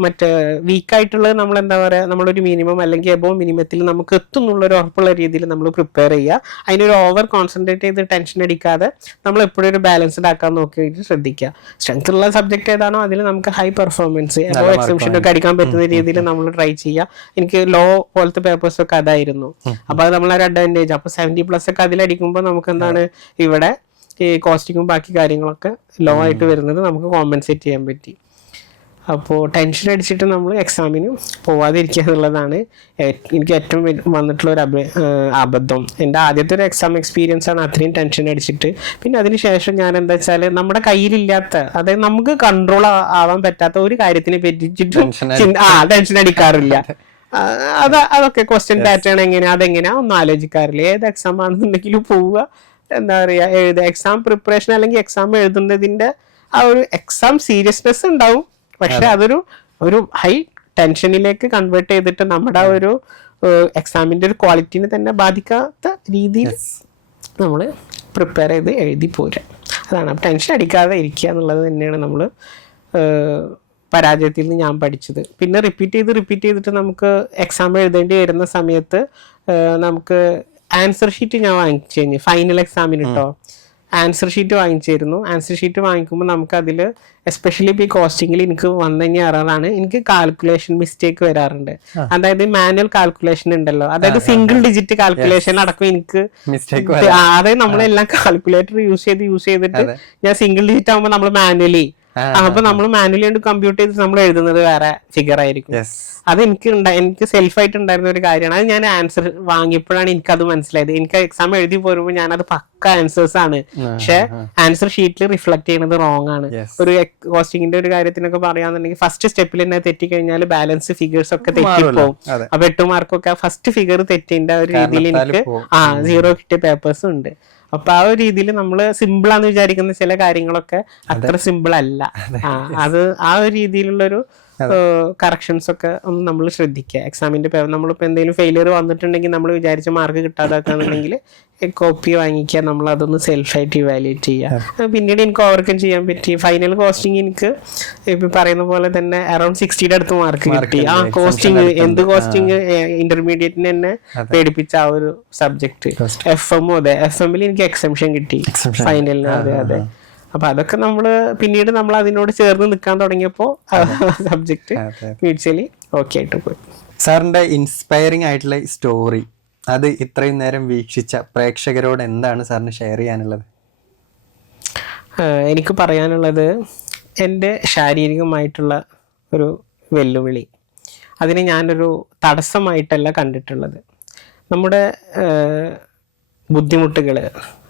മറ്റേ വീക്ക് ആയിട്ടുള്ളത് നമ്മൾ എന്താ പറയുക നമ്മളൊരു മിനിമം അല്ലെങ്കിൽ എബോവ് മിനിമത്തിൽ നമുക്ക് എത്തുന്നുള്ളൊരു ഉറപ്പുള്ള രീതിയിൽ നമ്മൾ പ്രിപ്പയർ ചെയ്യുക. അതിനൊരു ഓവർ കോൺസെൻട്രേറ്റ് ചെയ്ത് ടെൻഷൻ അടിക്കാതെ നമ്മൾ എപ്പോഴും ഒരു ബാലൻസ്ഡ് ആക്കാൻ നോക്കിയിട്ട് ശ്രദ്ധിക്കുക. സ്ട്രെങ്ത് ഉള്ള സബ്ജക്ട് ഏതാണോ അതിൽ നമുക്ക് ഹൈ പെർഫോമൻസ് എബോവ് എക്സംഷൻ ഒക്കെ അടിക്കാൻ പറ്റുന്ന രീതിയിൽ നമ്മൾ ട്രൈ ചെയ്യുക. എനിക്ക് ലോ പോലത്തെ പേപ്പേഴ്സ് ഒക്കെ അതായിരുന്നു. അപ്പൊ അത് നമ്മളൊരു അഡ്വാൻറ്റേജ്. അപ്പൊ 70+ ഒക്കെ അതിലടിക്കുമ്പോൾ നമുക്ക് എന്താണ് ഇവിടെ ഈ കോസ്റ്റിങ്ങും ബാക്കി കാര്യങ്ങളൊക്കെ ലോ ആയിട്ട് വരുന്നത് നമുക്ക് കോമ്പൻസേറ്റ് ചെയ്യാൻ പറ്റി. അപ്പോൾ ടെൻഷൻ അടിച്ചിട്ട് നമ്മൾ എക്സാമിന് പോവാതിരിക്കുക എന്നുള്ളതാണ് എനിക്ക് ഏറ്റവും വന്നിട്ടുള്ള ഒരു അബദ്ധം. എൻ്റെ ആദ്യത്തെ ഒരു എക്സാം എക്സ്പീരിയൻസ് ആണ് അത്രയും ടെൻഷൻ അടിച്ചിട്ട്. പിന്നെ അതിനുശേഷം ഞാൻ എന്താ വെച്ചാൽ നമ്മുടെ കയ്യിലില്ലാത്ത, അതായത് നമുക്ക് കൺട്രോൾ ആവാൻ പറ്റാത്ത ഒരു കാര്യത്തിനെ പറ്റിച്ചിട്ടും ടെൻഷൻ അടിക്കാറില്ല. അതൊക്കെ ക്വസ്റ്റ്യൻ പാറ്റേൺ എങ്ങനെയാ അതെങ്ങനെയാ ഒന്നും ആലോചിക്കാറില്ല. ഏത് എക്സാം ആണെന്നുണ്ടെങ്കിലും പോവുക, എന്താ പറയുക, എഴുതുക. എക്സാം പ്രിപ്പറേഷൻ അല്ലെങ്കിൽ എക്സാം എഴുതുന്നതിൻ്റെ ആ ഒരു എക്സാം സീരിയസ്നെസ് ഉണ്ടാവും, പക്ഷെ ഒരു ഹൈ ടെൻഷനിലേക്ക് കൺവേർട്ട് ചെയ്തിട്ട് നമ്മുടെ ആ ഒരു എക്സാമിൻ്റെ ഒരു ക്വാളിറ്റിനെ തന്നെ ബാധിക്കാത്ത രീതിയിൽ നമ്മൾ പ്രിപ്പയർ ചെയ്ത് എഴുതി പോരുക. അതാണ്. അപ്പം ടെൻഷൻ അടിക്കാതെ ഇരിക്കുക എന്നുള്ളത് തന്നെയാണ് നമ്മൾ പരാജയത്തിൽ നിന്ന് ഞാൻ പഠിച്ചത്. പിന്നെ റിപ്പീറ്റ് ചെയ്തിട്ട് നമുക്ക് എക്സാം എഴുതേണ്ടി വരുന്ന സമയത്ത് നമുക്ക് ആൻസർ ഷീറ്റ് ഞാൻ വാങ്ങിച്ചു കഴിഞ്ഞു. ഫൈനൽ എക്സാമിന് കേട്ടോ ആൻസർ ഷീറ്റ് വാങ്ങിച്ചിരുന്നു. ആൻസർ ഷീറ്റ് വാങ്ങിക്കുമ്പോൾ നമുക്ക് അതിൽ എസ്പെഷ്യലി ഇപ്പോൾ ഈ കോസ്റ്റിങ്ങിൽ എനിക്ക് വന്നു കഴിഞ്ഞാറാണ് എനിക്ക് കാൽക്കുലേഷൻ മിസ്റ്റേക്ക് വരാറുണ്ട്. അതായത് മാനുവൽ കാൽക്കുലേഷൻ ഉണ്ടല്ലോ, അതായത് സിംഗിൾ ഡിജിറ്റ് കാൽക്കുലേഷൻ അടക്കം എനിക്ക് അതായത് നമ്മളെല്ലാം കാൽക്കുലേറ്റർ യൂസ് ചെയ്തിട്ട് ഞാൻ സിംഗിൾ ഡിജിറ്റ് ആകുമ്പോൾ നമ്മൾ മാനുവലി അപ്പൊ നമ്മൾ മാനുവലി കൊണ്ട് കമ്പ്യൂട്ട് ചെയ്ത് നമ്മൾ എഴുതുന്നത് വേറെ ഫിഗർ ആയിരിക്കും. അത് എനിക്ക് സെൽഫായിട്ട് ഉണ്ടായിരുന്ന ഒരു കാര്യമാണ്. അത് ഞാൻ ആൻസർ വാങ്ങിയപ്പോഴാണ് എനിക്കത് മനസ്സിലായത്. എനിക്ക് എക്സാം എഴുതി പോരുമ്പോൾ ഞാനത് പക്ക ആൻസേഴ്സ് ആണ്, പക്ഷെ ആൻസർ ഷീറ്റിൽ റിഫ്ലക്ട് ചെയ്യുന്നത് റോങ് ആണ്. ഒരു കോസ്റ്റിങ്ങിന്റെ ഒരു കാര്യത്തിനൊക്കെ പറയാന്നുണ്ടെങ്കിൽ ഫസ്റ്റ് സ്റ്റെപ്പിൽ തന്നെ തെറ്റിക്കഴിഞ്ഞാൽ ബാലൻസ് ഫിഗേഴ്സ് ഒക്കെ തെറ്റിപ്പോവും. അപ്പൊ 8 മാർക്കൊക്കെ ഫസ്റ്റ് ഫിഗർ തെറ്റിന്റെ ഒരു രീതിയിൽ എനിക്ക് 0 കിട്ടിയ പേപ്പേഴ്സും ഉണ്ട്. അപ്പൊ ആ ഒരു രീതിയിൽ നമ്മൾ സിമ്പിൾ ആണെന്ന് വിചാരിക്കുന്ന ചില കാര്യങ്ങളൊക്കെ അത്ര സിമ്പിൾ അല്ല. അത് ആ ഒരു രീതിയിലുള്ളൊരു കറക്ഷൻസ് ഒക്കെ ഒന്ന് നമ്മൾ ശ്രദ്ധിക്കുക. എക്സാമിന്റെ നമ്മളിപ്പോൾ എന്തെങ്കിലും ഫെയിലിയർ വന്നിട്ടുണ്ടെങ്കിൽ നമ്മൾ വിചാരിച്ച മാർക്ക് കിട്ടാതാക്കാന്നുണ്ടെങ്കിൽ കോപ്പി വാങ്ങിക്കുക, നമ്മൾ അതൊന്ന് സെൽഫായിട്ട് ഇവാലുവേറ്റ് ചെയ്യുക. പിന്നീട് എനിക്ക് ഓവർകം ചെയ്യാൻ പറ്റി. ഫൈനൽ കോസ്റ്റിംഗ് എനിക്ക് ഇപ്പൊ പറയുന്ന പോലെ തന്നെ അറൌണ്ട് 60യുടെ അടുത്ത് മാർക്ക് കിട്ടി. ആ കോസ്റ്റിംഗ് എന്ത് കോസ്റ്റിംഗ് ഇന്റർമീഡിയറ്റിന് തന്നെ പേടിപ്പിച്ച ആ ഒരു സബ്ജക്ട്. FM അതെ, FM എനിക്ക് എക്സംഷൻ കിട്ടി ഫൈനലിന്. അതെ. അപ്പൊ അതൊക്കെ പിന്നീട് നമ്മൾ അതിനോട് ചേർന്ന് നിൽക്കാൻ തുടങ്ങിയപ്പോൾ സബ്ജക്ട് മ്യൂച്വലി ഓക്കെ ആയിട്ട് പോയി. സാറിന്റെ ഇൻസ്പയറിംഗ് ആയിട്ടുള്ള സ്റ്റോറി അത് ഇത്രയും നേരം വീക്ഷിച്ച പ്രേക്ഷകരോട് എന്താണ് സാറിന് ഷെയർ ചെയ്യാനുള്ളത്? എനിക്ക് പറയാനുള്ളത്, എൻ്റെ ശാരീരികമായിട്ടുള്ള ഒരു വെല്ലുവിളി, അതിനെ ഞാനൊരു തടസ്സമായിട്ടല്ല കണ്ടിട്ടുള്ളത്. നമ്മുടെ ബുദ്ധിമുട്ടുകൾ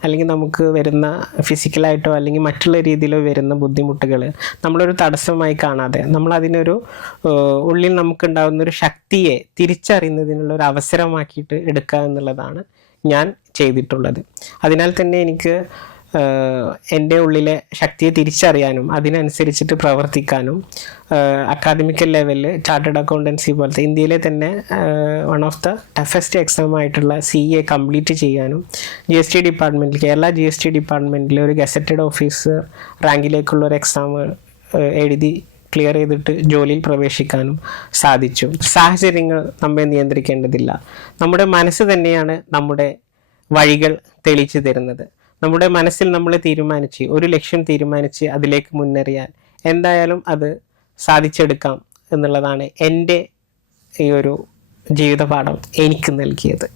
അല്ലെങ്കിൽ നമുക്ക് വരുന്ന ഫിസിക്കലായിട്ടോ അല്ലെങ്കിൽ മറ്റുള്ള രീതിയിലോ വരുന്ന ബുദ്ധിമുട്ടുകൾ നമ്മളൊരു തടസ്സമായി കാണാതെ നമ്മൾ അതിനൊരു ഉള്ളിൽ നമുക്കുണ്ടാകുന്നൊരു ശക്തിയെ തിരിച്ചറിയുന്നതിനുള്ള ഒരു അവസരമാക്കിയിട്ട് എടുക്കുക എന്നുള്ളതാണ് ഞാൻ ചെയ്തിട്ടുള്ളത്. അതിനാൽ തന്നെ എനിക്ക് എൻ്റെ ഉള്ളിലെ ശക്തിയെ തിരിച്ചറിയാനും അതിനനുസരിച്ചിട്ട് പ്രവർത്തിക്കാനും അക്കാദമിക്കൽ ലെവലിൽ ചാർട്ടേഡ് അക്കൗണ്ടൻസി പോലത്തെ ഇന്ത്യയിലെ തന്നെ one of the toughest exam ആയിട്ടുള്ള CA കംപ്ലീറ്റ് ചെയ്യാനും GST ഡിപ്പാർട്ട്മെൻറ്റിൽ, കേരള GST ഡിപ്പാർട്ട്മെൻറ്റിൽ ഒരു ഗസറ്റഡ് ഓഫീസർ റാങ്കിലേക്കുള്ള ഒരു എക്സാം എഴുതി ക്ലിയർ ചെയ്തിട്ട് ജോലിയിൽ പ്രവേശിക്കാനും സാധിച്ചു. സാഹചര്യങ്ങൾ നമ്മെ നിയന്ത്രിക്കേണ്ടതില്ല. നമ്മുടെ മനസ്സ് തന്നെയാണ് നമ്മുടെ വഴികൾ തെളിച്ചു തരുന്നത്. നമ്മുടെ മനസ്സിൽ നമ്മൾ തീരുമാനിച്ച് ഒരു ലക്ഷ്യം തീരുമാനിച്ച് അതിലേക്ക് മുന്നേറിയാൽ എന്തായാലും അത് സാധിച്ചെടുക്കാം എന്നുള്ളതാണ് എൻ്റെ ഈ ഒരു ജീവിതപാഠം എനിക്ക് നൽകിയത്.